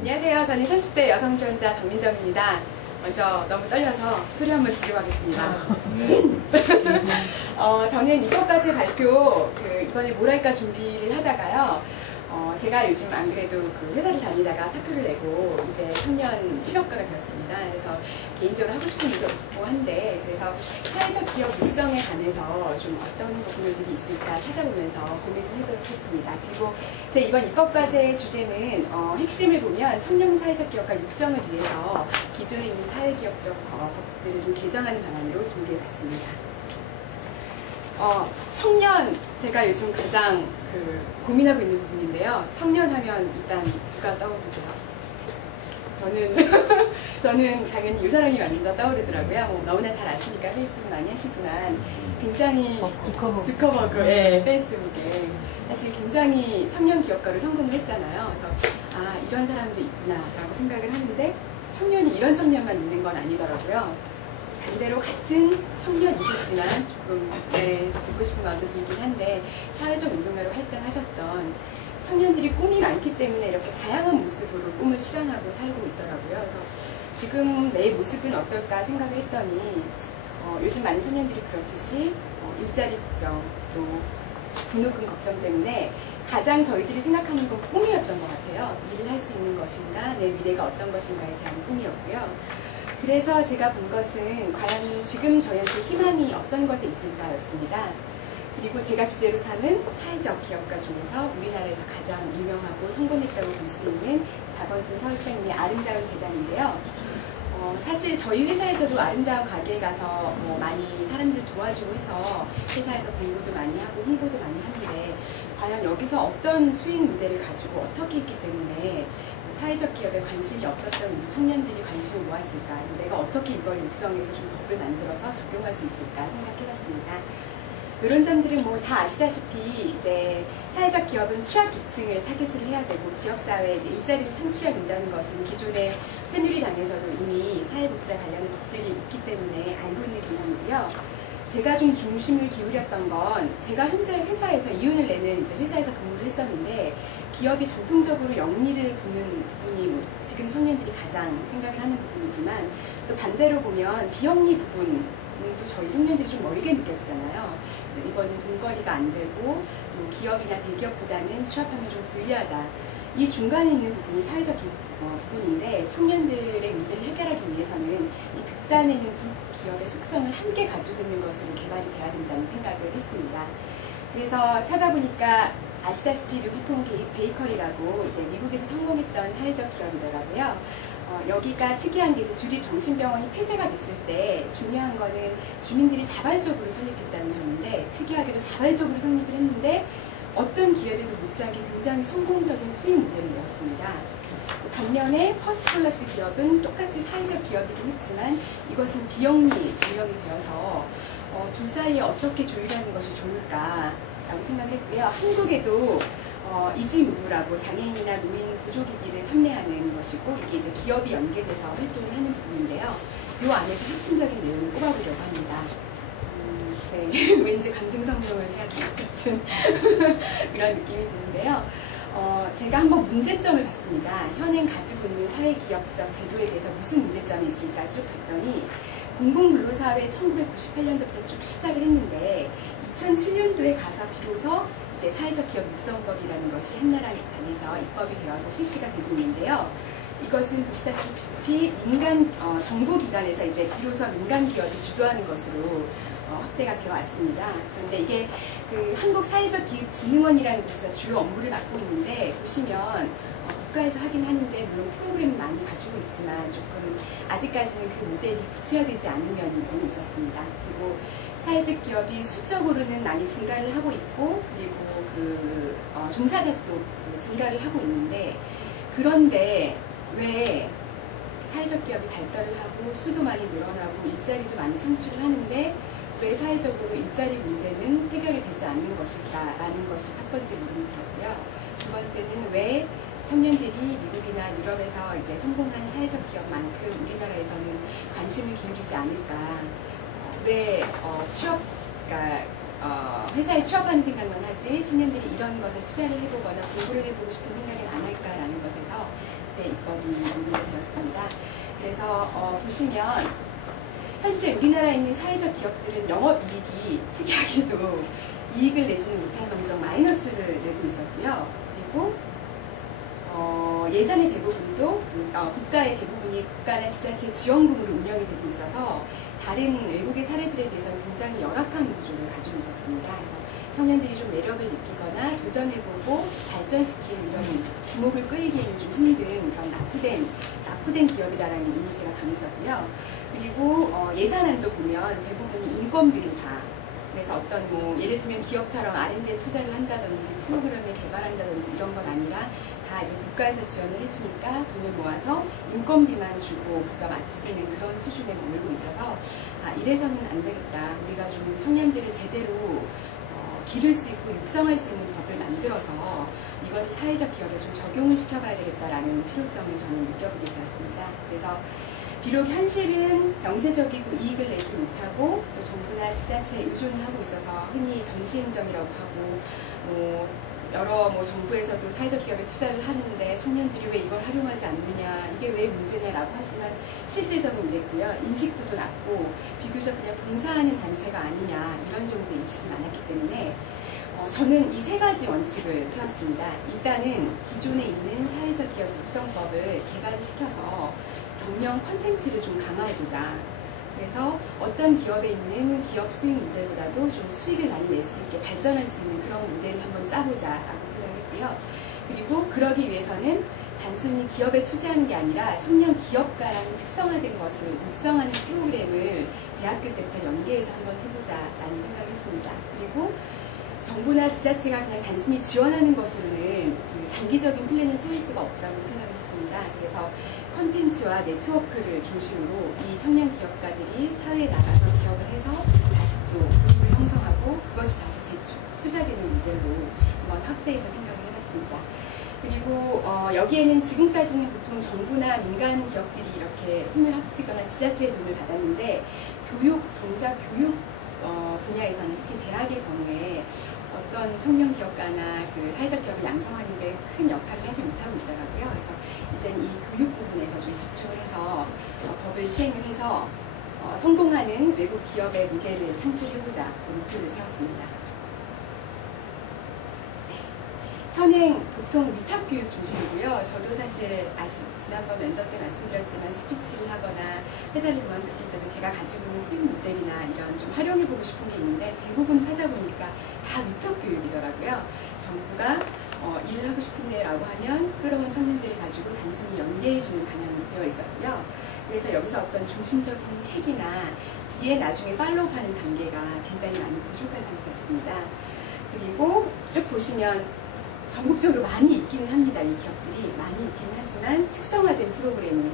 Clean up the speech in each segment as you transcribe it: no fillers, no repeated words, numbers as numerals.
안녕하세요. 저는 30대 여성지원자 박민정입니다. 먼저 너무 떨려서 소리 한번 지르겠습니다. 저는 이것까지 발표, 이번에 뭘 할까 준비를 하다가요. 제가 요즘 안 그래도 회사를 다니다가 사표를 내고 이제 3년 실업가가 되었습니다. 그래서 개인적으로 하고 싶은 일도 없고 한데, 그래서 사회적 기업 육성에 관해서 좀 어떤 부분들이 있을까 찾아보면서 고민을 해보도록 했습니다. 그리고 제 이번 입법과제의 주제는 핵심을 보면 청년 사회적 기업가 육성을 위해서 기존에 있는 사회기업적 법들을 좀 개정하는 방안으로 준비해봤습니다. 청년, 제가 요즘 가장 고민하고 있는 부분인데요. 청년 하면 일단 누가 떠오르세요? 저는 당연히 유사람이 먼저 떠오르더라고요. 너무나 잘 아시니까 페이스북 많이 하시지만 굉장히 주커버그 페이스북에 사실 굉장히 청년 기업가로 성공을 했잖아요. 그래서 이런 사람도 있구나 라고 생각을 하는데 청년이 이런 청년만 있는 건 아니더라고요. 반대로 같은 청년이셨지만 조금 듣고 싶은 마음도 들긴 한데 사회적 운동가로 활동하셨던 청년들이 꿈이 많기 때문에 이렇게 다양한 모습으로 꿈을 실현하고 살고 있더라고요. 그래서 지금 내 모습은 어떨까 생각을 했더니 요즘 많은 청년들이 그렇듯이 일자리 걱정, 또 등록금 걱정 때문에 가장 저희들이 생각하는 건 꿈이었던 것 같아요. 일을 할 수 있는 것인가, 내 미래가 어떤 것인가에 대한 꿈이었고요. 그래서 제가 본 것은 과연 지금 저희한테 희망이 어떤 것에 있을까였습니다. 그리고 제가 주제로 삼은 사회적 기업가 중에서 우리나라에서 가장 유명하고 성공했다고 볼 수 있는 박원순 서울시장님의 아름다운 재단인데요. 사실 저희 회사에서도 아름다운 가게에 가서 많이 사람들 도와주고 해서 회사에서 공부도 많이 하고 홍보도 많이 하는데 과연 여기서 어떤 수익 모델을 가지고 어떻게 했기 때문에 사회적 기업에 관심이 없었던 우리 청년들이 관심을 모았을까? 내가 어떻게 이걸 육성해서 좀 법을 만들어서 적용할 수 있을까 생각해봤습니다. 이런 점들은 다 아시다시피 이제 사회적 기업은 취약계층을 타겟으로 해야 되고 지역사회에 이제 일자리를 창출해야 된다는 것은 기존의 새누리당에서도 이미 사회복지 관련 법들이 있기 때문에 알고 있는 개념이고요. 제가 좀 중심을 기울였던 건 제가 현재 회사에서 이윤을 내는 이제 회사에서 근무를 했었는데 기업이 전통적으로 영리를 부는 부분이 지금 청년들이 가장 생각을 하는 부분이지만 또 반대로 보면 비영리 부분은 또 저희 청년들이 좀 멀게 느껴지잖아요. 이거는 돈벌이가 안 되고 또 기업이나 대기업보다는 취업하면 좀 불리하다. 이 중간에 있는 부분이 사회적 부분인데 청년들의 문제를 해결하기 위해서는 이 극단에 있는 기업의 속성을 함께 가지고 있는 것으로 개발이 돼야 된다는 생각을 했습니다. 그래서 찾아보니까 아시다시피 루비통 베이커리라고 이제 미국에서 성공했던 사회적 기업이더라고요. 여기가 특이한 게 이제 주립 정신병원이 폐쇄가 됐을 때 중요한 거는 주민들이 자발적으로 설립했다는 점인데 특이하게도 자발적으로 설립을 했는데 어떤 기업에도 못지않게 굉장히 성공적인 수익 모델을 이었습니다. 반면에 퍼스플러스 기업은 똑같이 사회적 기업이긴 했지만 이것은 비영리 운영이 되어서 둘 사이에 어떻게 조율하는 것이 좋을까라고 생각을 했고요. 한국에도 이지무브라고 장애인이나 노인 보조기기를 판매하는 것이고 이게 이제 기업이 연계돼서 활동을 하는 부분인데요. 이 안에서 핵심적인 내용을 꼽아보려고 합니다. 왠지 감등성명을 해야 될 것 같은 그런 느낌이 드는데요. 제가 한번 문제점을 봤습니다. 현행 가지고 있는 사회기업적 제도에 대해서 무슨 문제점이 있을까 쭉 봤더니 공공근로사회 1998년도부터 쭉 시작을 했는데 2007년도에 가서 비로소 이제 사회적 기업 육성법이라는 것이 한나라 안에서 입법이 되어서 실시가 되고 있는데요. 이것은 보시다시피 민간 정부기관에서 이제 비로소 민간 기업이 주도하는 것으로 확대가 되어 왔습니다. 그런데 이게 한국사회적기업진흥원이라는 곳에서 주요 업무를 맡고 있는데 보시면 국가에서 하긴 하는데 물론 프로그램을 많이 가지고 있지만 조금 아직까지는 그 모델이 구체화되지 않은 면이 너무 있었습니다. 그리고 사회적 기업이 수적으로는 많이 증가를 하고 있고 그리고 종사자도 증가를 하고 있는데 그런데 왜 사회적 기업이 발달을 하고 수도 많이 늘어나고 일자리도 많이 창출을 하는데 왜 사회적으로 일자리 문제는 해결이 되지 않는 것일까라는 것이 첫 번째 물음이었고요. 두 번째는 왜 청년들이 미국이나 유럽에서 이제 성공한 사회적 기업만큼 우리나라에서는 관심을 기울이지 않을까? 왜 회사에 취업하는 생각만 하지 청년들이 이런 것에 투자를 해보거나 공부를 해보고 싶은 생각을 안 할까라는 것에서 이제 입법이 논의되었습니다. 그래서 보시면 현재 우리나라에 있는 사회적 기업들은 영업이익이 특이하게도 이익을 내지는 못할 망정 마이너스를 내고 있었고요. 그리고 예산의 대부분도 국가의 대부분이 국가나 지자체 지원금으로 운영이 되고 있어서 다른 외국의 사례들에 비해서는 굉장히 열악한 구조를 가지고 있었습니다. 그래서 청년들이 좀 매력을 느끼거나 도전해보고 발전시킬 이런 주목을 끌기에는 좀 힘든 그런 낙후된 기업이다라는 이미지가 강했었고요. 그리고 예산안도 보면 대부분이 인건비로 다. 그래서 어떤 예를 들면 기업처럼 R&D에 투자를 한다든지 프로그램을 개발한다든지 이런 건 아니라 다 이제 국가에서 지원을 해주니까 돈을 모아서 인건비만 주고 그저 마치는 그런 수준에 머물고 있어서 이래서는 안 되겠다. 우리가 좀 청년들을 제대로 기를 수 있고 육성할 수 있는 법을 만들어서 이것을 사회적 기업에 좀 적용을 시켜가야 되겠다라는 필요성을 저는 느껴보게 되었습니다. 그래서 비록 현실은 영세적이고 이익을 내지 못하고 또 정부나 지자체에 의존을 하고 있어서 흔히 전시행정이라고 하고 여러 정부에서도 사회적 기업에 투자를 하는데 청년들이 왜 이걸 활용하지 않느냐 이게 왜 문제냐라고 하지만 실질적으로 이랬고요. 인식도도 낮고 비교적 그냥 봉사하는 단체가 아니냐 이런 정도의 인식이 많았기 때문에 저는 이 세 가지 원칙을 세웠습니다. 일단은 기존에 있는 사회적 기업 육성법을 개발을 시켜서 경영 컨텐츠를 좀 강화해보자. 그래서 어떤 기업에 있는 기업 수익 모델보다도 좀 수익을 많이 낼 수 있게 발전할 수 있는 그런 모델을 한번 짜보자라고 생각했고요. 그리고 그러기 위해서는 단순히 기업에 투자하는 게 아니라 청년 기업가라는 특성화된 것을 육성하는 프로그램을 대학교 때부터 연계해서 한번 해보자라는 생각을 했습니다. 그리고 정부나 지자체가 그냥 단순히 지원하는 것으로는 그 장기적인 플랜을 세울 수가 없다고 생각했습니다. 그래서 컨텐츠와 네트워크를 중심으로 이 청년 기업가들이 사회에 나가서 기업을 해서 다시 또 그룹을 형성하고 그것이 다시 재투자되는 모델로 한번 확대해서 생각을 해봤습니다. 그리고 여기에는 지금까지는 보통 정부나 민간 기업들이 이렇게 힘을 합치거나 지자체의 돈을 받았는데 정작 교육 분야에서는 특히 대학의 경우에 어떤 청년 기업가나 그 사회적 기업을 양성하는 데 큰 역할을 하지 못하고 있더라고요. 그래서 이제는 이 교육 부분에서 좀 집중을 해서 법을 시행을 해서 성공하는 외국 기업의 모델을 창출해보자 목표를 세웠습니다. 현행 보통 위탁교육 중심이고요. 저도 사실 지난번 면접 때 말씀드렸지만 스피치를 하거나 회사를 그만뒀을 때도 제가 가지고 있는 수익 모델이나 이런 좀 활용해보고 싶은 게 있는데 대부분 찾아보니까 다 위탁교육이더라고요. 정부가 일을 하고 싶은데 라고 하면 끌어온 청년들이 가지고 단순히 연계해주는 방향이 되어 있었고요. 그래서 여기서 어떤 중심적인 핵이나 뒤에 나중에 팔로우하는 단계가 굉장히 많이 부족한 상태였습니다. 그리고 쭉 보시면 전국적으로 많이 있기는 합니다. 이 기업들이 많이 있기는 하지만 특성화된 프로그램이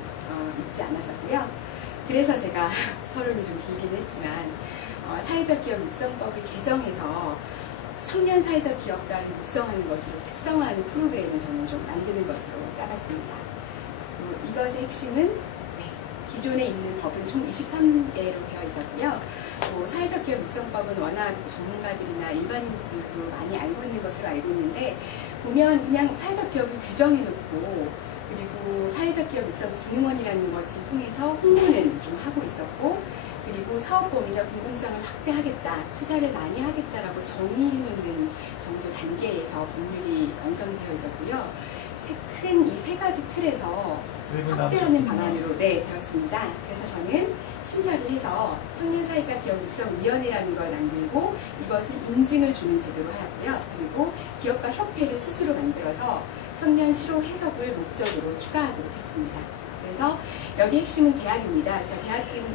있지 않았었고요. 그래서 제가 서론이 좀 길긴 했지만 사회적 기업 육성법을 개정해서 청년 사회적 기업가를 육성하는 것으로 특성화하는 프로그램을 저는 좀 만드는 것으로 짜봤습니다. 이것의 핵심은 기존에 있는 법은 총 23개로 되어 있었고요. 사회적 기업 육성법은 워낙 전문가들이나 일반인들도 많이 알고 있는 것으로 알고 있는데 보면 그냥 사회적 기업을 규정해놓고 그리고 사회적 기업 육성진흥원이라는 것을 통해서 홍보는 좀 하고 있었고 그리고 사업 범위나 공공성을 확대하겠다, 투자를 많이 하겠다라고 정의해놓는 정도 단계에서 법률이 완성되어 있었고요. 큰 이 세 가지 틀에서 확대하는 방안으로 되었습니다. 그래서 저는 심사를 해서 청년사회과 기업육성위원회라는 걸 만들고 이것을 인증을 주는 제도로 하였고요. 그리고 기업가 협회를 스스로 만들어서 청년 실효 해석을 목적으로 추가하도록 했습니다. 그래서 여기 핵심은 대학입니다. 그래서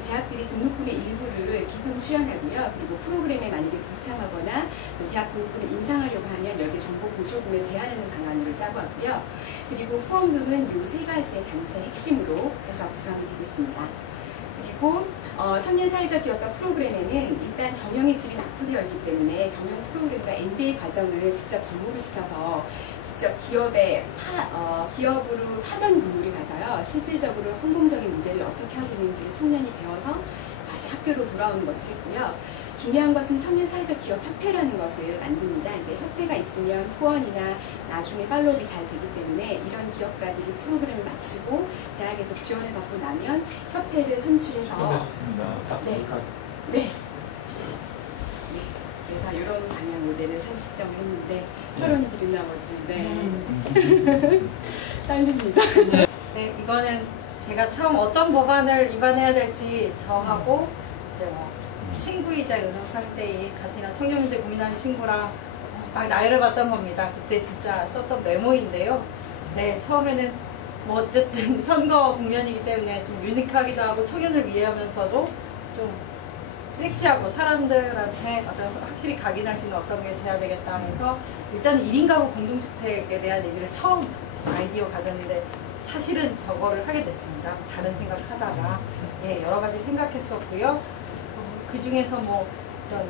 대학들이 등록금의 일부를 기금 출연하고요. 그리고 프로그램에 만약에 불참하거나 또 대학 등록금을 인상하려고 하면 여기 정보 보조금을 제한하는 방안으로 짜고 왔고요. 그리고 후원금은 이 세 가지의 단체 핵심으로 해서 구성이 되겠습니다. 그리고 청년 사회적 기업가 프로그램에는 일단 경영의 질이 낙후되어 있기 때문에 경영 프로그램과 MBA 과정을 직접 접목을 시켜서 직접 기업으로 파견 근무를 가서요. 실질적으로 성공적인 모델을 어떻게 하고 있는지를 청년이 배워서 다시 학교로 돌아오는 것을 했고요. 중요한 것은 청년 사회적 기업 협회라는 것을 만듭니다. 이제 협회가 있으면 후원이나 나중에 팔로우업이 잘 되기 때문에 이런 기업가들이 프로그램을 마치고 대학에서 지원을 받고 나면 협회를 선출해서 네. 네. 그래서 이런 방향 모델을 설정했는데 서론이 기른 나머지 떨립니다. 네, 이거는 제가 처음 어떤 법안을 입안해야 될지 저하고 이제 뭐 친구이자 은행 상태인 같은 청년 문제 고민하는 친구랑 막 나열을 봤던 겁니다. 그때 진짜 썼던 메모인데요. 네, 처음에는 뭐 어쨌든 선거 국면이기 때문에 좀 유니크하기도 하고 청년을 위해 하면서도 좀 섹시하고 사람들한테 어떤 확실히 각인할 수 있는 어떤 게 돼야 되겠다 하면서 일단 1인 가구 공동주택에 대한 얘기를 처음 아이디어 가졌는데 사실은 저거를 하게 됐습니다. 다른 생각하다가 예, 여러 가지 생각했었고요. 그 중에서 뭐 어떤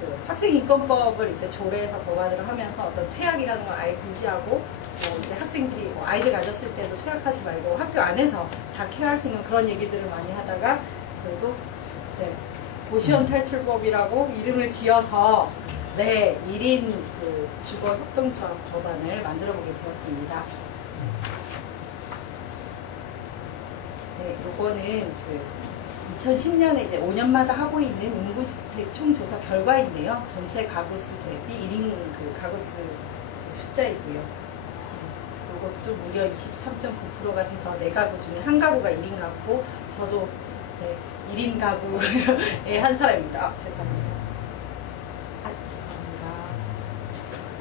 그 학생인권법을 이제 조례해서 법안을 하면서 어떤 퇴학이라는 걸 아예 금지하고 뭐 이제 학생들이 뭐 아이를 가졌을 때도 퇴학하지 말고 학교 안에서 다 케어할 수 있는 그런 얘기들을 많이 하다가 그리고 네, 고시원 탈출법이라고 이름을 지어서 네, 1인 그 주거 협동조합 법안을 만들어 보게 되었습니다. 네, 요거는 그 2010년에 이제 5년마다 하고 있는 인구주택 총조사 결과인데요. 전체 가구수 대비 1인 그 가구수 숫자이고요. 이것도 무려 23.9%가 돼서 4가구 중에 1가구가 1인 가구고 저도 네, 1인 가구의 한 사람입니다. 아, 죄송합니다.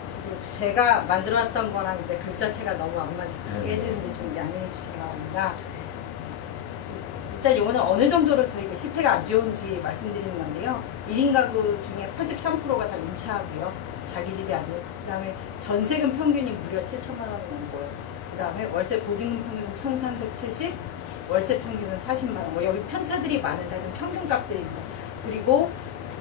지금 제가 만들어놨던 거랑 이제 글자체가 너무 안 맞아서 깨지는데 좀 양해해 주시기 바랍니다. 일단 이거는 어느 정도로 저희가 실태가 안 좋은지 말씀드리는 건데요. 1인 가구 중에 83%가 다 임차하고요. 자기 집이 아니고, 그 다음에 전세금 평균이 무려 7천만 원이 넘고요. 그 다음에 월세 보증금 평균은 1,370, 월세 평균은 40만 원. 뭐 여기 편차들이 많은 다른 평균값들입니다. 그리고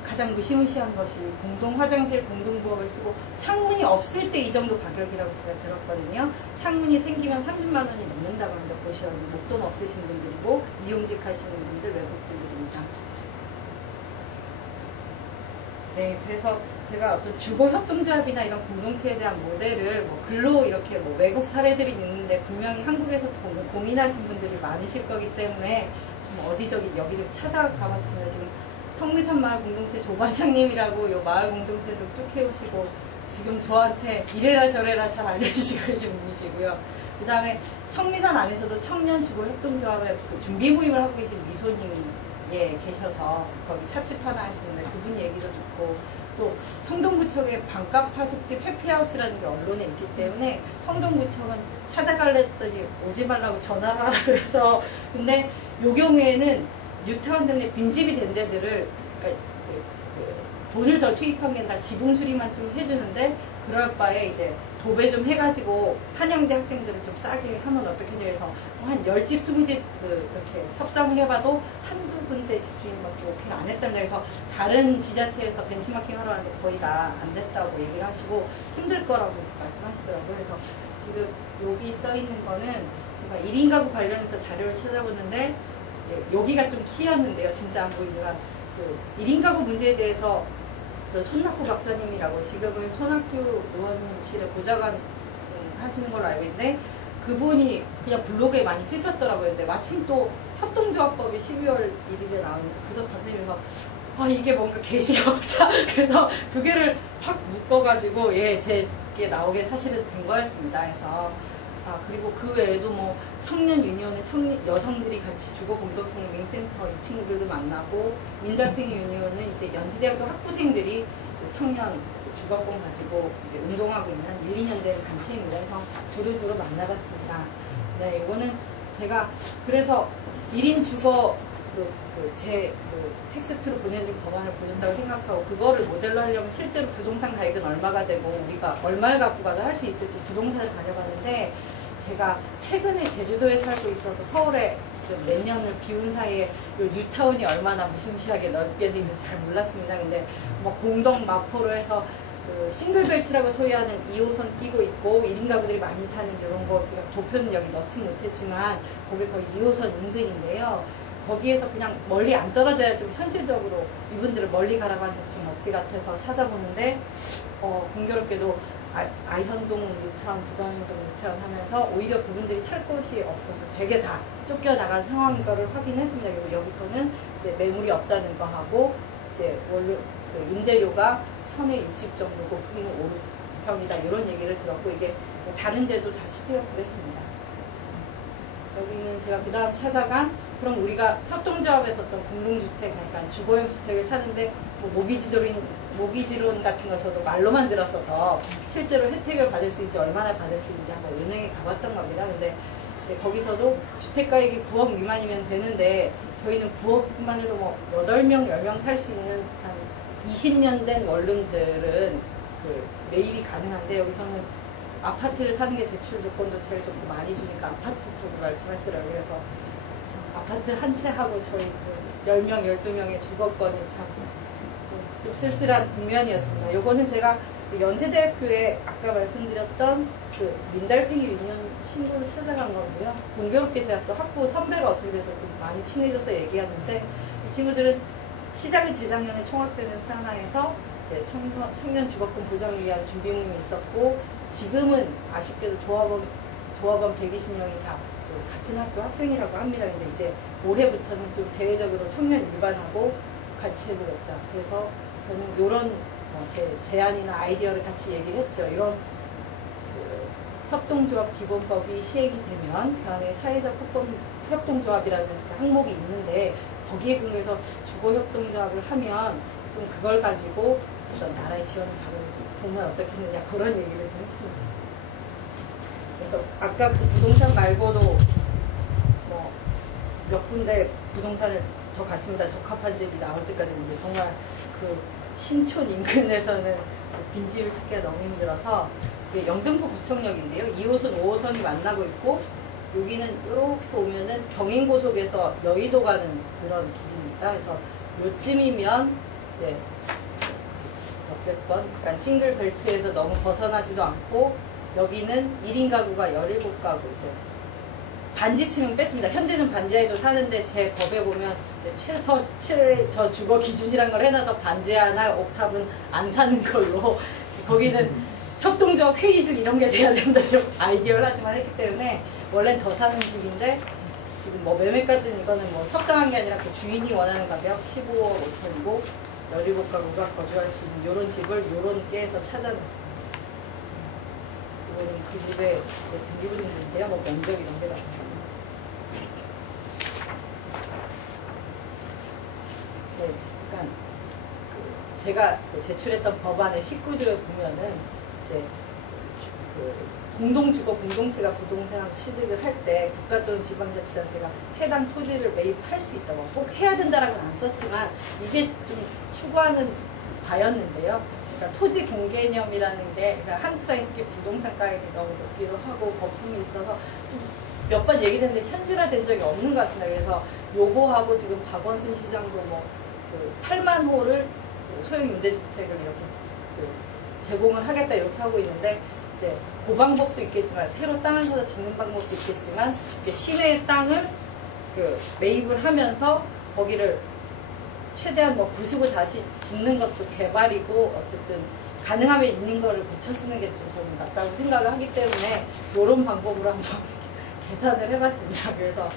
가장 무시무시한 것이 공동 화장실, 공동부엌을 쓰고 창문이 없을 때 이 정도 가격이라고 제가 들었거든요. 창문이 생기면 30만 원이 넘는다고 합니다. 보시면 목돈 없으신 분들이고 이용직 하시는 분들 외국분들입니다. 네, 그래서 제가 어떤 주거협동조합이나 이런 공동체에 대한 모델을 뭐 글로 이렇게 뭐 외국 사례들이 있는데 분명히 한국에서 고민하신 분들이 많으실 거기 때문에 좀 어디저기 여기를 찾아가봤습니다. 지금 성미산 마을 공동체 조반장님이라고 요 마을 공동체도 쭉 해오시고 지금 저한테 이래라 저래라 잘 알려주시고 계신 분이시고요. 그 다음에 성미산 안에서도 청년 주거협동조합의 그 준비 모임을 하고 계신 미소님이 예, 계셔서 거기 찻집 하나 하시는데 그분 얘기도 듣고 또 성동구청의 반값 하숙집 해피하우스라는 게 언론에 있기 때문에 성동구청은 찾아갈랬더니 오지 말라고 전화를 하라 그래서 근데 요 경우에는 뉴타운 등의 빈집이 된 데들을 그러니까 돈을 더 투입한 게 아니라 지붕 수리만 좀 해주는데 그럴 바에 이제 도배 좀 해가지고 한양대 학생들을 좀 싸게 하면 어떻겠냐 해서 한 10집, 20집 이렇게 협상을 해봐도 한두 군데 집주인밖에 오케이를 안 했답니다. 그래서 다른 지자체에서 벤치마킹 하러 왔는데 거의 다 안 됐다고 얘기를 하시고 힘들 거라고 말씀하시더라고요. 그래서 지금 여기 써 있는 거는 제가 1인 가구 관련해서 자료를 찾아보는데 여기가 좀 키였는데요. 진짜 안 보이지만 그 1인 가구 문제에 대해서 그 손낙구 박사님이라고 지금은 손학규 의원실의 보좌관 하시는 걸로 알고 있는데 그분이 그냥 블로그에 많이 쓰셨더라고요. 근데 마침 또 협동조합법이 12월 1일에 나오는데 그래서 박사님께서 아 이게 뭔가 계시가 없다. 그래서 두 개를 확 묶어가지고 예 제게 나오게 사실은 된 거였습니다. 그래서 그리고 그 외에도 뭐 청년 유니온의 여성들이 같이 주거 공동체를 윙센터 이 친구들도 만나고 민달팽이 유니온은 이제 연세대학교 학부생들이 청년 주거권 가지고 이제 운동하고 있는 1, 2년 된 단체입니다. 그래서 두루두루 만나봤습니다. 네, 이거는 제가 그래서 1인 주거 제 텍스트로 보내준 법안을 보낸다고 생각하고 그거를 모델로 하려면 실제로 부동산 가격은 얼마가 되고 우리가 얼마를 갖고 가서 할 수 있을지 부동산을 다녀봤는데 제가 최근에 제주도에 살고 있어서 서울에 몇 년을 비운 사이에 요 뉴타운이 얼마나 무시무시하게 넓게 돼 있는지 잘 몰랐습니다. 근데 뭐 공동 마포로 해서 그 싱글벨트라고 소위하는 2호선 끼고 있고 1인 가구들이 많이 사는 이런 거 제가 도표는 여기 넣지 못했지만 거기 거의 2호선 인근인데요. 거기에서 그냥 멀리 안 떨어져야 좀 현실적으로 이분들을 멀리 가라고 하는 데서 좀 억지 같아서 찾아보는데 공교롭게도 아현동 뉴타운, 부동동 뉴타운 하면서 오히려 그분들이 살 곳이 없어서 되게 다 쫓겨나간 상황인 거를 확인했습니다. 그리고 여기서는 이제 매물이 없다는 거 하고 이제 원래 그 임대료가 1000에 60 정도고 크기는 5평이다 이런 얘기를 들었고 이게 다른 데도 다 시세가 그랬습니다. 여기는 제가 그 다음 찾아간 그럼 우리가 협동조합에서 어떤 공동주택, 그러니까 주거용 주택을 사는데 뭐 모기지론 같은 거 저도 말로만 들었어서 실제로 혜택을 받을 수 있는지 얼마나 받을 수 있는지 한번 은행에 가봤던 겁니다. 근데 이제 거기서도 주택가액이 9억 미만이면 되는데 저희는 9억만 해도 뭐 8명, 10명 살 수 있는 한 20년 된 원룸들은 그 매입이 가능한데 여기서는 아파트를 사는 게 대출 조건도 제일 좀 많이 주니까 아파트 쪽으로 말씀하시라고 해서 참 아파트 한 채 하고 저희 그 10명, 12명의 주거권이 참 좀 쓸쓸한 국면이었습니다. 요거는 제가 그 연세대학교에 아까 말씀드렸던 그 민달팽이 유년 친구를 찾아간 거고요. 공교롭게 제가 또 학부 선배가 어찌 돼서 많이 친해져서 얘기하는데 이 친구들은 시장이 재작년에 총학생회 산하에서 청년 주거권 보장을 위한 준비모임이 있었고 지금은 아쉽게도 조합원 120명이 다 같은 학교 학생이라고 합니다. 근데 이제 올해부터는 또 대외적으로 청년 일반하고 같이 해보겠다. 그래서 저는 이런 제 제안이나 아이디어를 같이 얘기를 했죠. 이런 그 협동조합 기본법이 시행이 되면 그 안에 사회적 협동조합이라는 그 항목이 있는데 거기에 근거해서 주거협동조합을 하면 좀 그걸 가지고 어떤 나라의 지원을 받는지 보면 어떻겠느냐 그런 얘기를 좀 했습니다. 그래서 아까 그 부동산 말고도 뭐 몇 군데 부동산을 더 갔습니다. 적합한 집이 나올 때까지 이제 정말 그 신촌 인근에서는 빈집을 찾기가 너무 힘들어서 영등포 구청역인데요. 2호선, 5호선이 만나고 있고 여기는 이렇게 오면은 경인고속에서 여의도 가는 그런 길입니다. 그래서 요쯤이면 이제 어쨌건 약간 싱글 벨트에서 너무 벗어나지도 않고 여기는 1인 가구가 17가구 이제 반지층은 뺐습니다. 현재는 반지하에도 사는데 제 법에 보면 이제 최저 주거 기준이란 걸 해놔서 반지하나 옥탑은 안 사는 걸로 거기는 협동조합 회의실 이런 게 돼야 된다 좀 아이디어를 하지만 했기 때문에 원래는 더 사는 집인데 지금 뭐 매매가든 이거는 뭐 협상한 게 아니라 그 주인이 원하는 가격 15억 5천이고 17가구가 거주할 수 있는 이런 집을 이런 께에서 찾아냈습니다. 이거는 그 집의 분기부등인데요. 뭐 면적 이런 게 나옵니다. 네, 그러니까 제가 제출했던 법안의 19조에 보면은 이제 그 공동주거 공동체가 부동산 취득을 할 때 국가 또는 지방자치단체가 해당 토지를 매입할 수 있다고 꼭 해야 된다라고는 안 썼지만 이게 좀 추구하는 바였는데요. 그러니까 토지 공개념이라는 게 그러니까 한국 사회 특히 부동산 가격이 너무 높기도 하고 거품이 있어서 몇 번 얘기됐는데 현실화된 적이 없는 것 같습니다. 그래서 요거하고 지금 박원순 시장도 뭐 그 8만 호를 소형 임대주택을 이렇게 제공을 하겠다 이렇게 하고 있는데 이제 그 방법도 있겠지만 새로 땅을 사서 짓는 방법도 있겠지만 시내의 땅을 그 매입을 하면서 거기를 최대한 뭐 부수고 다시 짓는 것도 개발이고 어쨌든 가능하면 있는 거를 고쳐 쓰는 게 좀 저는 낫다고 생각을 하기 때문에 이런 방법으로 한번 계산을 해봤습니다. 그래서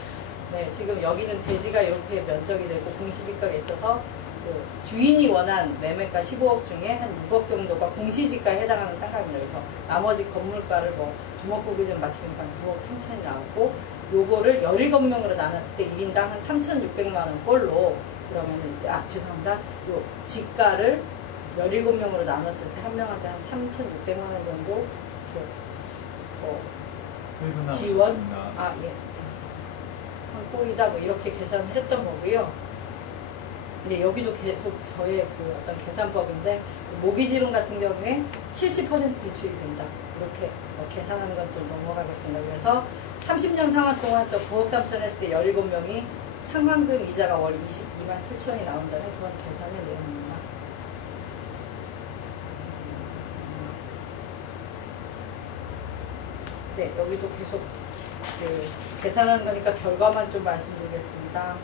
네, 지금 여기는 대지가 이렇게 면적이 되고 공시지가가 있어서 그 주인이 원한 매매가 15억 중에 한 6억 정도가 공시지가에 해당하는 땅값입니다. 그래서 나머지 건물가를 뭐 주먹구 기준 맞추니까 9억 3천이 나오고 요거를 17명으로 나눴을 때 1인당 한 3,600만 원 꼴로 그러면 이제 죄송합니다. 요 지가를 17명으로 나눴을 때 한 명한테 한 3,600만 원 정도 지원 한 꼴이다 뭐 이렇게 계산을 했던 거고요. 근데 여기도 계속 저의 그 어떤 계산법인데 모기지론 같은 경우에 70% 대출이 된다. 이렇게 계산하는 건 좀 넘어가겠습니다. 그래서 30년 상환 동안 저 9억 3천 했을 때 17명이 상환금 이자가 월 22만 7천이 나온다는 그런 계산을 내용입니다. 네, 여기도 계속 계산하는 거니까 결과만 좀 말씀드리겠습니다.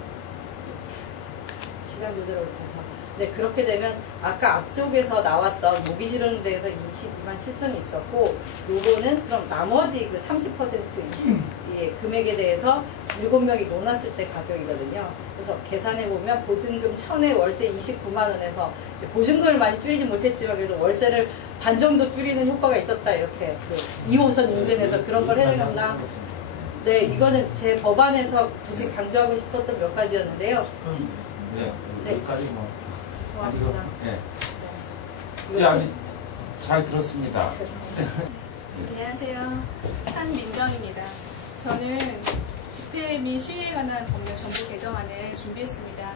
시간 조절을 못해서. 네, 그렇게 되면 아까 앞쪽에서 나왔던 모기 지르는 데에서 22만 7천이 있었고, 요거는 그럼 나머지 그 30% 예, 금액에 대해서 7명이 논았을 때 가격이거든요. 그래서 계산해보면 보증금 1000에 월세 29만 원에서 보증금을 많이 줄이지 못했지만 그래도 월세를 반 정도 줄이는 효과가 있었다. 이렇게 2호선 인근에서 그런 걸 해내는가. 네, 이거는 제 법안에서 굳이 강조하고 싶었던 몇 가지였는데요. 네, 여기까지 뭐. 죄송합니다. 네. 네, 아주 잘 들었습니다. 안녕하세요. 한민정입니다. 저는 집회 및 시위에 관한 법률 정부 개정안을 준비했습니다.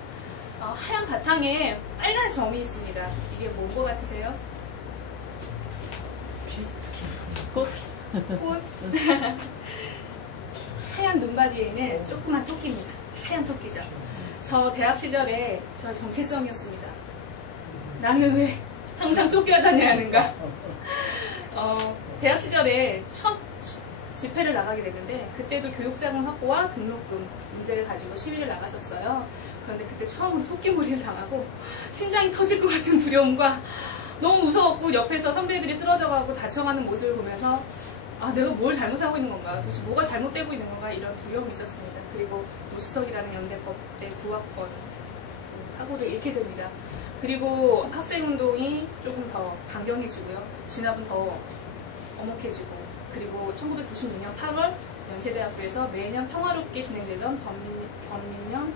하얀 바탕에 빨간 점이 있습니다. 이게 뭔 것 같으세요? 꽃? 꽃? 하얀 눈바디에는 조그만 토끼입니다. 하얀 토끼죠. 저 대학 시절에 저 정체성이었습니다. 나는 왜 항상 쫓겨다녀야 하는가? 대학 시절에 첫 집회를 나가게 됐는데 그때도 교육자금 확보와 등록금 문제를 가지고 시위를 나갔었어요. 그런데 그때 처음으로 토끼몰이를 당하고 심장이 터질 것 같은 두려움과 너무 무서웠고 옆에서 선배들이 쓰러져가고 다쳐가는 모습을 보면서 아, 내가 뭘 잘못하고 있는 건가? 도대체 뭐가 잘못되고 있는 건가? 이런 두려움이 있었습니다. 그리고 무수석이라는 연대법대 구학번 사고를 잃게 됩니다. 그리고 학생운동이 조금 더 강경해지고요. 진압은 더 엄혹해지고, 그리고 1996년 8월 연세대학교에서 매년 평화롭게 진행되던 범민령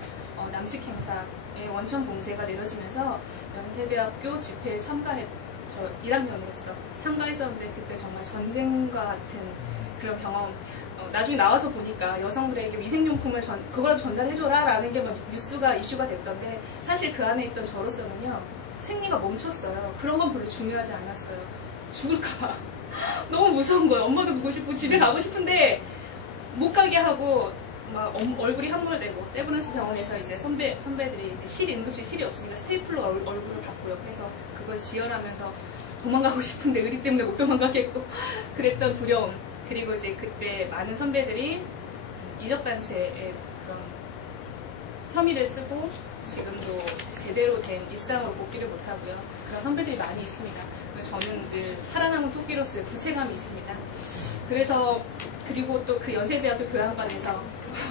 남측 행사의 원천 봉쇄가 내려지면서 연세대학교 집회에 저 1학년으로서 참가했었는데 그때 정말 전쟁과 같은 그런 경험. 나중에 나와서 보니까 여성들에게 위생용품을 그거라도 전달해줘라 라는 게 막 뉴스가 이슈가 됐던데 사실 그 안에 있던 저로서는요 생리가 멈췄어요. 그런 건 별로 중요하지 않았어요. 죽을까봐 너무 무서운 거예요. 엄마도 보고 싶고 집에 가고 싶은데 못 가게 하고 막 얼굴이 함몰되고 세브란스 병원에서 이제 선배들이 응급실 실이 없으니까 스테이플러 얼굴을 받고 옆에서 그걸 지혈하면서 도망가고 싶은데 의리 때문에 못 도망가겠고 그랬던 두려움. 그리고 이제 그때 많은 선배들이 이적단체의 그런 혐의를 쓰고 지금도 제대로 된 일상으로 복귀를 못하고요. 그런 선배들이 많이 있습니다. 저는 늘 살아남은 토끼로서의 부채감이 있습니다. 그래서 그리고 또 그 연세대학교 교양반에서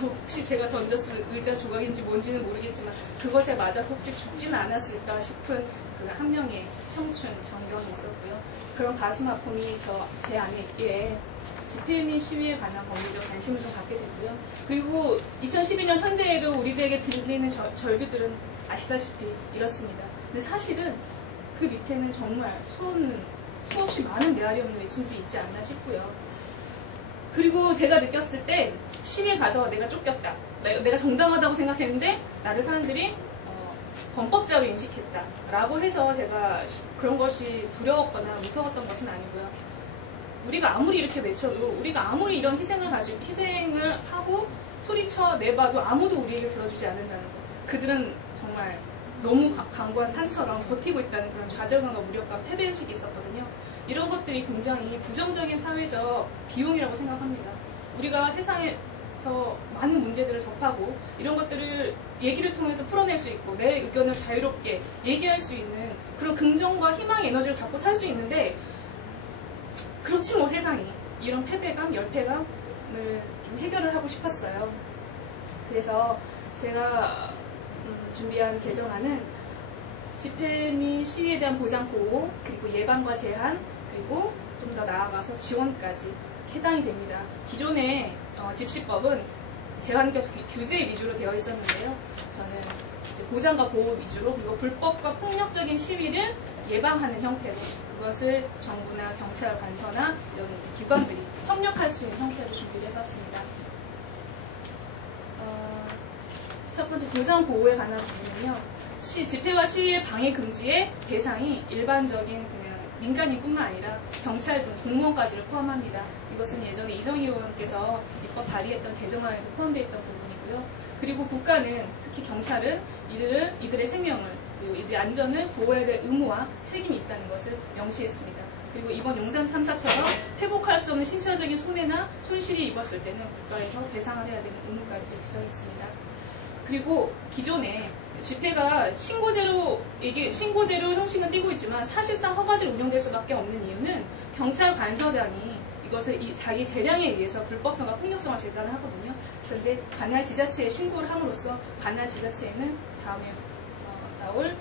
혹시 제가 던졌을 의자 조각인지 뭔지는 모르겠지만 그것에 맞아서 혹시 죽지는 않았을까 싶은 그 한 명의 청춘 정경이 있었고요. 그런 가슴 아픔이 제 안에 있기에 집회 및 시위에 관한 법률에 관심을 좀 갖게 됐고요. 그리고 2012년 현재에도 우리들에게 들리는 절규들은 아시다시피 이렇습니다. 근데 사실은 그 밑에는 정말 수없이 많은 메아리 없는 외침들이 있지 않나 싶고요. 그리고 제가 느꼈을 때 시위에 가서 내가 쫓겼다. 내가 정당하다고 생각했는데 나를 사람들이 범법자로 인식했다. 라고 해서 제가 그런 것이 두려웠거나 무서웠던 것은 아니고요. 우리가 아무리 이렇게 외쳐도 우리가 아무리 이런 희생을 하고 소리쳐 내봐도 아무도 우리에게 들어주지 않는다는 것. 그들은 정말 너무 강고한 산처럼 버티고 있다는 그런 좌절감과 무력감, 패배의식이 있었거든요. 이런 것들이 굉장히 부정적인 사회적 비용이라고 생각합니다. 우리가 세상에서 많은 문제들을 접하고 이런 것들을 얘기를 통해서 풀어낼 수 있고 내 의견을 자유롭게 얘기할 수 있는 그런 긍정과 희망의 에너지를 갖고 살 수 있는데 그렇지 뭐 세상이. 이런 패배감, 열패감을 좀 해결을 하고 싶었어요. 그래서 제가 준비한 개정안은 집회 및 시위에 대한 보장 보호, 그리고 예방과 제한, 그리고 좀 더 나아가서 지원까지 해당이 됩니다. 기존의 집시법은 제한적 규제 위주로 되어 있었는데요. 저는 이제 보장과 보호 위주로 그리고 불법과 폭력적인 시위를 예방하는 형태로 그것을 정부나 경찰, 관서나 이런 기관들이 협력할 수 있는 형태로 준비를 해봤습니다. 첫 번째 보장 보호에 관한 부분은요. 집회와 시위의 방해 금지의 대상이 일반적인 그냥 민간인뿐만 아니라 경찰 등 공무원까지를 포함합니다. 이것은 예전에 이정희 의원께서 입법 발의했던 개정안에도 포함되어 있던 부분이고요. 그리고 국가는 특히 경찰은 이들의 생명을 그리고 이들의 안전을 보호해야 될 의무와 책임이 있다는 것을 명시했습니다. 그리고 이번 용산 참사처럼 회복할 수 없는 신체적인 손해나 손실이 입었을 때는 국가에서 배상을 해야 되는 의무까지 규정했습니다. 그리고 기존에 집회가 신고제로 형식은 띄고 있지만 사실상 허가제로 운영될 수밖에 없는 이유는 경찰 관서장이 이것을 자기 재량에 의해서 불법성과 폭력성을 재단을 하거든요. 그런데 관할 지자체에 신고를 함으로써 관할 지자체에는 다음에 나올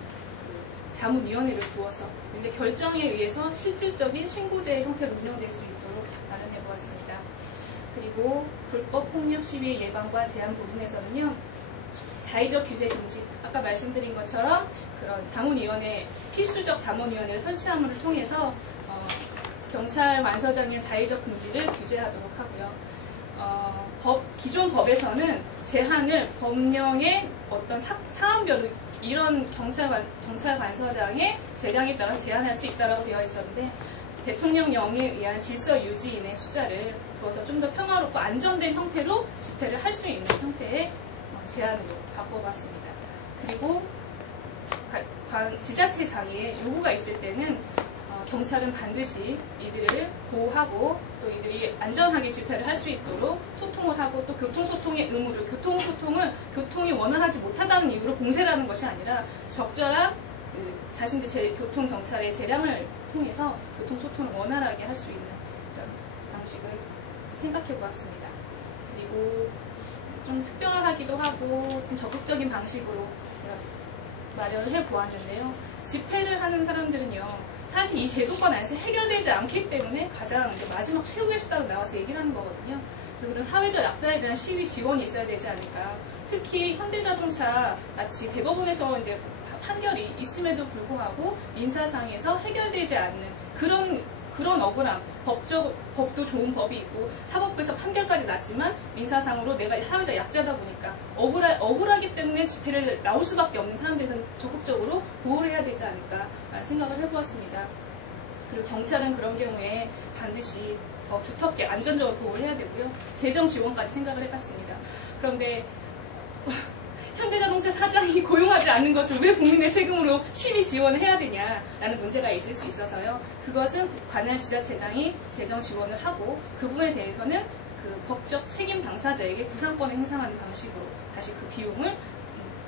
자문위원회를 두어서 근데 결정에 의해서 실질적인 신고제 형태로 운영될 수 있도록 마련해 보았습니다. 그리고 불법 폭력 시위 예방과 제한 부분에서는요. 자의적 규제 금지, 아까 말씀드린 것처럼 그런 자문위원회, 필수적 자문위원회를 설치함을 통해서 경찰 관서장의 자의적 금지를 규제하도록 하고요. 기존 법에서는 제한을 법령의 어떤 사안별로 이런 경찰 관서장의 재량에 따라 제한할 수 있다고 되어 있었는데 대통령령에 의한 질서 유지인의 숫자를 두어서 좀 더 평화롭고 안전된 형태로 집회를 할 수 있는 형태의 제한으로 바꿔봤습니다. 그리고 지자체장에 요구가 있을 때는 경찰은 반드시 이들을 보호하고 또 이들이 안전하게 집회를 할 수 있도록 소통을 하고 또 교통소통의 의무를 교통이 원활하지 못하다는 이유로 봉쇄를 하는 것이 아니라 적절한 자신들 교통경찰의 재량을 통해서 교통소통을 원활하게 할 수 있는 그런 방식을 생각해 보았습니다. 그리고 좀 특별하기도 하고 좀 적극적인 방식으로 제가 마련을 해 보았는데요. 집회를 하는 사람들은요. 사실 이 제도권 안에서 해결되지 않기 때문에 가장 이제 마지막 최후의 수단으로 나와서 얘기를 하는 거거든요. 그래서 그런 사회적 약자에 대한 시위 지원이 있어야 되지 않을까. 특히 현대자동차 마치 대법원에서 이제 판결이 있음에도 불구하고 민사상에서 해결되지 않는 그런 억울함, 법도 좋은 법이 있고 사법부에서 판결까지 났지만 민사상으로 내가 사회적 약자다 보니까 억울하기 때문에 집회를 나올 수밖에 없는 사람들은 적극적으로 보호를 해야 되지 않을까 생각을 해보았습니다. 그리고 경찰은 그런 경우에 반드시 더 두텁게 안전적으로 보호를 해야 되고요. 재정 지원까지 생각을 해봤습니다. 그런데 현대자동차 사장이 고용하지 않는 것을 왜 국민의 세금으로 시비 지원을 해야 되냐라는 문제가 있을 수 있어서요. 그것은 관할 지자체장이 재정 지원을 하고 그 부분에 대해서는 그 법적 책임 당사자에게 구상권을 행사하는 방식으로 다시 그 비용을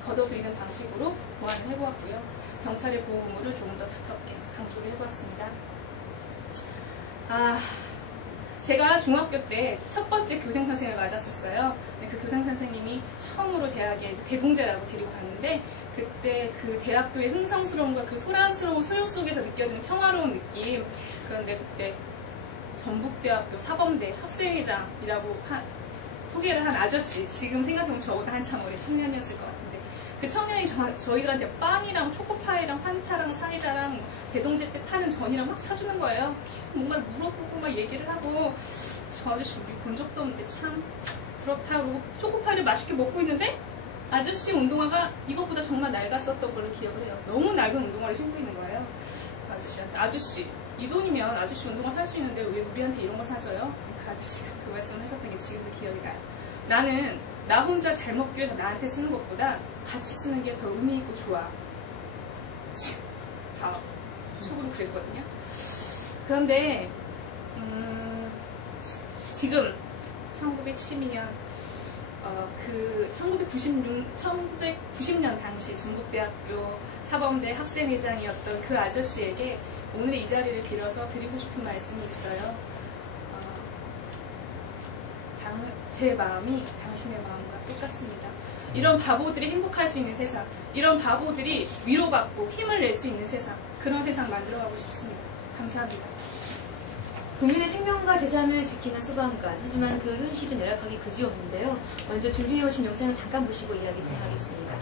걷어들이는 방식으로 보완을 해보았고요. 경찰의 보호 의무를 조금 더 두텁게 강조를 해보았습니다. 제가 중학교 때 첫 번째 교생 선생님을 맞았었어요. 그 교생 선생님이 처음으로 대학에 대동제라고 데리고 갔는데 그때 그 대학교의 흥성스러움과 그 소란스러운 소요 속에서 느껴지는 평화로운 느낌. 그런데 그때 전북대학교 사범대 학생회장이라고 소개를 한 아저씨, 지금 생각해보면 저보다 한참 어린 청년이었을 것 같은데 그 청년이 저희들한테 빵이랑 초코파이랑 판타랑 사이다랑 대동제 때 파는 전이랑 막 사주는 거예요. 계속 뭔가 물어보고 막 얘기를 하고 저 아저씨 우리 본 적도 없는데 참 그렇다. 그러고 초코파이를 맛있게 먹고 있는데 아저씨 운동화가 이것보다 정말 낡았었던 걸로 기억을 해요. 너무 낡은 운동화를 신고 있는 거예요. 그 아저씨한테 아저씨 이 돈이면 아저씨 운동화 살 수 있는데 왜 우리한테 이런 거 사줘요? 그 아저씨가 그 말씀을 하셨던 게 지금도 기억이 나요. 나는 나 혼자 잘 먹기 위해서 나한테 쓰는 것보다 같이 쓰는 게 더 의미 있고 좋아. 속으로 그랬거든요. 그런데 지금 1912년 1990년 당시 전북대학교 사범대 학생회장이었던 그 아저씨에게 오늘 이 자리를 빌어서 드리고 싶은 말씀이 있어요. 제 마음이 당신의 마음과 똑같습니다. 이런 바보들이 행복할 수 있는 세상, 이런 바보들이 위로받고 힘을 낼 수 있는 세상, 그런 세상 만들어가고 싶습니다. 감사합니다. 국민의 생명과 재산을 지키는 소방관, 하지만 그 현실은 열악하기 그지없는데요. 먼저 준비해오신 영상을 잠깐 보시고 이야기 진행하겠습니다.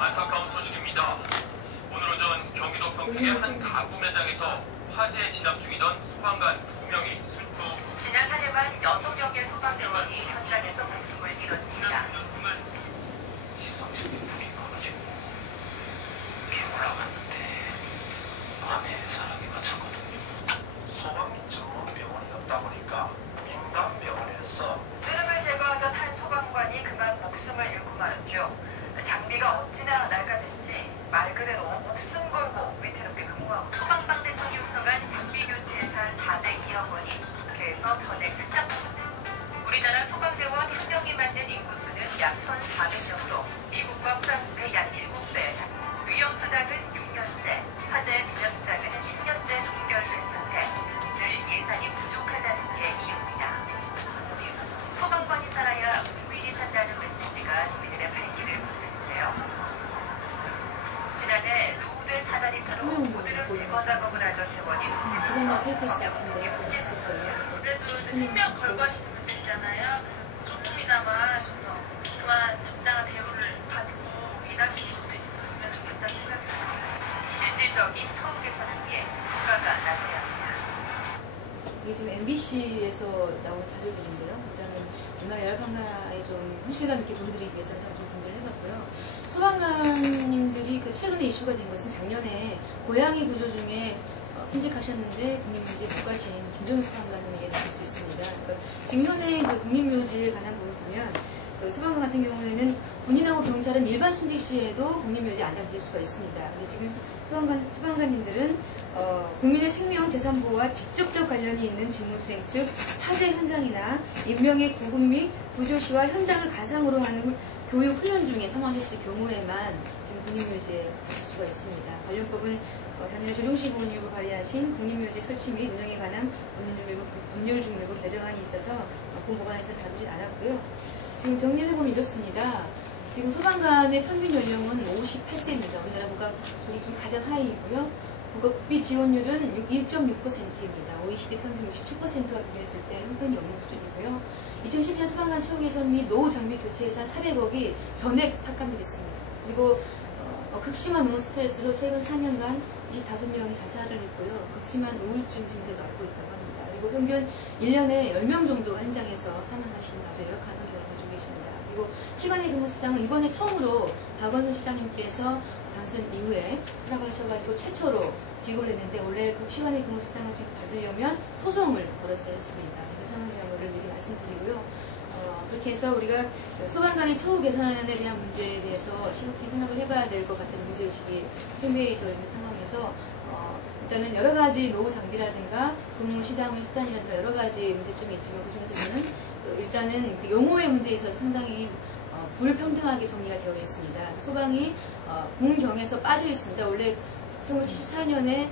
안타까운 소식입니다. 오늘 오전 경기도 평택의 한 가구 매장에서 화재에 진압 중이던 소방관 2명이 지난 4년간 6명의 소방대원이 현장에서 목숨을 잃었습니다. 시상식이 불이 꺼가지고 비 올라갔는데 안에 사람이 갇혔거든요. 소방이 전문 병원이 없다 보니까 있어. 쯔름을 제거하던 한 소방관이 그만 목숨을 잃고 말았죠. 장비가 어찌나 낡아졌지 말 그대로 목숨 걸고 위태롭게 근무하고 소방방대청이 요청한 장비 교체 예산 402억 원이 국회에서 전액 삭감됩니다. 우리나라 소방대원 1명이 맞는 인구수는 약 1,400명으로 미국과 프랑스의 약 7배, 위험수당은 6년째, 화재 진압수당은 10년째 동결된 상태, 늘 예산이 부족하다는 게 이유입니다. 소방관이 살아야 국민이 산다는 메시지가 시민들의 발길을 끌었는데요. 지난해 노후된 사다리차로 모두를 제거 작업을 하던 대원이 기생과 KTX 숨지면서 앞인데 좀 있었어요. 그래도 이제 생명 걸고 하시는 분들이잖아요. 그래서 조금이나마 좀 더 그만 적당한 대우를 받고 일하실 수 있었으면 좋겠다는 생각이 듭니다. 실질적인 처우 개선을 위해 국가가 나서야 합니다. 이게 지금 MBC에서 나온 자료들인데요. 일단은 얼마나 열악한가에 좀 현실감 있게 보여드리기 위해서 좀 준비를 해봤고요. 소방관님들이 그 최근에 이슈가 된 것은 작년에 고양이 구조 중에 순직하셨는데 국립묘지 국가시인 김종윤 소방관님에게 나올 수 있습니다. 그러니까 지금 현행 그 국립묘지에 관한 부분을 보면 그 소방관 같은 경우에는 군인하고 경찰은 일반 순직 시에도 국립묘지에 안장될 수가 있습니다. 근데 지금 소방관님들은 국민의 생명 재산 보호와 직접적 관련이 있는 직무 수행, 즉 화재 현장이나 인명의 구급 및 구조 시와 현장을 가상으로 하는 교육 훈련 중에 사망했을 경우에만 지금 국립묘지에 갈 수가 있습니다. 관련법은 작년에 조정식 의원님이 발의하신 국립묘지 설치 및 운영에 관한 법률 중 일부 개정안이 있어서 본 법안에서 다루진 않았고요. 지금 정리를 해보면 이렇습니다. 지금 소방관의 평균 연령은 58세입니다. 우리나라 국가국이 중 가장 하위이고요. 국비 지원율은 1.6%입니다. OECD 평균 67%가 비교했을 때 형편이 없는 수준이고요. 2010년 소방관 채용 개선 및 노후 장비 교체 예산 400억이 전액 삭감이 됐습니다. 그리고 극심한 노무 스트레스로 최근 4년간 25명이 자살을 했고요. 극심한 우울증 증세도 앓고 있다고 합니다. 그리고 평균 1년에 10명 정도가 현장에서 사망하시는 아주 열악한 환경을 가지고 계십니다. 그리고 시간의 근무 수당은 이번에 처음으로 박원순 시장님께서 당선 이후에 허락하셔가지고 최초로 지급을 했는데 원래 그 시간의 근무 수당을 받으려면 소송을 걸었어야 했습니다. 그 상황 경우를 미리 말씀드리고요. 그렇게 해서 우리가 소방관의 처우 개선에 대한 문제에 대해서 심각히 생각을 해봐야 될 것 같은 문제의식이 팽배해져 있는 상황에서 일단은 여러 가지 노후 장비라든가 근무 수단이라든가 여러 가지 문제점이 있지만 그 중에서는 일단은 그 용어의 문제에 있어서 상당히 불평등하게 정리가 되어 있습니다. 소방이 군경에서 빠져 있습니다. 원래 1974년에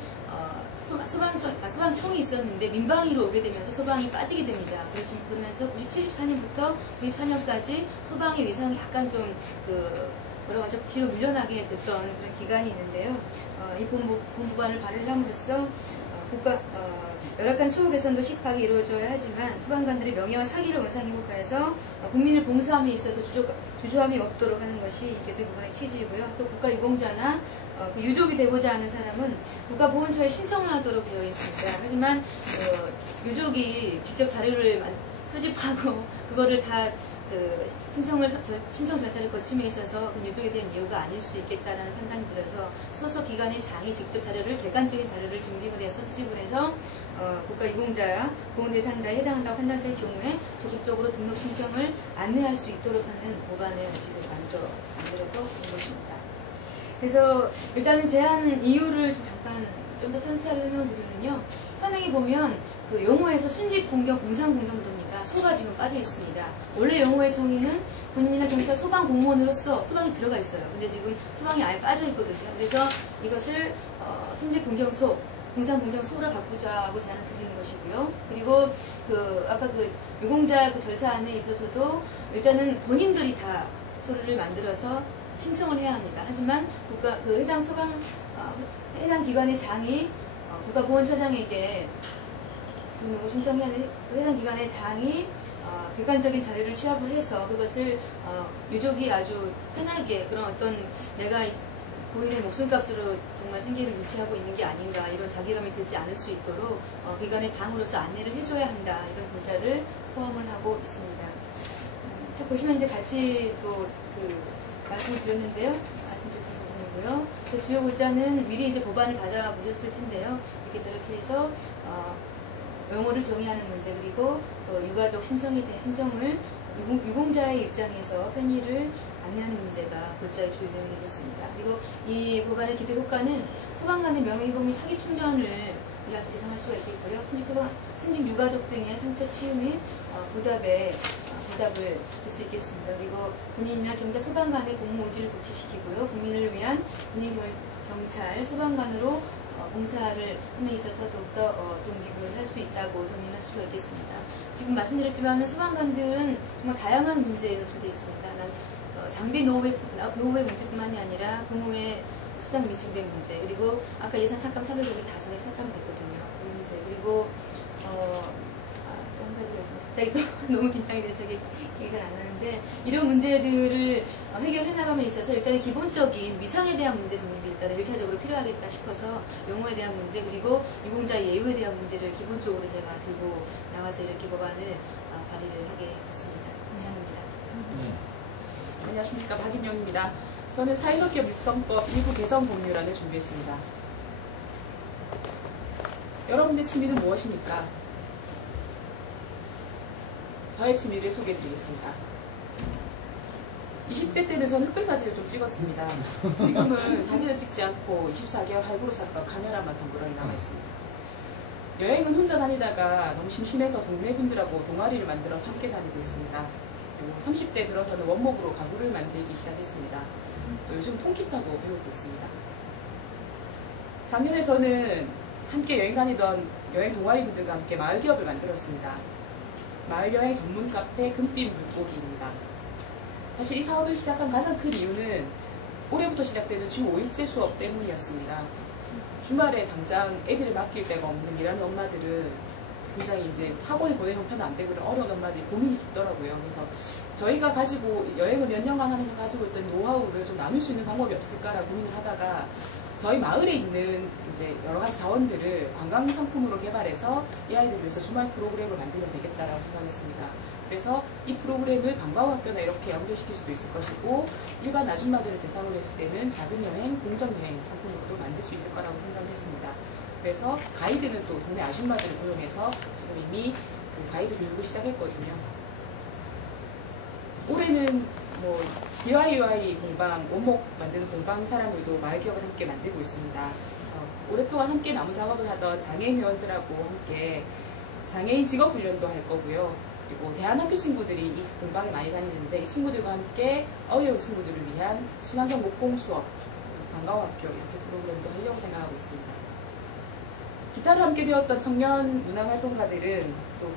소방청이 있었는데 민방위로 오게 되면서 소방이 빠지게 됩니다. 그러면서 74년부터 94년까지 소방의 위상이 약간 좀 여러 가지 뒤로 밀려나게 됐던 그런 기간이 있는데요. 이 본법안을 발의를 함으로써 열악한 처우 개선도 시급하게 이루어져야 하지만 소방관들의 명예와 사기를 원상 회복하여서 국민을 봉사함에 있어서 주저함이 없도록 하는 것이 이 개정 법안의 취지이고요. 또 국가유공자나 그 유족이 되고자 하는 사람은 국가보훈처에 신청을 하도록 되어 있습니다. 하지만 유족이 직접 자료를 수집하고 그거를 다 신청 절차를 거침에 있어서 그 유족에 대한 이유가 아닐 수 있겠다는 판단이 들어서 소속 기관의 장이 직접 자료를 객관적인 자료를 증빙을 해서 수집을 해서 국가유공자, 보훈 대상자에 해당한다고 판단될 경우에 적극적으로 등록 신청을 안내할 수 있도록 하는 법안을 지금 만들어서 온 것입니다. 그래서 일단은 제한 이유를 잠깐 좀 더 상세하게 설명드리면요. 현행에 보면 그 용어에서 순직 공경, 공상 공경 그럽니다. 소가 지금 빠져 있습니다. 원래 용어의 정의는 군인이나 경찰 소방 공무원으로서 소방이 들어가 있어요. 근데 지금 소방이 아예 빠져 있거든요. 그래서 이것을 순직 공경소, 공상 공경소로 바꾸자고 제안을 드리는 것이고요. 그리고 아까 유공자 절차 안에 있어서도 일단은 본인들이 다 서류를 만들어서 신청을 해야 합니다. 하지만 해당 기관의 장이 국가보훈처장에게 등록을 신청해야 하는 해당 기관의 장이 객관적인 자료를 취합을 해서 그것을 유족이 아주 편하게 그런 어떤 내가 본인의 목숨값으로 정말 생계를 유지하고 있는 게 아닌가 이런 자괴감이 들지 않을 수 있도록 기관의 장으로서 안내를 해줘야 한다 이런 문자를 포함을 하고 있습니다. 쭉 보시면 이제 같이 또 말씀을 드렸는데요. 말씀드린 부분이고요. 주요 골자는 미리 이제 법안을 받아보셨을 텐데요. 이렇게 저렇게 해서 영어를 정의하는 문제, 그리고 유가족 신청에 대한 신청을 유공자의 입장에서 편의를 안내하는 문제가 골자의 주요 내용이겠습니다. 그리고 이 법안의 기대 효과는 소방관의 명예훼손 및 사기 충전을 예상할 수가 있겠고요. 순직 유가족 등의 상처 치유 및 보답을 할 수 있겠습니다. 그리고 군인이나 경찰 소방관의 복무 의지를 고취시키고요. 국민을 위한 군인 경찰 소방관으로 봉사를 함에 있어서 더욱더 동기부여를 할 수 있다고 정리할 수가 있겠습니다. 지금 말씀드렸지만 소방관들은 정말 다양한 문제에 노출되어 있습니다. 장비 노후의 문제뿐만이 아니라 근무의 수당 미증된 문제, 그리고 아까 예산 삭감 400억이 다 저희 삭감됐거든요. 그 문제, 그리고 또 한 가지가 있습니다. 갑자기 또 너무 긴장이 돼서 기억이 잘 안 나는데, 이런 문제들을 해결해 나감에 있어서 일단 기본적인 위상에 대한 문제 정립이 일단 1차적으로 필요하겠다 싶어서 용어에 대한 문제, 그리고 유공자 예우에 대한 문제를 기본적으로 제가 들고 나와서 이렇게 법안을 발의를 하게 됐습니다. 이상입니다. 안녕하십니까, 박인영입니다. 저는 사회적 기업 육성법 일부 개정 법률안을 준비했습니다. 여러분의 취미는 무엇입니까? 저의 취미를 소개해드리겠습니다. 20대 때는 저는 흑백사진을 좀 찍었습니다. 지금은 사진을 찍지 않고 24개월 할부로 샀던 카메라만 덩그러니 남아있습니다. 여행은 혼자 다니다가 너무 심심해서 동네 분들하고 동아리를 만들어서 함께 다니고 있습니다. 그리고 30대 들어서는 원목으로 가구를 만들기 시작했습니다. 또 요즘 통기타도 배우고 있습니다. 작년에 저는 함께 여행 다니던 여행 동아리 분들과 함께 마을 기업을 만들었습니다. 마을 여행 전문 카페 금빛 물고기입니다. 사실 이 사업을 시작한 가장 큰 이유는 올해부터 시작되는 주 5일제 수업 때문이었습니다. 주말에 당장 애들을 맡길 데가 없는 일하는 엄마들은 굉장히 이제 학원에 보낼 형편도 안 되고 어려운 엄마들이 고민이 깊더라고요. 그래서 저희가 가지고 여행을 몇 년간 하면서 가지고 있던 노하우를 좀 나눌 수 있는 방법이 없을까라고 고민을 하다가 저희 마을에 있는 이제 여러 가지 자원들을 관광 상품으로 개발해서 이 아이들을 위해서 주말 프로그램을 만들면 되겠다라고 생각했습니다. 그래서 이 프로그램을 관광학교나 이렇게 연결시킬 수도 있을 것이고 일반 아줌마들을 대상으로 했을 때는 작은 여행, 공정 여행 상품으로도 만들 수 있을 거라고 생각을 했습니다. 그래서 가이드는 또 동네 아줌마들을 고용해서 지금 이미 그 가이드 교육을 시작했거든요. 올해는 뭐 DIY 공방, 원목 만드는 공방 사람들도 마을 기업을 함께 만들고 있습니다. 그래서 오랫동안 함께 나무 작업을 하던 장애인 회원들하고 함께 장애인 직업 훈련도 할 거고요. 그리고 대안학교 친구들이 이 공방에 많이 다니는데 이 친구들과 함께 어려운 친구들을 위한 친환경 목공 수업, 관광학교 이렇게 프로그램도 하려고 생각하고 있습니다. 기타를 함께 배웠던 청년 문화활동가들은 또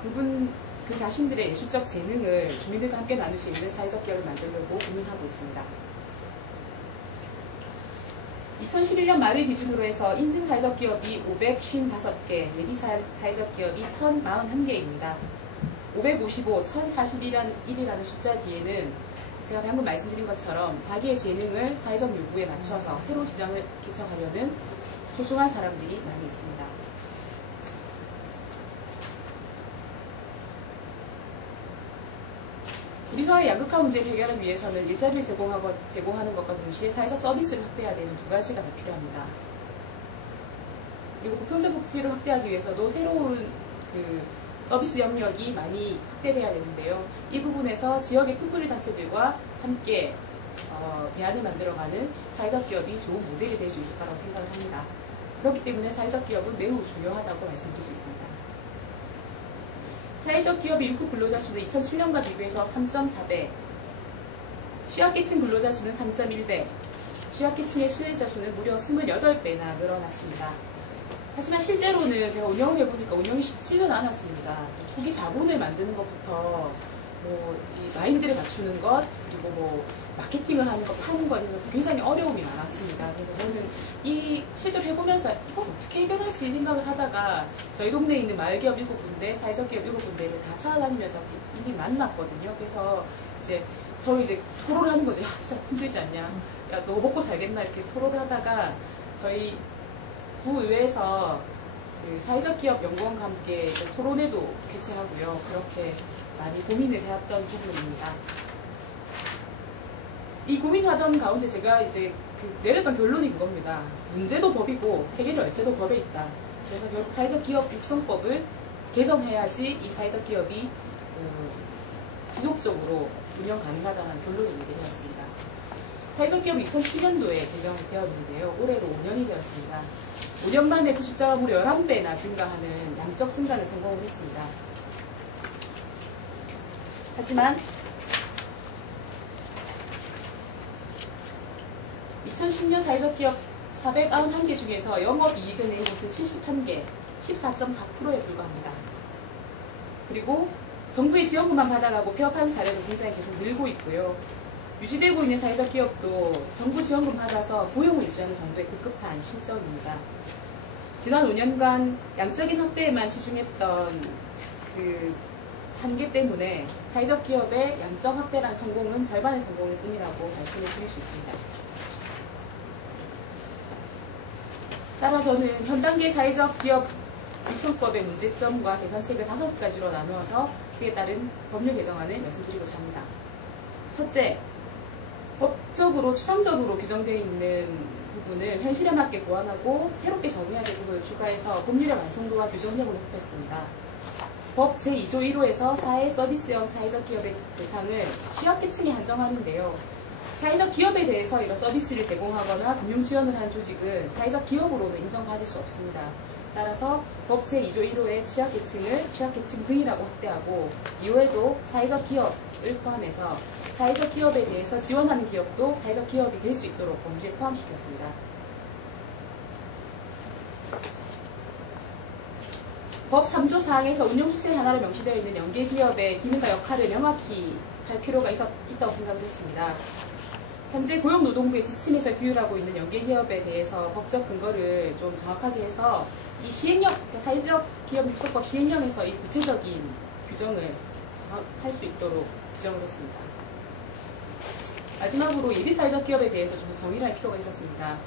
그 자신들의 예술적 재능을 주민들과 함께 나눌 수 있는 사회적 기업을 만들려고 고민하고 있습니다. 2011년 말을 기준으로 해서 인증 사회적 기업이 555개, 예비 사회적 기업이 1041개입니다. 555, 1041이라는 숫자 뒤에는 제가 방금 말씀드린 것처럼 자기의 재능을 사회적 요구에 맞춰서 새로운 시장을 개척하려는 소중한 사람들이 많이 있습니다. 우리 사회의 양극화 문제를 해결하기 위해서는 일자리를 제공하는 것과 동시에 사회적 서비스를 확대해야 되는 두 가지가 다 필요합니다. 그리고 보편적 복지를 확대하기 위해서도 새로운 그 서비스 영역이 많이 확대돼야 되는데요. 이 부분에서 지역의 풋불 단체들과 함께 대안을 만들어가는 사회적 기업이 좋은 모델이 될 수 있을 거라고 생각을 합니다. 그렇기 때문에 사회적 기업은 매우 중요하다고 말씀드릴 수 있습니다. 사회적 기업의 일부 근로자 수는 2007년과 비교해서 3.4배, 취약계층 근로자 수는 3.1배, 취약계층의 수혜자 수는 무려 28배나 늘어났습니다. 하지만 실제로는 제가 운영을 해보니까 운영이 쉽지는 않았습니다. 초기 자본을 만드는 것부터 이 마인드를 갖추는 것, 그리고 마케팅을 하는 것, 파는 것에서 굉장히 어려움이 많았습니다. 그래서 저는 이 실제로 해보면서 이거 어떻게 해결하지 생각을 하다가 저희 동네에 있는 마을기업 7군데, 사회적 기업 7군데를 다 찾아다니면서 이미 만났거든요. 그래서 이제 서로 이제 토론을 하는 거죠. 야, 진짜 힘들지 않냐? 야, 너 먹고 살겠나? 이렇게 토론을 하다가 저희 구의회에서 그 사회적 기업 연구원과 함께 토론회도 개최하고요. 그렇게 많이 고민을 해왔던 부분입니다. 이 고민하던 가운데 제가 이제 내렸던 결론이 그겁니다. 문제도 법이고 해결의 열쇠도 법에 있다. 그래서 결국 사회적 기업 육성법을 개선해야지 이 사회적 기업이 지속적으로 운영 가능하다는 결론을 내게 되었습니다. 사회적 기업이 2007년도에 제정되었는데요. 올해로 5년이 되었습니다. 5년 만에 그 숫자가 무려 11배나 증가하는 양적 증가를 성공을 했습니다. 하지만 2010년 사회적 기업 491개 중에서 영업이익을 낸 곳은 71개, 14.4%에 불과합니다. 그리고 정부의 지원금만 받아가고 폐업하는 사례도 굉장히 계속 늘고 있고요. 유지되고 있는 사회적 기업도 정부 지원금 받아서 고용을 유지하는 정도의 급급한 실정입니다. 지난 5년간 양적인 확대에만 치중했던 그 한계 때문에 사회적 기업의 양적 확대란 성공은 절반의 성공일 뿐이라고 말씀을 드릴 수 있습니다. 따라 저는 현 단계 사회적 기업 육성법의 문제점과 개선책을 5가지로 나누어서 그에 따른 법률 개정안을 말씀드리고자 합니다. 첫째, 법적으로 추상적으로 규정되어 있는 부분을 현실에 맞게 보완하고 새롭게 정의해야 될 부분을 추가해서 법률의 완성도와 규정력을 높였습니다. 법 제2조 1호에서 사회 서비스형 사회적 기업의 대상을 취약계층에 한정하는데요. 사회적 기업에 대해서 이런 서비스를 제공하거나 금융 지원을 하는 조직은 사회적 기업으로는 인정받을 수 없습니다. 따라서 법 제2조 1호의 취약계층 등이라고 확대하고 2호에도 사회적 기업을 포함해서 사회적 기업에 대해서 지원하는 기업도 사회적 기업이 될 수 있도록 범주에 포함시켰습니다. 법 3조 4항에서 운영수체 하나로 명시되어 있는 연계기업의 기능과 역할을 명확히 할 필요가 있다고 생각을 했습니다. 현재 고용노동부의 지침에서 규율하고 있는 연계기업에 대해서 법적 근거를 좀 정확하게 해서 이 시행령, 사회적 기업 육성법 시행령에서 이 구체적인 규정을 할 수 있도록 규정을 했습니다. 마지막으로 예비사회적 기업에 대해서 좀 정의를 할 필요가 있었습니다.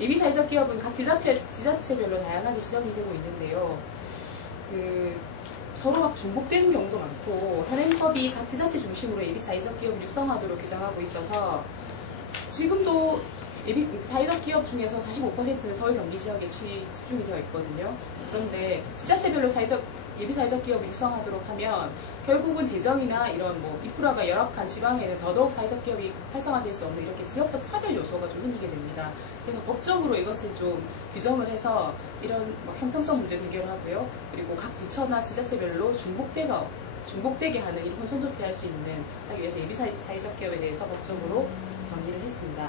예비사회적 기업은 각 지자체별로 다양하게 지정이 되고 있는데요. 서로 막 중복되는 경우도 많고 현행법이 각 지자체 중심으로 예비사회적 기업을 육성하도록 규정하고 있어서 지금도 사회적 기업 중에서 45%는 서울 경기 지역에 집중이 되어 있거든요. 그런데 지자체별로 예비사회적 기업을 육성하도록 하면 결국은 재정이나 이런 인프라가 열악한 지방에는 더더욱 사회적 기업이 활성화될 수 없는 이렇게 지역적 차별 요소가 좀 생기게 됩니다. 그래서 법적으로 이것을 좀 규정을 해서 이런 형평성 문제 해결을 하고요. 그리고 각 부처나 지자체별로 중복되게 하는 이런 혼선도 피할 수 있는 하기 위해서 예비사회적 기업에 대해서 법적으로 정의를 했습니다.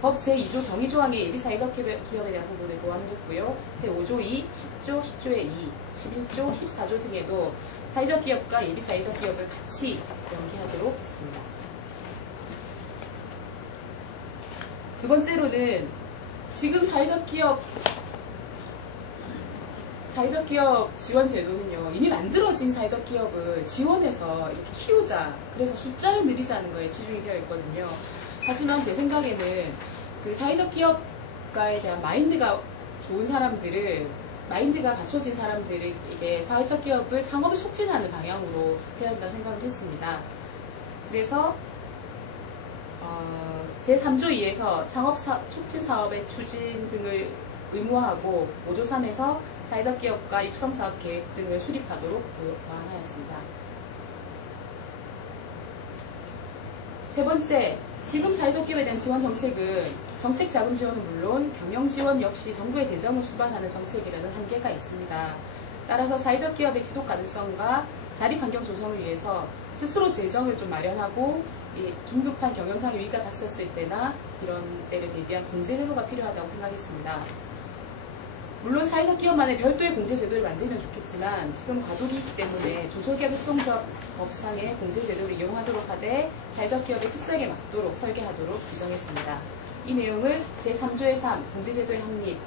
법 제2조 정의조항의 예비사회적 기업에 대한 부분을 보완을 했고요. 제5조 2, 10조, 10조의 2, 11조, 14조 등에도 사회적 기업과 예비사회적 기업을 같이 연계하도록 했습니다. 두 번째로는 지금 사회적 기업 지원 제도는요, 이미 만들어진 사회적 기업을 지원해서 이렇게 키우자, 그래서 숫자를 늘리자는 거에 치중이 되어 있거든요. 하지만 제 생각에는 그 사회적 기업가에 대한 마인드가 좋은 사람들을, 마인드가 갖춰진 사람들에게 사회적 기업을 창업을 촉진하는 방향으로 되어야 한다고 생각을 했습니다. 그래서 제3조 2에서 창업 촉진 사업의 추진 등을 의무화하고 5조 3에서 사회적 기업과 육성 사업 계획 등을 수립하도록 보완하였습니다. 세 번째, 지금 사회적 기업에 대한 지원 정책은 정책 자금 지원은 물론 경영 지원 역시 정부의 재정을 수반하는 정책이라는 한계가 있습니다. 따라서 사회적 기업의 지속 가능성과 자립 환경 조성을 위해서 스스로 재정을 좀 마련하고 긴급한 경영상의 위기가 닥쳤을 때나 이런 때를 대비한 공제제도가 필요하다고 생각했습니다. 물론 사회적 기업만의 별도의 공제제도를 만들면 좋겠지만 지금 과도기이기 때문에 중소기업 협동조합 법상의 공제제도를 이용하도록 하되 사회적 기업의 특성에 맞도록 설계하도록 규정했습니다. 이 내용을 제3조의 3 공제제도의 확립,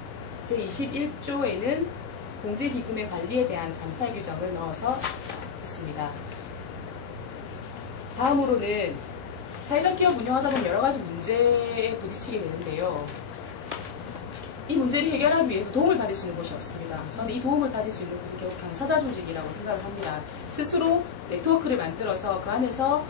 제21조에는 공제기금의 관리에 대한 감사의 규정을 넣어서 했습니다. 다음으로는 사회적 기업 운영하다 보면 여러 가지 문제에 부딪히게 되는데요. 이 문제를 해결하기 위해서 도움을 받을 수 있는 곳이 없습니다. 저는 이 도움을 받을 수 있는 곳은 결국 당사자 조직이라고 생각을 합니다. 스스로 네트워크를 만들어서 그 안에서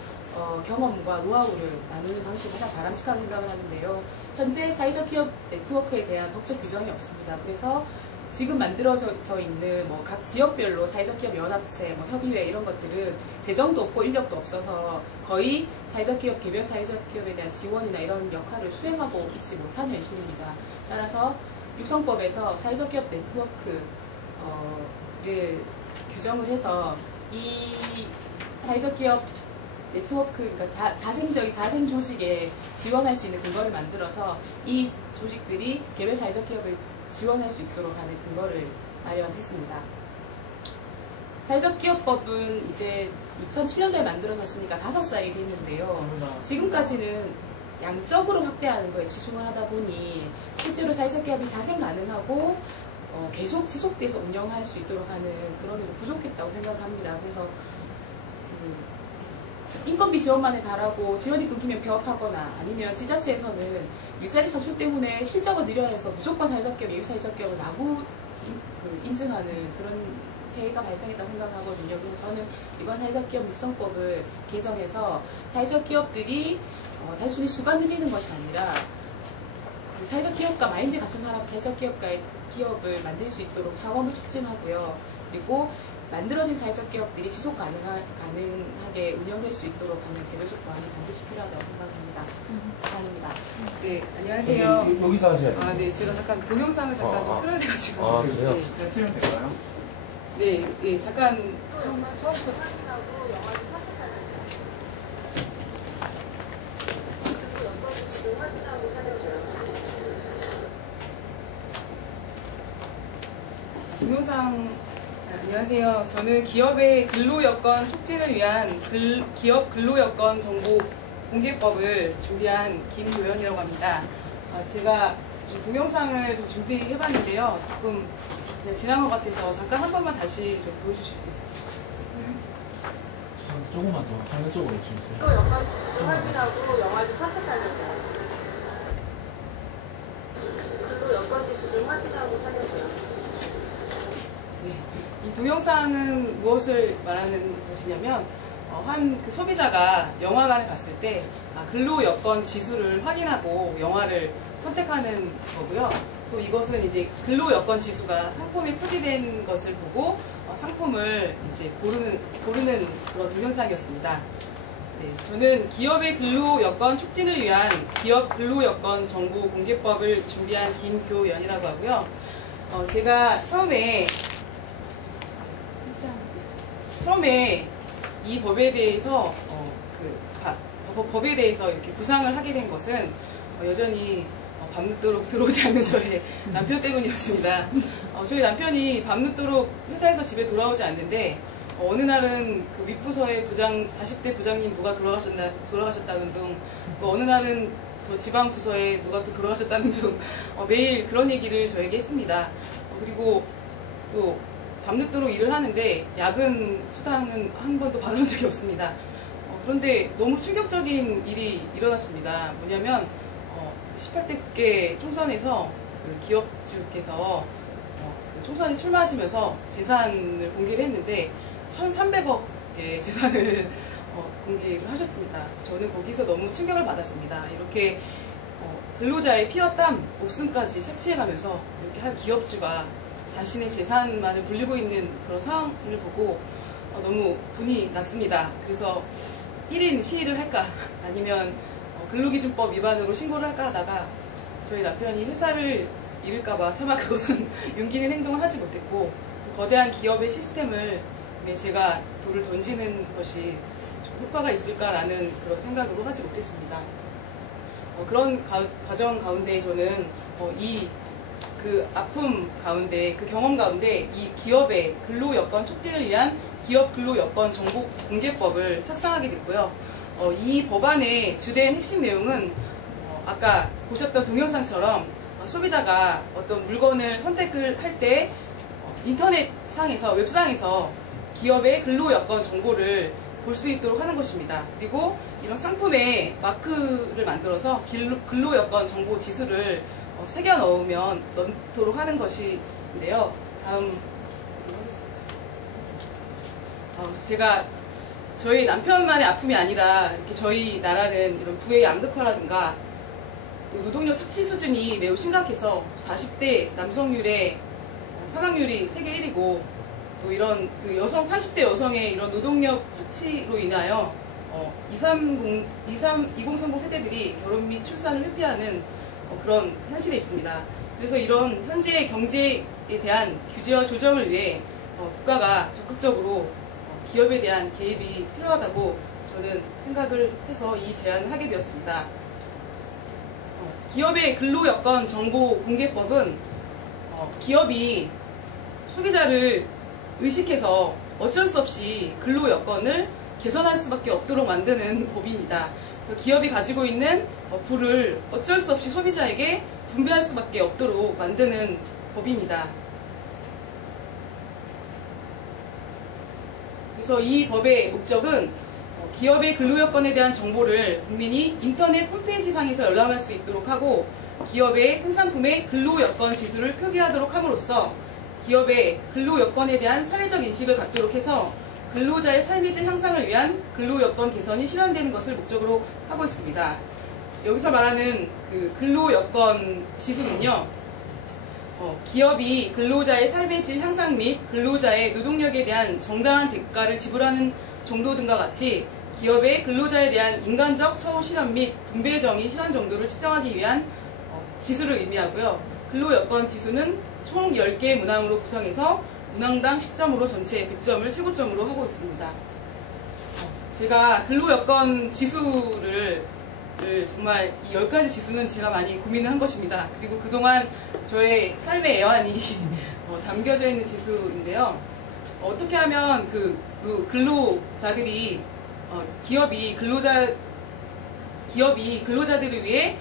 경험과 노하우를 나누는 방식이 가장 바람직하다고 생각을 하는데요. 현재 사회적 기업 네트워크에 대한 법적 규정이 없습니다. 그래서 지금 만들어져 있는 뭐 각 지역별로 사회적 기업 연합체, 뭐 협의회 이런 것들은 재정도 없고 인력도 없어서 거의 사회적 기업, 개별 사회적 기업에 대한 지원이나 이런 역할을 수행하고 있지 못한 현실입니다. 따라서 육성법에서 사회적 기업 네트워크를 규정을 해서 이 사회적 기업 네트워크, 그러니까 자생 조직에 지원할 수 있는 근거를 만들어서 이 조직들이 개별 사회적 기업을 지원할 수 있도록 하는 근거를 마련했습니다. 사회적 기업법은 이제 2007년도에 만들어졌으니까 5살이 됐는데요. 지금까지는 양적으로 확대하는 거에 치중을 하다 보니 실제로 사회적 기업이 자생 가능하고 계속 지속돼서 운영할 수 있도록 하는 그런 게 좀 부족했다고 생각을 합니다. 그래서 인건비 지원만에 달하고 지원이 끊기면 폐업하거나 아니면 지자체에서는 일자리 선출 때문에 실적을 늘려야 해서 무조건 사회적 기업, 예비 사회적 기업을 마구 인증하는 그런 폐해가 발생했다고 생각하거든요. 그래서 저는 이번 사회적 기업 육성법을 개정해서 사회적 기업들이 단순히 수가 늘리는 것이 아니라 사회적 기업가 마인드 갖춘 사람 사회적 기업을 만들 수 있도록 창업을 촉진하고요. 그리고 만들어진 사회적 기업들이 지속 가능하게 운영될 수 있도록 하는 제도적 보완이 반드시 필요하다고 생각합니다. 이상입니다. 네, 안녕하세요. 여기서 하셔야 돼요. 아, 네, 제가 잠깐 동영상을 잠깐 좀 틀어야 돼가지고. 아, 그래요? 네, 틀면 될까요? 네, 네, 잠깐 처음부터 확인하고 영화를 동영상. 안녕하세요. 저는 기업의 근로여건 촉진을 위한 기업 근로여건 정보 공개법을 준비한 김도연이라고 합니다. 제가 동영상을 좀 준비해봤는데요. 조금 지난 것 같아서 잠깐 한 번만 다시 좀 보여주실 수 있을까요? 조금만 더 화면 쪽으로 주세요. 또 여건 지수를 확인하고 영화를 선택하려고요. 근로여건 지수를 확인하고 살려고요. 네. 이 동영상은 무엇을 말하는 것이냐면 한 그 소비자가 영화관에 갔을 때 근로 여건 지수를 확인하고 영화를 선택하는 거고요. 또 이것은 이제 근로 여건 지수가 상품에 표기된 것을 보고 상품을 이제 고르는 그런 동영상이었습니다. 네, 저는 기업의 근로 여건 촉진을 위한 기업 근로 여건 정보 공개법을 준비한 김교연이라고 하고요. 제가 처음에 이 법에 대해서 법에 대해서 이렇게 구상을 하게 된 것은 여전히 밤늦도록 들어오지 않는 저의 남편 때문이었습니다. 저희 남편이 밤늦도록 회사에서 집에 돌아오지 않는데 어느 날은 그 윗부서의 40대 부장님 누가 돌아가셨다는 등 또 어느 날은 또 지방 부서에 누가 또 돌아가셨다는 등 매일 그런 얘기를 저에게 했습니다. 그리고 또 밤늦도록 일을 하는데 야근 수당은 한 번도 받아본 적이 없습니다. 그런데 너무 충격적인 일이 일어났습니다. 뭐냐면 18대 국회 총선에서 그 기업주께서 그 총선에 출마하시면서 재산을 공개를 했는데 1,300억의 재산을 공개를 하셨습니다. 저는 거기서 너무 충격을 받았습니다. 이렇게 근로자의 피와 땀, 목숨까지 착취해가면서 이렇게 한 기업주가 자신의 재산만을 불리고 있는 그런 상황을 보고 너무 분이 났습니다. 그래서 1인 시위를 할까 아니면 근로기준법 위반으로 신고를 할까 하다가 저희 남편이 회사를 잃을까봐 차마 그것은 용기 있는 행동을 하지 못했고 거대한 기업의 시스템을 제가 돌을 던지는 것이 효과가 있을까라는 그런 생각으로 하지 못했습니다. 그런 과정 가운데 저는 그 아픔 가운데, 그 경험 가운데 이 기업의 근로여건 촉진을 위한 기업 근로여건 정보 공개법을 착상하게 됐고요. 이 법안의 주된 핵심 내용은 아까 보셨던 동영상처럼 소비자가 어떤 물건을 선택을 할 때 인터넷상에서, 웹상에서 기업의 근로여건 정보를 볼 수 있도록 하는 것입니다. 그리고 이런 상품에 마크를 만들어서 근로여건 정보 지수를 새겨 넣도록 하는 것인데요. 다음 제가 저희 남편만의 아픔이 아니라 이렇게 저희 나라는 이런 부의 양극화라든가 또 노동력 착취 수준이 매우 심각해서 40대 남성률의 사망률이 세계 1위고 또 이런 그 30대 여성의 이런 노동력 착취로 인하여 2030 세대들이 결혼 및 출산을 회피하는 그런 현실에 있습니다. 그래서 이런 현재의 경제에 대한 규제와 조정을 위해 국가가 적극적으로 기업에 대한 개입이 필요하다고 저는 생각을 해서 이 제안을 하게 되었습니다. 기업의 근로여건 정보 공개법은 기업이 소비자를 의식해서 어쩔 수 없이 근로여건을 개선할 수밖에 없도록 만드는 법입니다. 그래서 기업이 가지고 있는 부를 어쩔 수 없이 소비자에게 분배할 수밖에 없도록 만드는 법입니다. 그래서 이 법의 목적은 기업의 근로여건에 대한 정보를 국민이 인터넷 홈페이지 상에서 열람할 수 있도록 하고 기업의 생산품의 근로여건 지수를 표기하도록 함으로써 기업의 근로여건에 대한 사회적 인식을 갖도록 해서 근로자의 삶의 질 향상을 위한 근로여건 개선이 실현되는 것을 목적으로 하고 있습니다. 여기서 말하는 그 근로여건 지수는요, 기업이 근로자의 삶의 질 향상 및 근로자의 노동력에 대한 정당한 대가를 지불하는 정도 등과 같이 기업의 근로자에 대한 인간적 처우 실현 및 분배 정의 실현 정도를 측정하기 위한 지수를 의미하고요. 근로여건 지수는 총 10개의 문항으로 구성해서 문항당 10점으로 전체 100점을 최고점으로 하고 있습니다. 제가 근로여건 지수를 정말 이 10가지 지수는 제가 많이 고민을 한 것입니다. 그리고 그동안 저의 삶의 애환이 담겨져 있는 지수인데요. 어떻게 하면 그 근로자들이 기업이 근로자들을 위해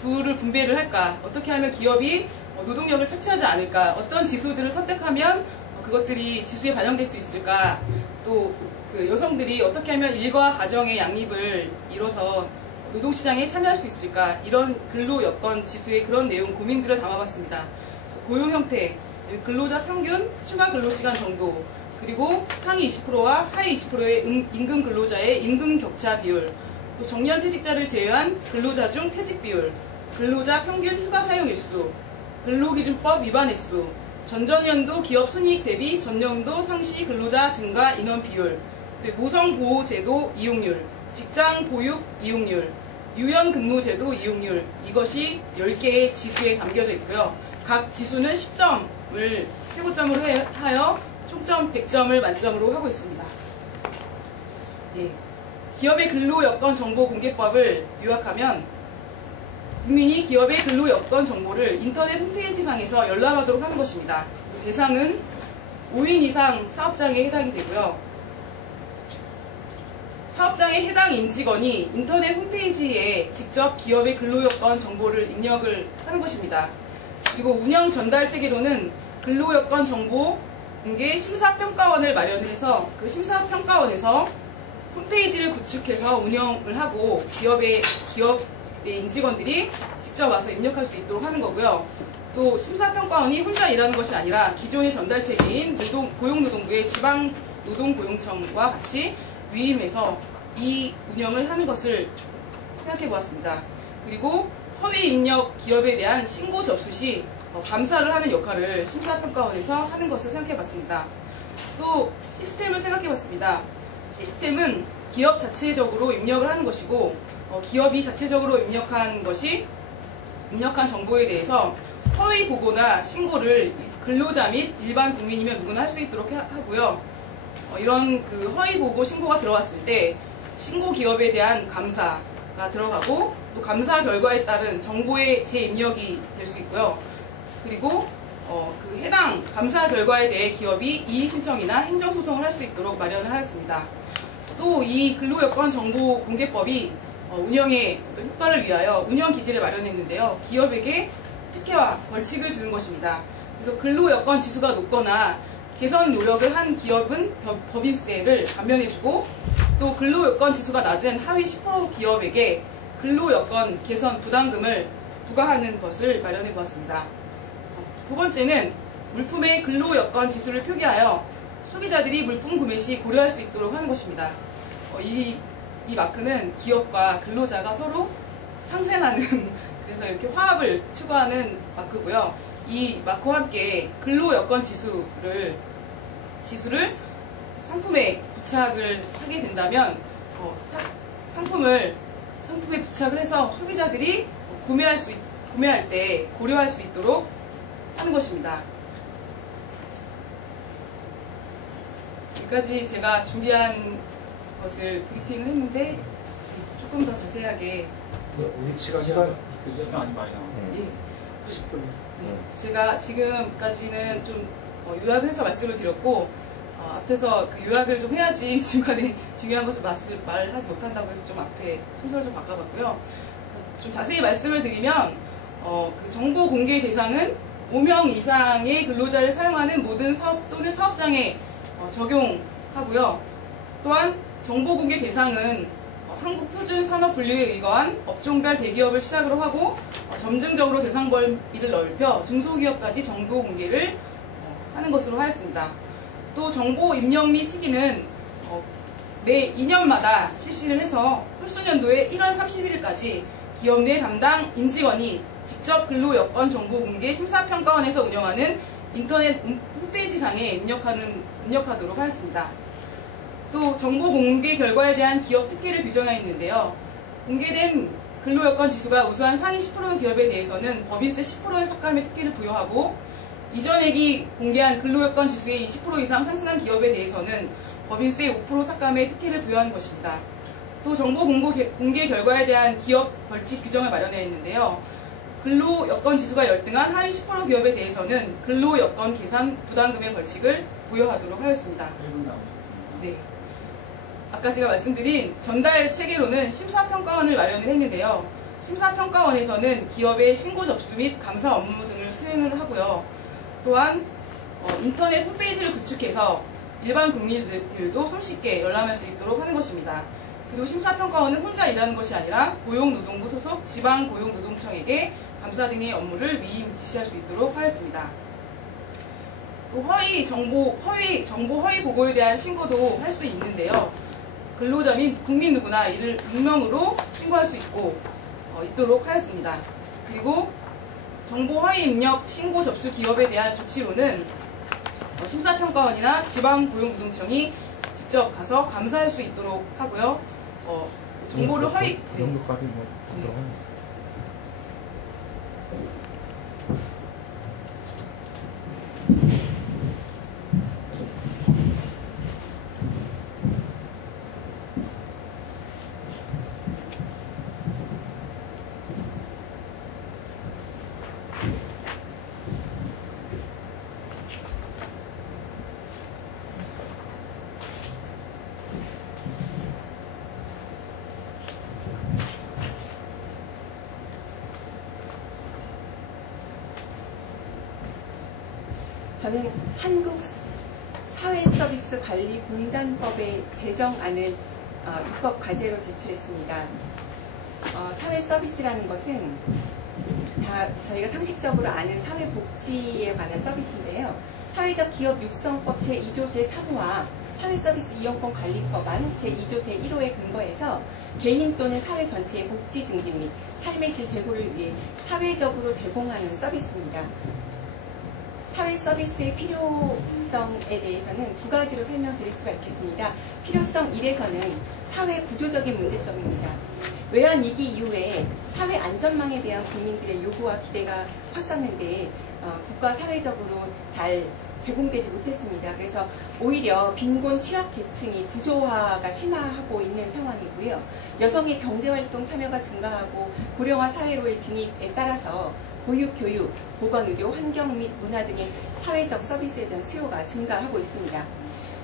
부를 분배를 할까? 어떻게 하면 기업이 노동력을 착취하지 않을까? 어떤 지수들을 선택하면 그것들이 지수에 반영될 수 있을까? 또 그 여성들이 어떻게 하면 일과 가정의 양립을 이뤄서 노동시장에 참여할 수 있을까? 이런 근로여건 지수의 그런 내용 고민들을 담아봤습니다. 고용 형태, 근로자 평균 추가 근로시간 정도, 그리고 상위 20%와 하위 20%의 임금 근로자의 임금 격차 비율, 또 정년 퇴직자를 제외한 근로자 중 퇴직 비율, 근로자 평균 휴가 사용 일수, 근로기준법 위반 횟수, 전전년도 기업 순이익 대비 전년도 상시 근로자 증가 인원 비율, 모성보호제도 이용률, 직장보육 이용률, 유연근무제도 이용률, 이것이 10개의 지수에 담겨져 있고요. 각 지수는 10점을 최고점으로 하여 총점 100점을 만점으로 하고 있습니다. 예. 기업의 근로여건 정보 공개법을 요약하면 국민이 기업의 근로여건 정보를 인터넷 홈페이지 상에서 열람하도록 하는 것입니다. 대상은 5인 이상 사업장에 해당이 되고요. 사업장에 해당 임직원이 인터넷 홈페이지에 직접 기업의 근로여건 정보를 입력을 하는 것입니다. 그리고 운영 전달 체계로는 근로여건 정보 공개 심사평가원을 마련을 해서 그 심사평가원에서 홈페이지를 구축해서 운영을 하고 기업의 임직원들이 직접 와서 입력할 수 있도록 하는 거고요. 또 심사평가원이 혼자 일하는 것이 아니라 기존의 전달체계인 고용노동부의 지방노동고용청과 같이 위임해서 이 운영을 하는 것을 생각해 보았습니다. 그리고 허위 입력 기업에 대한 신고 접수 시 감사를 하는 역할을 심사평가원에서 하는 것을 생각해 봤습니다. 또 시스템을 생각해 봤습니다. 시스템은 기업 자체적으로 입력을 하는 것이고 기업이 자체적으로 입력한 정보에 대해서 허위 보고나 신고를 근로자 및 일반 국민이면 누구나 할 수 있도록 하고요. 이런 그 허위 보고 신고가 들어왔을 때 신고 기업에 대한 감사가 들어가고 또 감사 결과에 따른 정보의 재입력이 될 수 있고요. 그리고 그 해당 감사 결과에 대해 기업이 이의 신청이나 행정소송을 할 수 있도록 마련을 하였습니다. 또 이 근로여건 정보 공개법이 운영의 효과를 위하여 운영 기지를 마련했는데요. 기업에게 특혜와 벌칙을 주는 것입니다. 그래서 근로여건 지수가 높거나 개선 노력을 한 기업은 법인세를 감면해주고 또 근로여건 지수가 낮은 하위 10% 기업에게 근로여건 개선 부담금을 부과하는 것을 마련해 보았습니다. 두 번째는 물품의 근로여건 지수를 표기하여 소비자들이 물품 구매 시 고려할 수 있도록 하는 것입니다. 이 마크는 기업과 근로자가 서로 상생하는 그래서 이렇게 화합을 추구하는 마크고요. 이 마크와 함께 근로 여건 지수를 상품에 부착을 하게 된다면 상품에 부착을 해서 소비자들이 구매할 때 고려할 수 있도록 하는 것입니다. 여기까지 제가 준비한 것을 브리핑을 했는데 조금 더 자세하게 우리 시간이 많이 남았어요. 예. 10분. 제가 지금까지는 좀 요약을 해서 말씀을 드렸고 앞에서 그 요약을 좀 해야지 중간에 중요한 것을 말하지 못한다고 해서 좀 앞에 순서를 좀 바꿔봤고요. 좀 자세히 말씀을 드리면 그 정보 공개 대상은 5명 이상의 근로자를 사용하는 모든 사업 또는 사업장에 적용하고요. 또한 정보 공개 대상은 한국표준산업분류에 의거한 업종별 대기업을 시작으로 하고 점증적으로 대상 범위를 넓혀 중소기업까지 정보 공개를 하는 것으로 하였습니다. 또 정보 입력 및 시기는 매 2년마다 실시를 해서 홀수년도의 1월 31일까지 기업 내 담당 임직원이 직접 근로 여건 정보 공개 심사평가원에서 운영하는 인터넷 홈페이지상에 입력하도록 하였습니다. 또 정보 공개 결과에 대한 기업 특혜를 규정하였는데요. 공개된 근로여건 지수가 우수한 상위 10% 기업에 대해서는 법인세 10%의 삭감의 특혜를 부여하고 이전액이 공개한 근로여건 지수의 20% 이상 상승한 기업에 대해서는 법인세 5% 삭감의 특혜를 부여한 것입니다. 또 정보 공개 결과에 대한 기업 벌칙 규정을 마련해 있는데요. 근로여건 지수가 열등한 하위 10% 기업에 대해서는 근로여건 계산 부담금의 벌칙을 부여하도록 하였습니다. 1분 남으셨습니다. 네. 아까 제가 말씀드린 전달 체계로는 심사평가원을 마련을 했는데요. 심사평가원에서는 기업의 신고 접수 및 감사 업무 등을 수행을 하고요. 또한 인터넷 홈페이지를 구축해서 일반 국민들도 손쉽게 열람할 수 있도록 하는 것입니다. 그리고 심사평가원은 혼자 일하는 것이 아니라 고용노동부 소속 지방고용노동청에게 감사 등의 업무를 위임 지시할 수 있도록 하였습니다. 또 정보 허위 보고에 대한 신고도 할 수 있는데요. 근로자 및 국민 누구나 이를 익명으로 신고할 수 있도록 하였습니다. 그리고 정보 허위 입력 신고 접수 기업에 대한 조치로는 심사평가원이나 지방고용노동청이 직접 가서 감사할 수 있도록 하고요. 정보를 허위 그 정도까지 뭐 듣도록 하겠습니다. 저는 한국사회서비스관리공단법의 제정안을 입법 과제로 제출했습니다. 사회서비스라는 것은 다 저희가 상식적으로 아는 사회복지에 관한 서비스인데요. 사회적 기업 육성법 제2조 제3호와 사회서비스 이용권 관리법안 제2조 제1호에 근거해서 개인 또는 사회 전체의 복지 증진 및 삶의 질 제고를 위해 사회적으로 제공하는 서비스입니다. 사회 서비스의 필요성에 대해서는 두 가지로 설명드릴 수가 있겠습니다. 필요성 1에서는 사회 구조적인 문제점입니다. 외환위기 이후에 사회 안전망에 대한 국민들의 요구와 기대가 컸었는데 국가 사회적으로 잘 제공되지 못했습니다. 그래서 오히려 빈곤 취약계층이 구조화가 심화하고 있는 상황이고요. 여성의 경제활동 참여가 증가하고 고령화 사회로의 진입에 따라서 보육, 교육, 보건의료, 환경 및 문화 등의 사회적 서비스에 대한 수요가 증가하고 있습니다.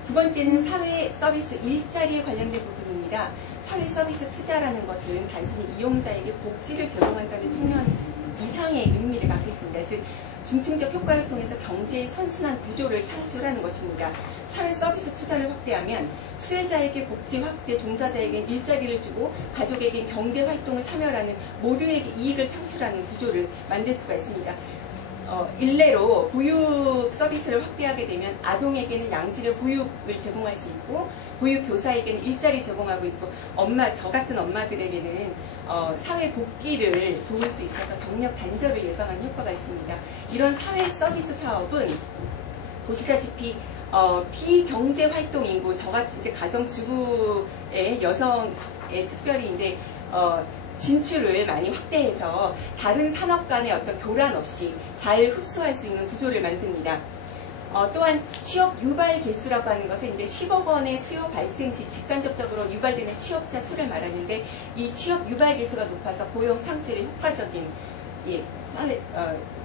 두 번째는 사회 서비스 일자리에 관련된 부분입니다. 사회 서비스 투자라는 것은 단순히 이용자에게 복지를 제공한다는 측면 이상의 의미를 갖고 있습니다. 즉, 중증적 효과를 통해서 경제의 선순환 구조를 창출하는 것입니다. 사회 서비스 투자를 확대하면 수혜자에게 복지 확대, 종사자에겐 일자리를 주고 가족에겐 경제 활동을 참여하는 모두에게 이익을 창출하는 구조를 만들 수가 있습니다. 일례로 보육 서비스를 확대하게 되면 아동에게는 양질의 보육을 제공할 수 있고 보육 교사에게는 일자리 제공하고 있고 저 같은 엄마들에게는 사회 복귀를 도울 수 있어서 병력 단절을 예방하는 효과가 있습니다. 이런 사회 서비스 사업은 보시다시피 비경제 활동이고 저같이 이제 가정주부의 여성의 특별히 이제 진출을 많이 확대해서 다른 산업 간의 어떤 교란 없이 잘 흡수할 수 있는 구조를 만듭니다. 또한 취업 유발 개수라고 하는 것은 이제 10억 원의 수요 발생 시 직간접적으로 유발되는 취업자 수를 말하는데 이 취업 유발 개수가 높아서 고용 창출에 효과적인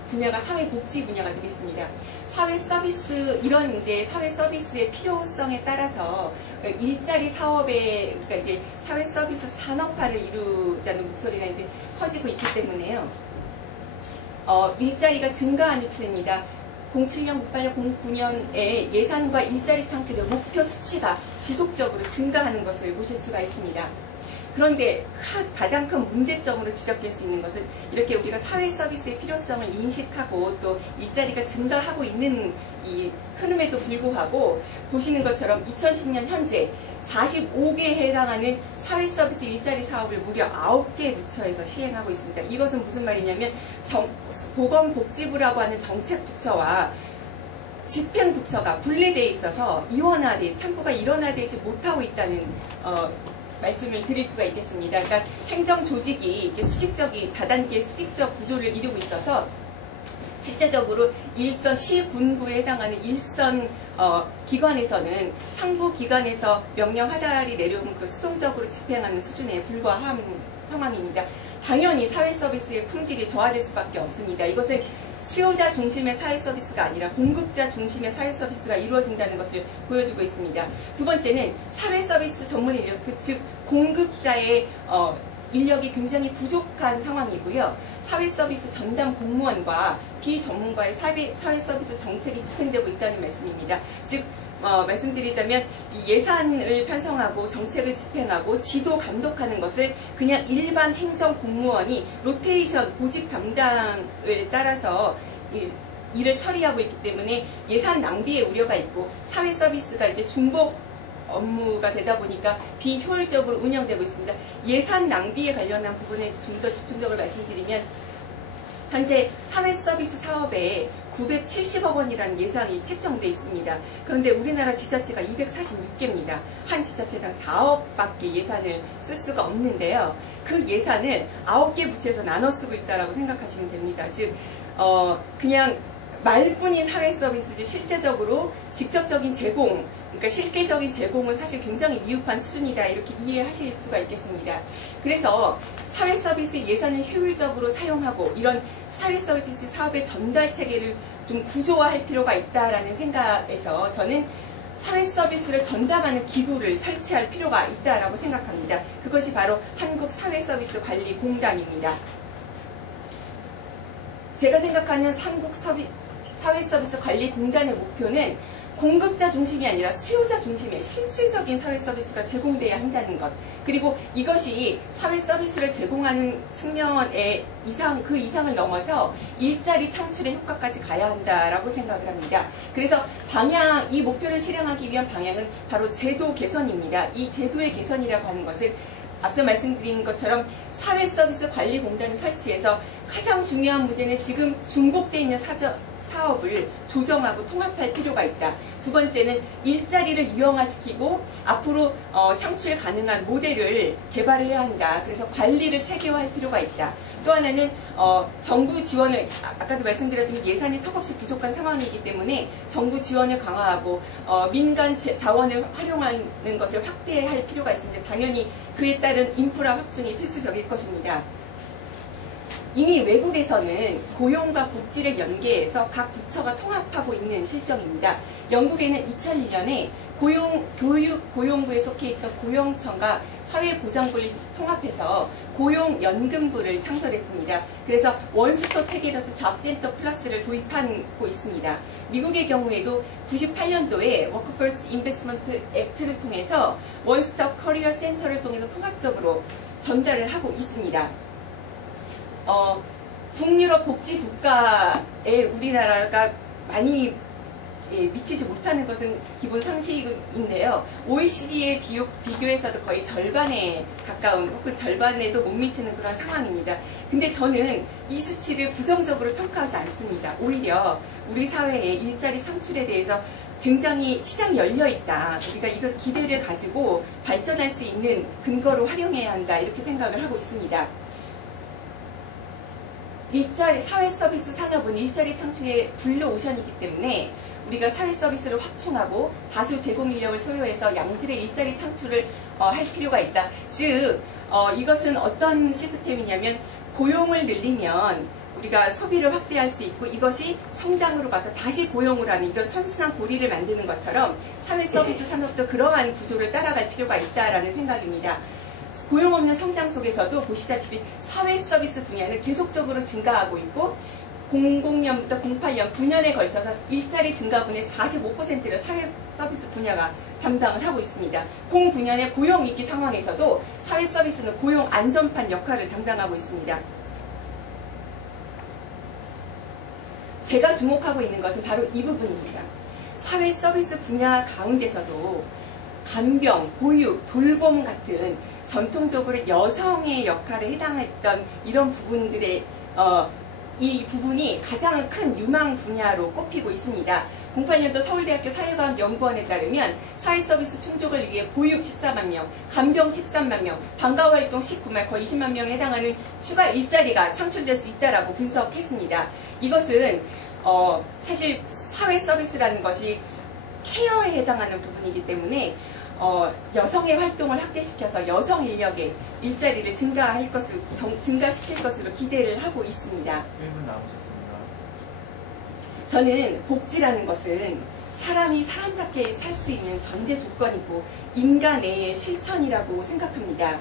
분야가 사회복지 분야가 되겠습니다. 사회 서비스, 이런 이제 사회 서비스의 필요성에 따라서 일자리 사업에, 그러니까 이제 사회 서비스 산업화를 이루자는 목소리가 이제 커지고 있기 때문에요. 일자리가 증가하는 추세입니다. 07년, 08년, 09년에 예산과 일자리 창출의 목표 수치가 지속적으로 증가하는 것을 보실 수가 있습니다. 그런데 가장 큰 문제점으로 지적될 수 있는 것은 이렇게 우리가 사회 서비스의 필요성을 인식하고 또 일자리가 증가하고 있는 이 흐름에도 불구하고 보시는 것처럼 2010년 현재 45개에 해당하는 사회 서비스 일자리 사업을 무려 9개 부처에서 시행하고 있습니다. 이것은 무슨 말이냐면 보건복지부라고 하는 정책부처와 집행부처가 분리되어 있어서 창구가 일원화되지 못하고 있다는 말씀을 드릴 수가 있겠습니다. 그러니까 행정 조직이 다단계 수직적 구조를 이루고 있어서 실제적으로 일선 시군구에 해당하는 일선 기관에서는 상부 기관에서 명령 하달이 내려오면 그 수동적으로 집행하는 수준에 불과한 상황입니다. 당연히 사회 서비스의 품질이 저하될 수밖에 없습니다. 이것은 수요자 중심의 사회 서비스가 아니라 공급자 중심의 사회 서비스가 이루어진다는 것을 보여주고 있습니다. 두 번째는 사회 서비스 전문 인력, 즉 공급자의 인력이 굉장히 부족한 상황이고요. 사회 서비스 전담 공무원과 비전문가의 사회 서비스 정책이 집행되고 있다는 말씀입니다. 즉 말씀드리자면 이 예산을 편성하고 정책을 집행하고 지도 감독하는 것을 그냥 일반 행정 공무원이 로테이션 보직 담당을 따라서 일을 처리하고 있기 때문에 예산 낭비의 우려가 있고 사회 서비스가 이제 중복 업무가 되다 보니까 비효율적으로 운영되고 있습니다. 예산 낭비에 관련한 부분에 좀 더 집중적으로 말씀드리면 현재 사회 서비스 사업에 970억 원이라는 예산이 책정되어 있습니다. 그런데 우리나라 지자체가 246개입니다. 한 지자체당 4억밖에 예산을 쓸 수가 없는데요. 그 예산을 9개 부처에서 나눠 쓰고 있다고 생각하시면 됩니다. 즉 그냥 말뿐인 사회 서비스지 실제적으로 직접적인 제공, 그러니까 실질적인 제공은 사실 굉장히 미흡한 수준이다, 이렇게 이해하실 수가 있겠습니다. 그래서 사회 서비스 예산을 효율적으로 사용하고 이런 사회 서비스 사업의 전달 체계를 좀 구조화할 필요가 있다라는 생각에서 저는 사회 서비스를 전담하는 기구를 설치할 필요가 있다라고 생각합니다. 그것이 바로 한국사회서비스관리공단입니다. 제가 생각하는 한국사회서비스관리공단의 목표는 공급자 중심이 아니라 수요자 중심의 실질적인 사회 서비스가 제공돼야 한다는 것, 그리고 이것이 사회 서비스를 제공하는 측면의 그 이상을 넘어서 일자리 창출의 효과까지 가야 한다라고 생각을 합니다. 그래서 이 목표를 실행하기 위한 방향은 바로 제도 개선입니다. 이 제도의 개선이라고 하는 것은 앞서 말씀드린 것처럼 사회 서비스 관리공단을 설치해서 가장 중요한 문제는 지금 중복되어 있는 사업을 조정하고 통합할 필요가 있다. 두 번째는 일자리를 유형화시키고 앞으로 창출 가능한 모델을 개발해야 한다. 그래서 관리를 체계화할 필요가 있다. 또 하나는 정부 지원을, 아까도 말씀드렸지만 예산이 턱없이 부족한 상황이기 때문에 정부 지원을 강화하고 민간 자원을 활용하는 것을 확대할 필요가 있습니다. 당연히 그에 따른 인프라 확충이 필수적일 것입니다. 이미 외국에서는 고용과 복지를 연계해서 각 부처가 통합하고 있는 실정입니다. 영국에는 2001년에 고용부에 속해 있던 고용청과 사회보장부를 통합해서 고용연금부를 창설했습니다. 그래서 원스톱 체계로서 잡센터 플러스를 도입하고 있습니다. 미국의 경우에도 98년도에 워크포스 인베스트먼트 액트를 통해서 원스톱 커리어 센터를 통해서 통합적으로 전달을 하고 있습니다. 북유럽 복지 국가에 우리나라가 많이 미치지 못하는 것은 기본 상식인데요. OECD에 비교해서도 거의 절반에 가까운 혹은 절반에도 못 미치는 그런 상황입니다. 근데 저는 이 수치를 부정적으로 평가하지 않습니다. 오히려 우리 사회의 일자리 창출에 대해서 굉장히 시장이 열려있다. 우리가 이것을 기대를 가지고 발전할 수 있는 근거로 활용해야 한다. 이렇게 생각을 하고 있습니다. 사회 서비스 산업은 일자리 창출의 블루오션이기 때문에 우리가 사회 서비스를 확충하고 다수 제공 인력을 소요해서 양질의 일자리 창출을 할 필요가 있다. 즉 이것은 어떤 시스템이냐면 고용을 늘리면 우리가 소비를 확대할 수 있고 이것이 성장으로 가서 다시 고용을 하는 이런 선순환 고리를 만드는 것처럼 사회 서비스 산업도 그러한 구조를 따라갈 필요가 있다라는 생각입니다. 고용 없는 성장 속에서도 보시다시피 사회 서비스 분야는 계속적으로 증가하고 있고 00년부터 08년 9년에 걸쳐서 일자리 증가분의 45%를 사회 서비스 분야가 담당을 하고 있습니다. 09년의 고용위기 상황에서도 사회 서비스는 고용 안전판 역할을 담당하고 있습니다. 제가 주목하고 있는 것은 바로 이 부분입니다. 사회 서비스 분야 가운데서도 간병, 보육, 돌봄 같은 전통적으로 여성의 역할에 해당했던 이런 부분들의 이 부분이 가장 큰 유망 분야로 꼽히고 있습니다. 08년도 서울대학교 사회과학연구원에 따르면 사회서비스 충족을 위해 보육 14만 명, 간병 13만 명, 방과활동 19만 거의 20만 명에 해당하는 추가 일자리가 창출될 수 있다라고 분석했습니다. 이것은 사실 사회서비스라는 것이 케어에 해당하는 부분이기 때문에 여성의 활동을 확대시켜서 여성 인력의 일자리를 증가시킬 것으로 기대를 하고 있습니다. 1분 남으셨습니다. 저는 복지라는 것은 사람이 사람답게 살 수 있는 전제 조건이고 인간의 실천이라고 생각합니다.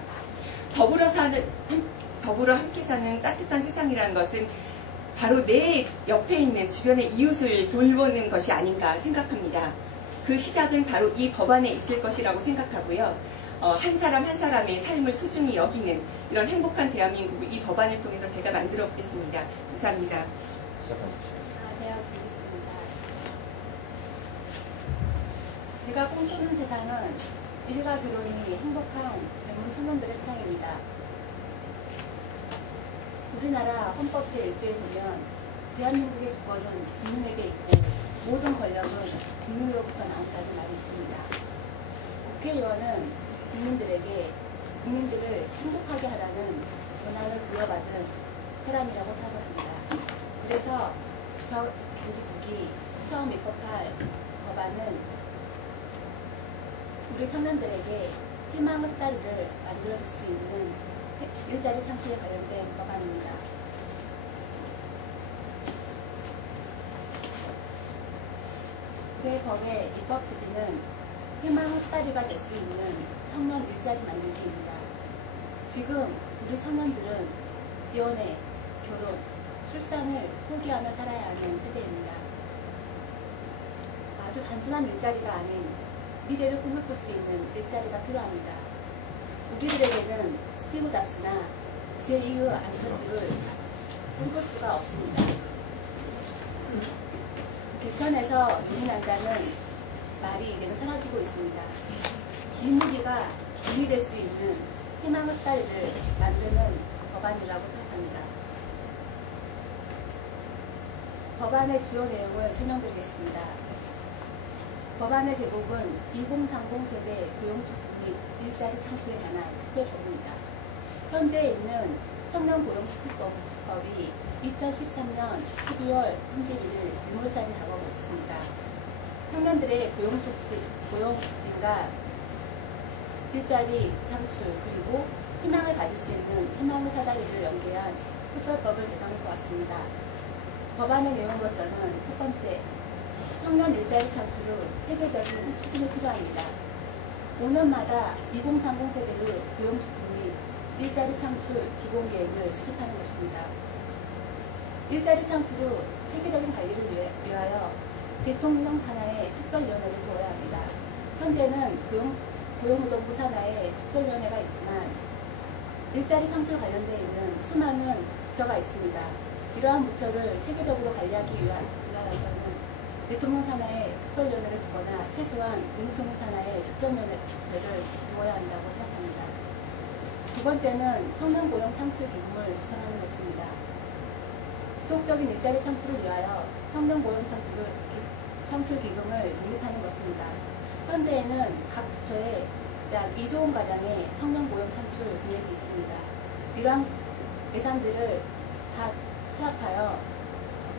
더불어 함께 사는 따뜻한 세상이라는 것은 바로 내 옆에 있는 주변의 이웃을 돌보는 것이 아닌가 생각합니다. 그 시작은 바로 이 법안에 있을 것이라고 생각하고요. 한 사람 한 사람의 삶을 소중히 여기는 이런 행복한 대한민국을 이 법안을 통해서 제가 만들어 보겠습니다. 감사합니다. 안녕하세요. 김기수입니다. 제가 꿈꾸는 세상은 일과 결혼이 행복한 젊은 청년들의 세상입니다. 우리나라 헌법 제1조에 보면 대한민국의 주권은 국민에게 있고 모든 권력은 국민으로부터 나온다는 말이 있습니다. 국회의원은 국민들을 행복하게 하라는 권한을 부여받은 사람이라고 생각합니다. 그래서 저 김지숙이 처음 입법할 법안은 우리 청년들에게 희망의 스타일을 만들어줄 수 있는 일자리 창출에 관련된 법안입니다. 제 법의 입법 취지는 희망의 스타일가 될 수 있는 청년 일자리 만들기입니다. 지금 우리 청년들은 연애, 결혼, 출산을 포기하며 살아야 하는 세대입니다. 아주 단순한 일자리가 아닌 미래를 꿈꿔볼 수 있는 일자리가 필요합니다. 우리들에게는 스티브 잡스나 제2의 안철수를 꿈꿀 수가 없습니다. 개천에서 눈이 난다는 말이 이제는 사라지고 있습니다. 인문비가 돈이 될 수 있는 희망의 스타일을 만드는 법안이라고 생각합니다. 법안의 주요 내용을 설명드리겠습니다. 법안의 제목은 2030 세대 고용축 및 일자리 창출에 관한 특별법입니다. 현재 있는 청년고용축법이 2013년 12월 31일 유물살이 다가오고 있습니다. 청년들의 고용증가, 일자리 창출, 그리고 희망을 가질 수 있는 희망의 사다리를 연계한 특별법을 제정해 보았습니다. 법안의 내용으로서는 첫 번째, 청년 일자리 창출 후 체계적인 추진이 필요합니다. 5년마다 2030 세대의 고용축 및 일자리 창출 기본계획을 수립하는 것입니다. 일자리 창출 후 체계적인 관리를 위하여 대통령 산하의 특별위원회를 두어야 합니다. 현재는 고용노동부 산하에 특별위원회가 있지만 일자리 창출 관련되어 있는 수많은 부처가 있습니다. 이러한 부처를 체계적으로 관리하기 위하여서는 대통령 산하에 특별위원회를 두거나 최소한 국무총리 산하에 특별위원회를 두어야 한다고 생각합니다. 두 번째는 청년 고용 창출 기금을 구성하는 것입니다. 지속적인 일자리 창출을 위하여 청년 고용 창출 기금을成立하는 것입니다. 현재에는 각 부처에 약 2조 원 가량의 청년 고용 창출 금액이 있습니다. 이러한 예산들을 다 수합하여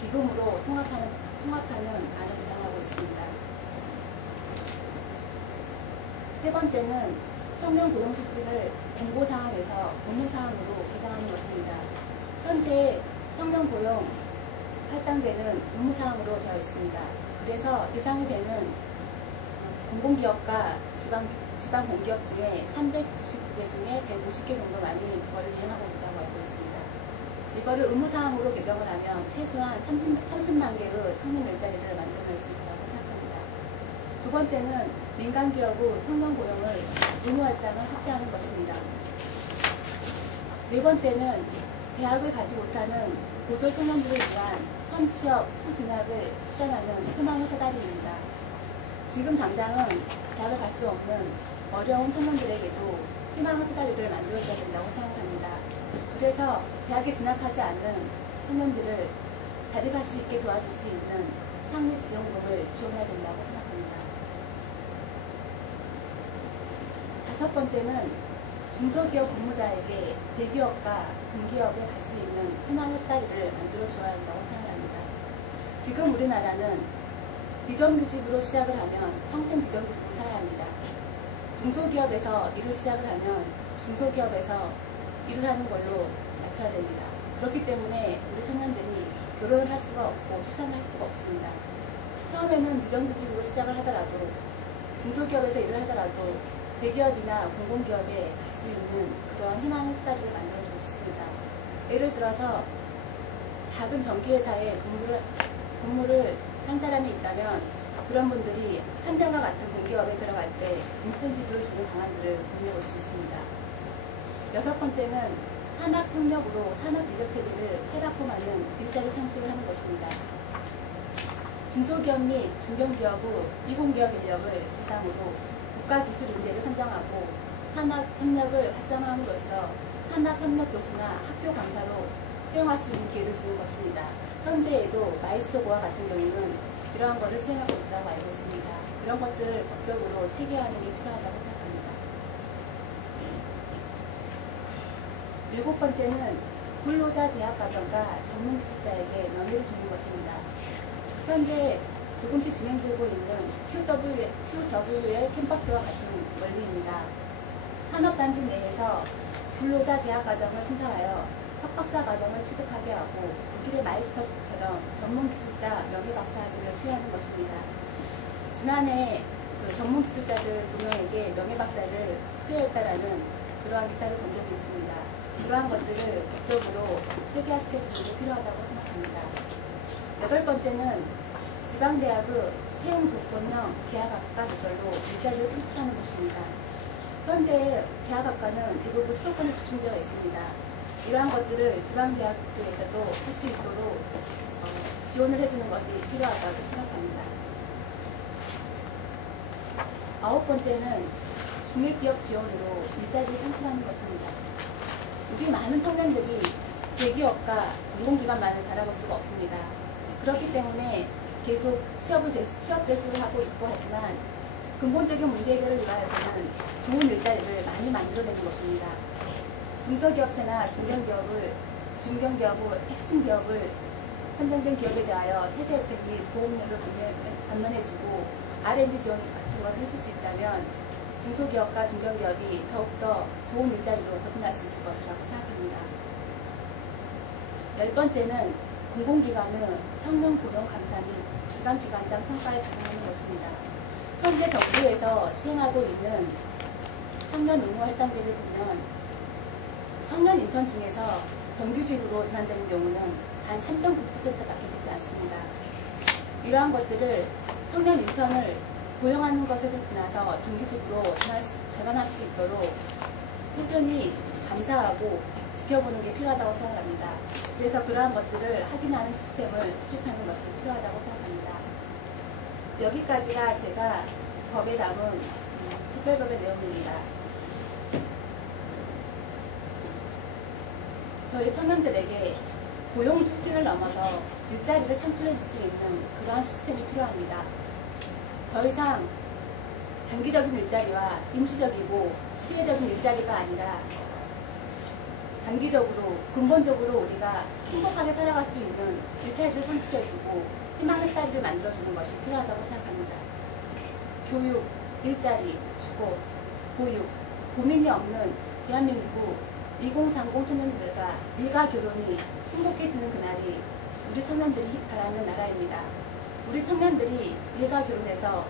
기금으로 통합하는 안을 구상하고 있습니다. 세 번째는 청년 고용 특징을 공고사항에서 업무사항으로 개정하는 것입니다. 현재 청년 고용 할당제는 의무사항으로 되어 있습니다. 그래서 대상이 되는 공공기업과 지방공기업 중에 399개 중에 150개 정도만이 이거를 이행하고 있다고 알고 있습니다. 이거를 의무사항으로 개정을 하면 최소한 30만 개의 청년 일자리를 만들어낼 수 있다고 생각합니다. 두 번째는 민간기업의 청년 고용을 의무할당을 확대하는 것입니다. 네 번째는 대학을 가지 못하는 고졸 청년들을 위한 선취업, 후진학을 실현하는 희망의 사다리입니다. 지금 당장은 대학을 갈 수 없는 어려운 청년들에게도 희망의 사다리를 만들어줘야 된다고 생각합니다. 그래서 대학에 진학하지 않은 청년들을 자립할 수 있게 도와줄 수 있는 창립 지원금을 지원해야 된다고 생각합니다. 다섯 번째는 중소기업 근무자에게 대기업과 공기업에 갈 수 있는 희망의 사다리를 만들어줘야 한다고 생각합니다. 지금 우리나라는 비정규직으로 시작을 하면 평생 비정규직으로 살아야 합니다. 중소기업에서 일을 시작을 하면 중소기업에서 일을 하는 걸로 맞춰야 됩니다. 그렇기 때문에 우리 청년들이 결혼을 할 수가 없고 출산을 할 수가 없습니다. 처음에는 비정규직으로 시작을 하더라도 중소기업에서 일을 하더라도 대기업이나 공공기업에 갈 수 있는 그런 희망의 스타일을 만들어주고 싶습니다. 예를 들어서 작은 전기회사에 근무를 한 사람이 있다면 그런 분들이 한전과 같은 공기업에 들어갈 때 인센티브를 주는 방안들을 고민해 볼 수 있습니다. 여섯 번째는 산학협력으로 산업인력체계를 해박화하는 일자리 창출을 하는 것입니다. 중소기업 및 중견기업의 이공기업 인력을 대상으로 국가기술 인재를 선정하고 산학협력을 활성화함으로써 산학협력 교수나 학교 강사로 수용할 수 있는 기회를 주는 것입니다. 현재에도 마이스터고와 같은 경우는 이러한 것을 수행하고 있다고 알고 있습니다. 이런 것들을 법적으로 체계화하는 게 필요하다고 생각합니다. 일곱 번째는 근로자 대학과정과 전문기술자에게 명예를 주는 것입니다. 현재 조금씩 진행되고 있는 QW의 캠퍼스와 같은 원리입니다. 산업단지 내에서 근로자 대학과정을 신설하여 석박사 과정을 취득하게 하고 독일의 마이스터십처럼 전문기술자 명예박사학위를 수여하는 것입니다. 지난해 전문기술자들 2명에게 명예박사를 수여했다라는 그러한 기사를 본 적이 있습니다. 그러한 것들을 법적으로 체계화시켜주는 게 필요하다고 생각합니다. 여덟 번째는 지방대학의 채용 조건형 계약학과 개설로 일자리를 창출하는 것입니다. 현재 계약학과는 대부분 수도권에 집중되어 있습니다. 이러한 것들을 지방대학교에서도 할 수 있도록 지원을 해주는 것이 필요하다고 생각합니다. 아홉 번째는 중소기업 지원으로 일자리를 창출하는 것입니다. 우리 많은 청년들이 대기업과 공공기관만을 바라볼 수가 없습니다. 그렇기 때문에 계속 취업 재수를 하고 있고 하지만 근본적인 문제 해결을 위하여서는 좋은 일자리를 많이 만들어내는 것입니다. 중소기업체나 중견기업의 핵심 기업을 선정된 기업에 대하여 세제 혜택 및 보험료를 반면해주고 R&D 지원 같은 걸 해줄 수 있다면 중소기업과 중견기업이 더욱더 좋은 일자리로 거듭날 수 있을 것이라고 생각합니다. 열 번째는 공공기관의 청년 고용 감사 및 기관장 평가에 반영하는 것입니다. 현재 정부에서 시행하고 있는 청년 의무 할당제를 보면 청년 인턴 중에서 정규직으로 전환되는 경우는 한 3.9%밖에 되지 않습니다. 이러한 것들을 청년 인턴을 고용하는 것에서 지나서 정규직으로 전환할 수 있도록 꾸준히 감사하고 지켜보는 게 필요하다고 생각합니다. 그래서 그러한 것들을 확인하는 시스템을 수립하는 것이 필요하다고 생각합니다. 여기까지가 제가 법에 담은 특별법의 내용입니다. 저희 청년들에게 고용 촉진을 넘어서 일자리를 창출해 줄 수 있는 그러한 시스템이 필요합니다. 더 이상 단기적인 일자리와 임시적이고 시혜적인 일자리가 아니라 단기적으로 근본적으로 우리가 행복하게 살아갈 수 있는 일자리를 창출해주고 희망의 사리를 만들어주는 것이 필요하다고 생각합니다. 교육, 일자리, 주거, 보육, 고민이 없는 대한민국 2030 청년들과 일가 결혼이 행복해지는 그날이 우리 청년들이 바라는 나라입니다. 우리 청년들이 일가 결혼해서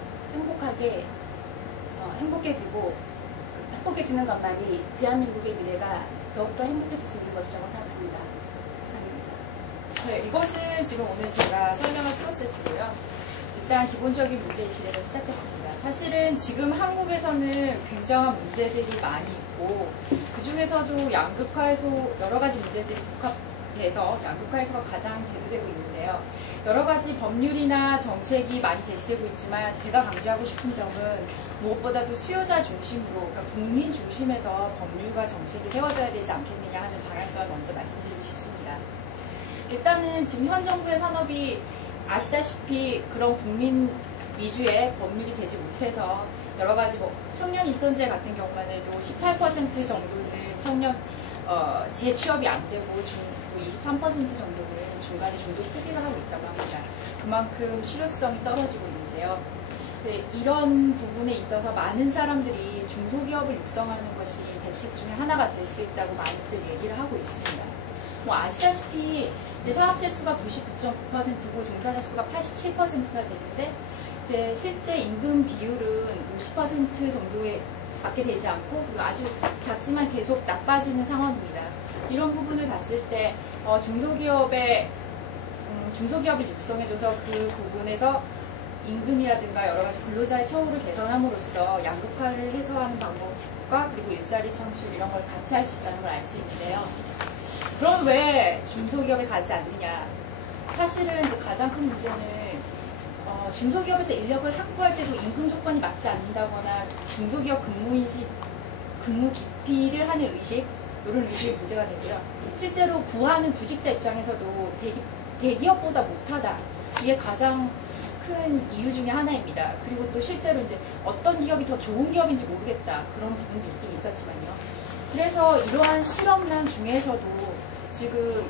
행복해지는 것만이 대한민국의 미래가 더욱더 행복해질 수 있는 것이라고 생각합니다. 이상입니다. 네, 이것은 지금 오늘 제가 설명할 프로세스고요. 일단 기본적인 문제의식에서 시작했습니다. 사실은 지금 한국에서는 굉장한 문제들이 많이 있고 그 중에서도 양극화해소 여러 가지 문제들이 복합해서 양극화해소가 가장 대두되고 있는데요. 여러 가지 법률이나 정책이 많이 제시되고 있지만 제가 강조하고 싶은 점은 무엇보다도 수요자 중심으로 그러니까 국민 중심에서 법률과 정책이 세워져야 되지 않겠느냐 하는 방향성을 먼저 말씀드리고 싶습니다. 일단은 지금 현 정부의 산업이 아시다시피 그런 국민 위주의 법률이 되지 못해서 여러 가지 청년 인턴제 같은 경우만 해도 18% 정도는 청년 재취업이 안 되고 23% 정도는 중간에 중도 포기를 하고 있다고 합니다. 그만큼 실효성이 떨어지고 있는데요. 네, 이런 부분에 있어서 많은 사람들이 중소기업을 육성하는 것이 대책 중에 하나가 될 수 있다고 많이들 얘기를 하고 있습니다. 아시다시피 이제 사업체 수가 99.9%고 종사자 수가 87%가 되는데 이제 실제 임금 비율은 50% 정도에 밖에 되지 않고 그리고 아주 작지만 계속 나빠지는 상황입니다. 이런 부분을 봤을 때 중소기업을 육성해줘서 그 부분에서 임금이라든가 여러 가지 근로자의 처우를 개선함으로써 양극화를 해소하는 방법과 그리고 일자리 창출 이런 걸 같이 할 수 있다는 걸 알 수 있는데요. 그럼 왜 중소기업에 가지 않느냐? 사실은 이제 가장 큰 문제는 중소기업에서 인력을 확보할 때도 임금 조건이 맞지 않는다거나 중소기업 근무 기피를 하는 의식 이런 의식이 문제가 되고요. 실제로 구하는 구직자 입장에서도 대기업보다 못하다. 이게 가장 큰 이유 중에 하나입니다. 그리고 또 실제로 이제 어떤 기업이 더 좋은 기업인지 모르겠다. 그런 부분도 있긴 있었지만요. 그래서 이러한 실업난 중에서도 지금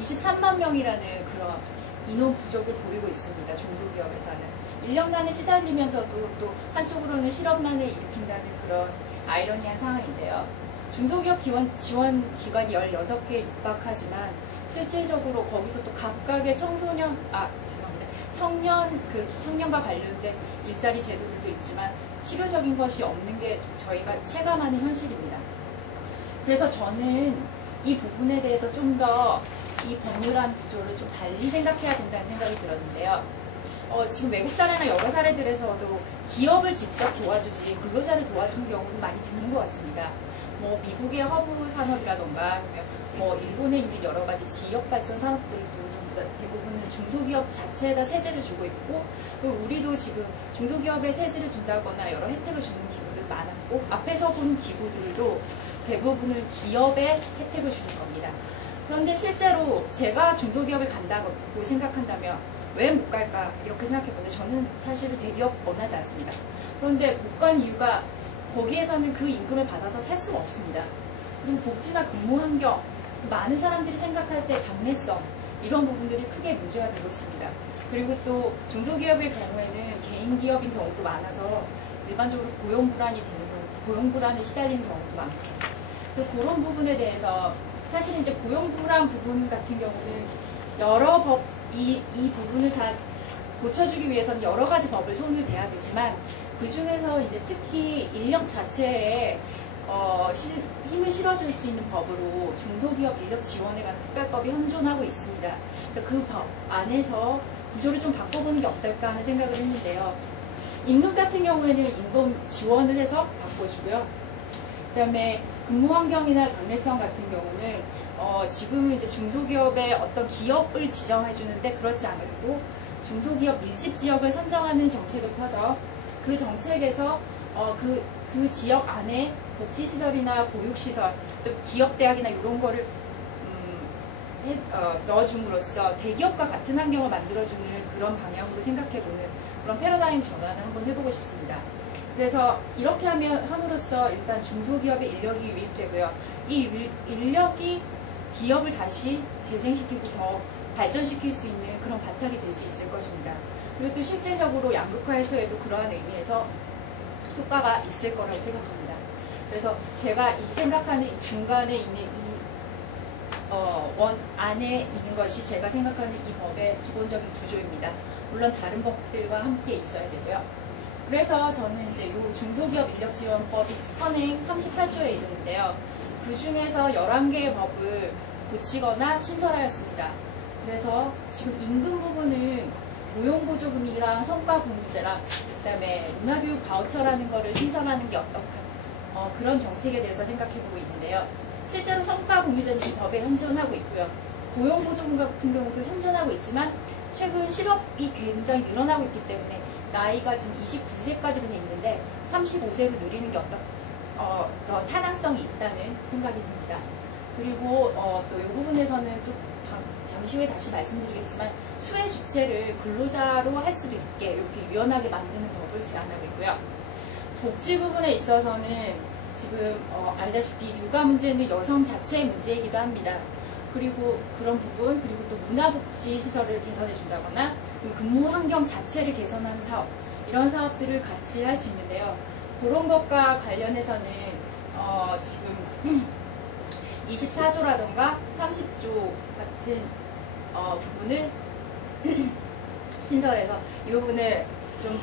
23만 명이라는 그런 인원 부족을 보이고 있습니다. 중소기업에서는. 인력난에 시달리면서도 또 한쪽으로는 실업난을 일으킨다는 그런 아이러니한 상황인데요. 중소기업 지원 기관이 16개에 육박하지만 실질적으로 거기서 또 각각의 청년과 관련된 일자리 제도들도 있지만 실효적인 것이 없는 게 저희가 체감하는 현실입니다. 그래서 저는 이 부분에 대해서 좀 더 이 법률안 구조를 좀 달리 생각해야 된다는 생각이 들었는데요. 지금 외국 사례나 여러 사례들에서도 기업을 직접 도와주지 근로자를 도와주는 경우는 많이 드문 것 같습니다. 미국의 허브 산업이라던가 일본의 이제 여러 가지 지역 발전 산업들도 전부 다 대부분은 중소기업 자체에다 세제를 주고 있고 우리도 지금 중소기업에 세제를 준다거나 여러 혜택을 주는 기구들 많았고 앞에서 본 기구들도 대부분은 기업에 혜택을 주는 겁니다. 그런데 실제로 제가 중소기업을 간다고 생각한다면 왜 못 갈까 이렇게 생각해보는데 저는 사실은 대기업 원하지 않습니다. 그런데 못 간 이유가 거기에서는 그 임금을 받아서 살 수가 없습니다. 그리고 복지나 근무 환경, 많은 사람들이 생각할 때 장래성 이런 부분들이 크게 문제가 되고 있습니다. 그리고 또 중소기업의 경우에는 개인 기업인 경우도 많아서 일반적으로 고용 불안에 시달리는 경우도 많고 그래서 그런 부분에 대해서 사실 이제 고용 불안 부분 같은 경우는 여러 이 부분을 다 고쳐주기 위해서는 여러 가지 법을 손을 대야 되지만 그 중에서 이제 특히 인력 자체에 힘을 실어줄 수 있는 법으로 중소기업 인력 지원에 관한 특별법이 현존하고 있습니다. 그래서 그 법 안에서 구조를 좀 바꿔보는 게 어떨까 하는 생각을 했는데요. 임금 같은 경우에는 임금 지원을 해서 바꿔주고요. 그다음에 근무 환경이나 장래성 같은 경우는 지금은 이제 중소기업의 어떤 기업을 지정해 주는데 그렇지 않고 중소기업 밀집 지역을 선정하는 정책을 펴서 그 정책에서 그 지역 안에 복지시설이나 보육시설, 또 기업대학이나 이런 거를 넣어줌으로써 대기업과 같은 환경을 만들어주는 그런 방향으로 생각해보는 그런 패러다임 전환을 한번 해보고 싶습니다. 그래서 이렇게 함으로써 일단 중소기업의 인력이 유입되고요. 이 인력이 기업을 다시 재생시키고 더 발전시킬 수 있는 그런 바탕이 될 수 있을 것입니다. 그리고 또 실질적으로 양극화해서에도 그러한 의미에서 효과가 있을 거라고 생각합니다. 그래서 제가 생각하는 이 중간에 있는 원 안에 있는 것이 제가 생각하는 이 법의 기본적인 구조입니다. 물론 다른 법들과 함께 있어야 되고요. 그래서 저는 이제 이 중소기업 인력지원법이 현행 38조에 이르는데요. 그 중에서 11개의 법을 고치거나 신설하였습니다. 그래서 지금 임금 부분은 고용보조금이랑 성과공유제랑 그다음에 문화교육 바우처라는 거를 신설하는 게 어떨까 그런 정책에 대해서 생각해보고 있는데요. 실제로 성과공유제는 이 법에 현존하고 있고요. 고용보조금 같은 경우도 현존하고 있지만 최근 실업이 굉장히 늘어나고 있기 때문에 나이가 지금 29세까지 돼 있는데 35세로 늘리는 게 더 타당성이 있다는 생각이 듭니다. 그리고 또 이 부분에서는 또 잠시 후에 다시 말씀드리겠지만 수혜 주체를 근로자로 할 수도 있게 이렇게 유연하게 만드는 법을 제안하고 있고요. 복지 부분에 있어서는 지금 알다시피 육아 문제는 여성 자체의 문제이기도 합니다. 그리고 그런 부분, 그리고 또 문화복지 시설을 개선해 준다거나 근무 환경 자체를 개선하는 사업, 이런 사업들을 같이 할 수 있는데요. 그런 것과 관련해서는 지금 24조라던가 30조 같은 부분을 신설해서 이 부분을 좀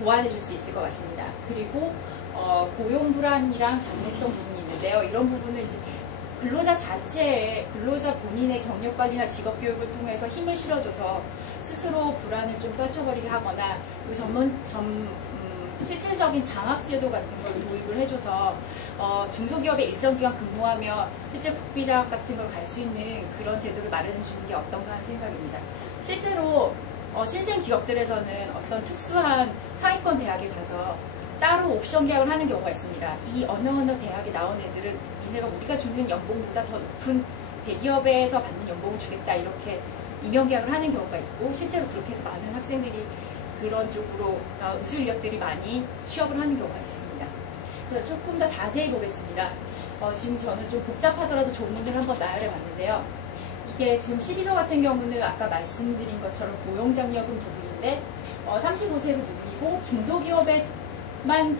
보완해 줄 수 있을 것 같습니다. 그리고 고용 불안이랑 장래성 부분이 있는데요. 이런 부분은 이제 근로자 자체에 근로자 본인의 경력 관리나 직업 교육을 통해서 힘을 실어줘서 스스로 불안을 좀 떨쳐버리게 하거나 실질적인 장학제도 같은 걸 도입을 해줘서 중소기업에 일정 기간 근무하며 실제 국비장학 같은 걸 갈 수 있는 그런 제도를 마련해 주는 게 어떤가 하는 생각입니다. 실제로 신생 기업들에서는 어떤 특수한 상위권 대학에 가서 따로 옵션 계약을 하는 경우가 있습니다. 이 어느 대학에 나온 애들은 니네가 우리가 주는 연봉보다 더 높은 대기업에서 받는 연봉을 주겠다 이렇게 임용 계약을 하는 경우가 있고 실제로 그렇게 해서 많은 학생들이 그런 쪽으로 우수 인력들이 많이 취업을 하는 경우가 있습니다. 그래서 조금 더 자세히 보겠습니다. 지금 저는 좀 복잡하더라도 조문을 한번 나열해 봤는데요. 이게 지금 12조 같은 경우는 아까 말씀드린 것처럼 고용장려금 부분인데 35세로 늘리고 중소기업에만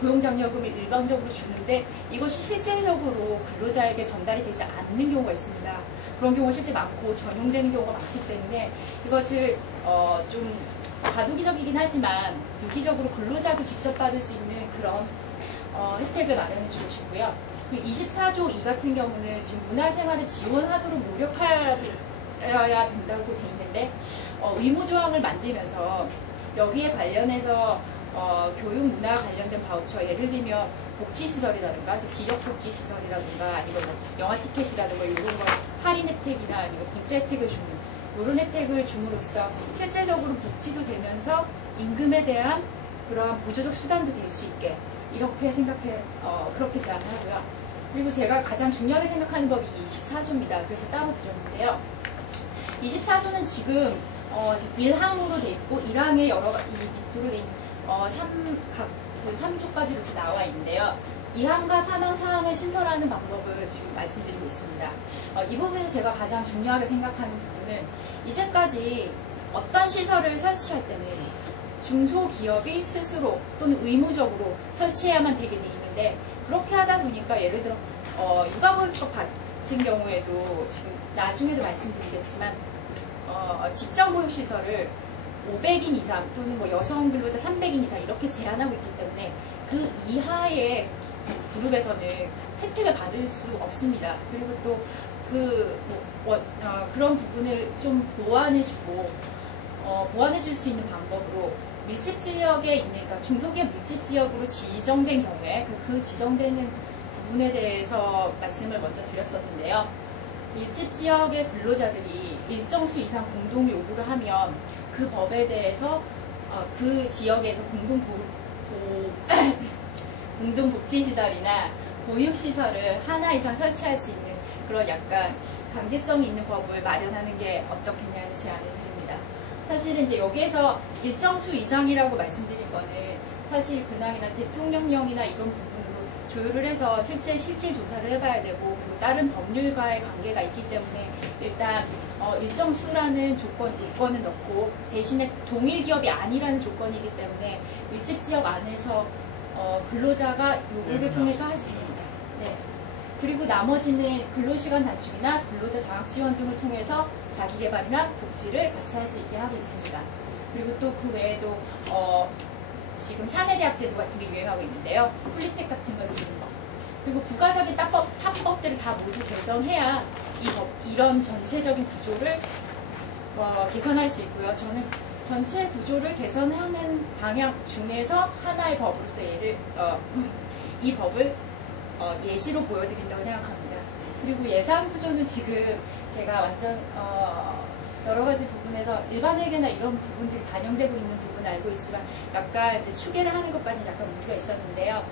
고용장려금을 일반적으로 주는데 이것이 실질적으로 근로자에게 전달이 되지 않는 경우가 있습니다. 그런 경우가 실제 많고 전용되는 경우가 많기 때문에 이것을 좀 과도기적이긴 하지만 유기적으로 근로자도 직접 받을 수 있는 그런 혜택을 마련해 주고 싶고요. 그리고 24조 2 같은 경우는 지금 문화생활을 지원하도록 노력하여야 된다고 돼 있는데 의무조항을 만들면서 여기에 관련해서 교육 문화 관련된 바우처, 예를 들면 복지시설이라든가 지역 복지시설이라든가 아니면 영화 티켓이라든가 이런 거 할인 혜택이나 아니면 공짜 혜택을 주는 이런 혜택을 줌으로써 실질적으로 복지도 되면서 임금에 대한 그러한 보조적 수단도 될 수 있게 이렇게 그렇게 제안을 하고요. 그리고 제가 가장 중요하게 생각하는 법이 24조입니다. 그래서 따로 드렸는데요. 24조는 지금 1항으로 돼 있고 1항에 여러 가지 밑으로 돼 있는 3조까지 이렇게 나와 있는데요. 2항과 3항, 4항을 신설하는 방법을 지금 말씀드리고 있습니다. 이 부분에서 제가 가장 중요하게 생각하는 부분은 이제까지 어떤 시설을 설치할 때는 중소기업이 스스로 또는 의무적으로 설치해야만 되게 돼 있는데 그렇게 하다 보니까 예를 들어 육아보육법 같은 경우에도 지금 나중에도 말씀드리겠지만 직장보육시설을 500인 이상 또는 뭐 여성 근로자 300인 이상 이렇게 제한하고 있기 때문에 그 이하의 그룹에서는 혜택을 받을 수 없습니다. 그리고 또 그런 부분을 좀 보완해줄 수 있는 방법으로 밀집 지역에 있는, 그러니까 중소기업 밀집 지역으로 지정된 경우에 그 지정되는 부분에 대해서 말씀을 먼저 드렸었는데요. 밀집 지역의 근로자들이 일정 수 이상 공동 요구를 하면 그 법에 대해서 그 지역에서 공동복지시설이나 보육시설을 하나 이상 설치할 수 있는 그런 약간 강제성이 있는 법을 마련하는 게 어떻겠냐는 제안을 드립니다. 사실은 이제 여기에서 일정 수 이상이라고 말씀드린 거는 사실 그날이나 대통령령이나 이런 부분으로 조율을 해서 실질 조사를 해봐야 되고, 그리고 다른 법률과의 관계가 있기 때문에 일단 일정 수라는 요건을 넣고, 대신에 동일 기업이 아니라는 조건이기 때문에 밀집 지역 안에서 근로자가 요구를 통해서 할 수 있습니다. 네. 그리고 나머지는 근로시간 단축이나 근로자 장학 지원 등을 통해서 자기개발이나 복지를 같이 할 수 있게 하고 있습니다. 그리고 또 그 외에도 지금 사내대학 제도 같은 게 유행하고 있는데요. 폴리텍 같은 거 지금 거. 그리고 부가적인 탑법들을 다 모두 개정해야 이런 전체적인 구조를 개선할 수 있고요. 저는 전체 구조를 개선하는 방향 중에서 하나의 법으로서 이 법을 예시로 보여드린다고 생각합니다. 그리고 예산 구조는 지금 제가 완전 여러 가지 부분에서 일반회계나 이런 부분들이 반영되고 있는 부분은 알고 있지만 약간 이제 추계를 하는 것까지는 약간 무리가 있었는데요.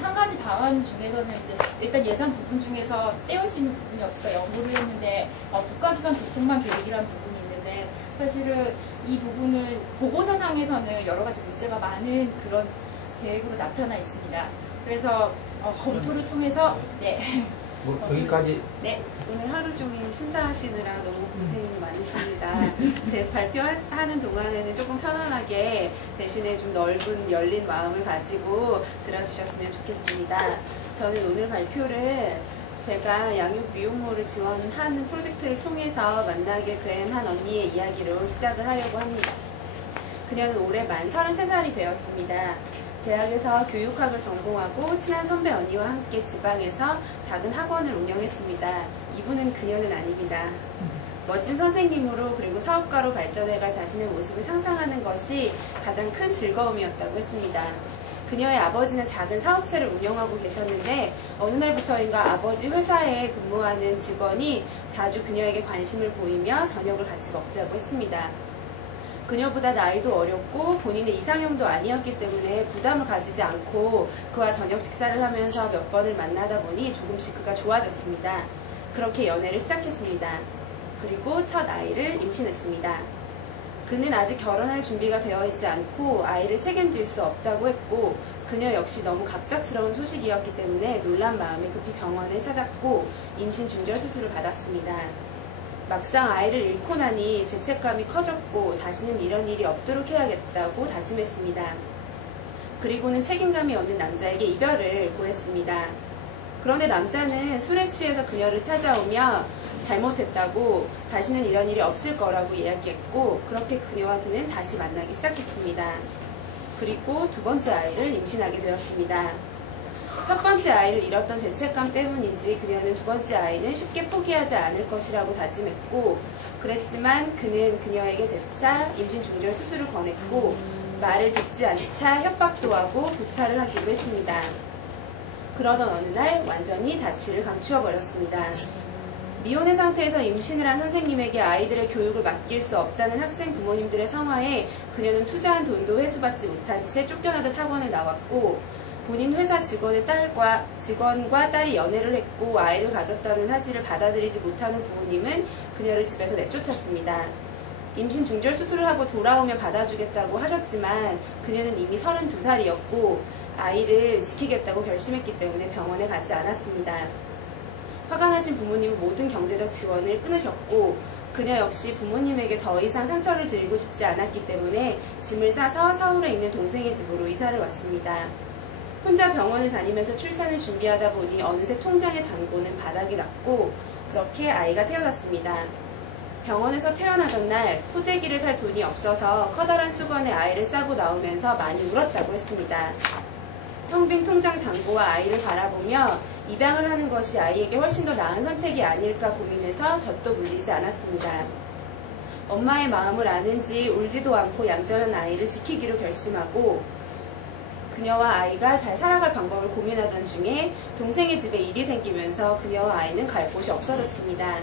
한 가지 방안 중에서는 이제 일단 예산 부분 중에서 떼올 수 있는 부분이 없을까 연구를 했는데 국가기관 교통망 계획이라는 부분이 있는데 사실은 이 부분은 보고서상에서는 여러 가지 문제가 많은 그런 계획으로 나타나 있습니다. 그래서 검토를 통해서 네. 여기까지. 네, 오늘 하루 종일 심사하시느라 너무 고생이 많으십니다. 제 발표하는 동안에는 조금 편안하게 대신에 좀 넓은 열린 마음을 가지고 들어주셨으면 좋겠습니다. 저는 오늘 발표를 제가 양육 미용모를 지원하는 프로젝트를 통해서 만나게 된 한 언니의 이야기로 시작을 하려고 합니다. 그녀는 올해 만 33살이 되었습니다. 대학에서 교육학을 전공하고 친한 선배 언니와 함께 지방에서 작은 학원을 운영했습니다. 이분은 그녀는 아닙니다. 멋진 선생님으로 그리고 사업가로 발전해갈 자신의 모습을 상상하는 것이 가장 큰 즐거움이었다고 했습니다. 그녀의 아버지는 작은 사업체를 운영하고 계셨는데 어느 날부터인가 아버지 회사에 근무하는 직원이 자주 그녀에게 관심을 보이며 저녁을 같이 먹자고 했습니다. 그녀보다 나이도 어렸고 본인의 이상형도 아니었기 때문에 부담을 가지지 않고 그와 저녁 식사를 하면서 몇 번을 만나다 보니 조금씩 그가 좋아졌습니다. 그렇게 연애를 시작했습니다. 그리고 첫 아이를 임신했습니다. 그는 아직 결혼할 준비가 되어 있지 않고 아이를 책임질 수 없다고 했고 그녀 역시 너무 갑작스러운 소식이었기 때문에 놀란 마음에 급히 병원을 찾았고 임신 중절 수술을 받았습니다. 막상 아이를 잃고 나니 죄책감이 커졌고 다시는 이런 일이 없도록 해야겠다고 다짐했습니다. 그리고는 책임감이 없는 남자에게 이별을 고했습니다. 그런데 남자는 술에 취해서 그녀를 찾아오며 잘못했다고 다시는 이런 일이 없을 거라고 이야기했고 그렇게 그녀와 그는 다시 만나기 시작했습니다. 그리고 두 번째 아이를 임신하게 되었습니다. 첫 번째 아이를 잃었던 죄책감 때문인지 그녀는 두 번째 아이는 쉽게 포기하지 않을 것이라고 다짐했고 그랬지만 그는 그녀에게 재차 임신 중절 수술을 권했고 말을 듣지 않자 협박도 하고 구타를 하기도 했습니다. 그러던 어느 날 완전히 자취를 감추어버렸습니다. 미혼의 상태에서 임신을 한 선생님에게 아이들의 교육을 맡길 수 없다는 학생 부모님들의 성화에 그녀는 투자한 돈도 회수받지 못한 채 쫓겨나듯 학원을 나왔고 본인 회사 직원과 딸이 연애를 했고 아이를 가졌다는 사실을 받아들이지 못하는 부모님은 그녀를 집에서 내쫓았습니다. 임신 중절 수술을 하고 돌아오면 받아주겠다고 하셨지만 그녀는 이미 32살이었고 아이를 지키겠다고 결심했기 때문에 병원에 가지 않았습니다. 화가 나신 부모님은 모든 경제적 지원을 끊으셨고 그녀 역시 부모님에게 더 이상 상처를 드리고 싶지 않았기 때문에 짐을 싸서 서울에 있는 동생의 집으로 이사를 왔습니다. 혼자 병원을 다니면서 출산을 준비하다 보니 어느새 통장의 잔고는 바닥이 났고 그렇게 아이가 태어났습니다. 병원에서 태어나던 날 포대기를 살 돈이 없어서 커다란 수건에 아이를 싸고 나오면서 많이 울었다고 했습니다. 텅 빈 통장 잔고와 아이를 바라보며 입양을 하는 것이 아이에게 훨씬 더 나은 선택이 아닐까 고민해서 젖도 물리지 않았습니다. 엄마의 마음을 아는지 울지도 않고 얌전한 아이를 지키기로 결심하고 그녀와 아이가 잘 살아갈 방법을 고민하던 중에 동생의 집에 일이 생기면서 그녀와 아이는 갈 곳이 없어졌습니다.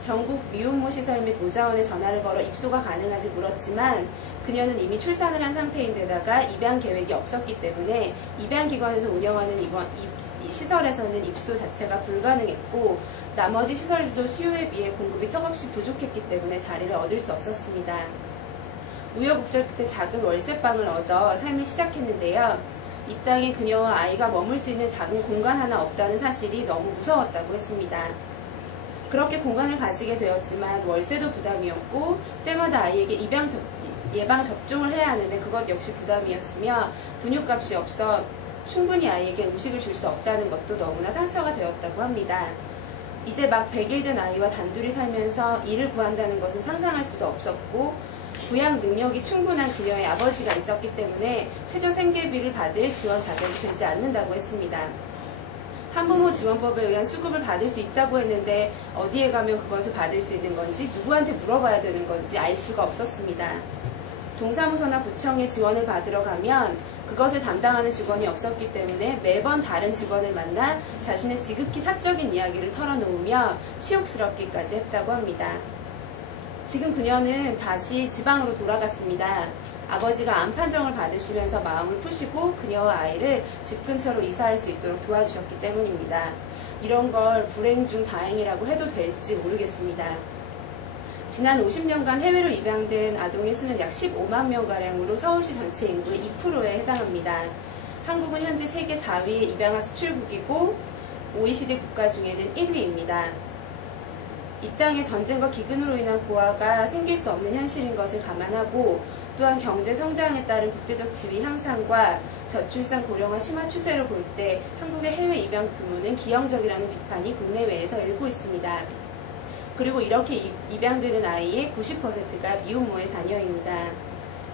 전국 미혼모 시설 및 노자원에 전화를 걸어 입소가 가능한지 물었지만 그녀는 이미 출산을 한 상태인데다가 입양 계획이 없었기 때문에 입양기관에서 운영하는 이 시설에서는 입소 자체가 불가능했고 나머지 시설들도 수요에 비해 공급이 턱없이 부족했기 때문에 자리를 얻을 수 없었습니다. 우여곡절 끝에 작은 월세방을 얻어 삶을 시작했는데요. 이 땅에 그녀와 아이가 머물 수 있는 작은 공간 하나 없다는 사실이 너무 무서웠다고 했습니다. 그렇게 공간을 가지게 되었지만 월세도 부담이었고 때마다 아이에게 예방 접종을 해야 하는데 그것 역시 부담이었으며 분유값이 없어 충분히 아이에게 음식을 줄 수 없다는 것도 너무나 상처가 되었다고 합니다. 이제 막 100일 된 아이와 단둘이 살면서 일을 구한다는 것은 상상할 수도 없었고 부양 능력이 충분한 그녀의 아버지가 있었기 때문에 최저 생계비를 받을 지원 자격이 되지 않는다고 했습니다. 한부모 지원법에 의한 수급을 받을 수 있다고 했는데 어디에 가면 그것을 받을 수 있는 건지 누구한테 물어봐야 되는 건지 알 수가 없었습니다. 동사무소나 구청에 지원을 받으러 가면 그것을 담당하는 직원이 없었기 때문에 매번 다른 직원을 만나 자신의 지극히 사적인 이야기를 털어놓으며 치욕스럽기까지 했다고 합니다. 지금 그녀는 다시 지방으로 돌아갔습니다. 아버지가 암 판정을 받으시면서 마음을 푸시고 그녀와 아이를 집 근처로 이사할 수 있도록 도와주셨기 때문입니다. 이런 걸 불행 중 다행이라고 해도 될지 모르겠습니다. 지난 50년간 해외로 입양된 아동의 수는 약 15만 명가량으로 서울시 전체 인구의 2%에 해당합니다. 한국은 현재 세계 4위의 입양아 수출국이고 OECD 국가 중에는 1위입니다. 이 땅에 전쟁과 기근으로 인한 고아가 생길 수 없는 현실인 것을 감안하고 또한 경제 성장에 따른 국제적 지위 향상과 저출산 고령화 심화 추세를 볼 때 한국의 해외 입양 규모는 기형적이라는 비판이 국내외에서 일고 있습니다. 그리고 이렇게 입양되는 아이의 90%가 미혼모의 자녀입니다.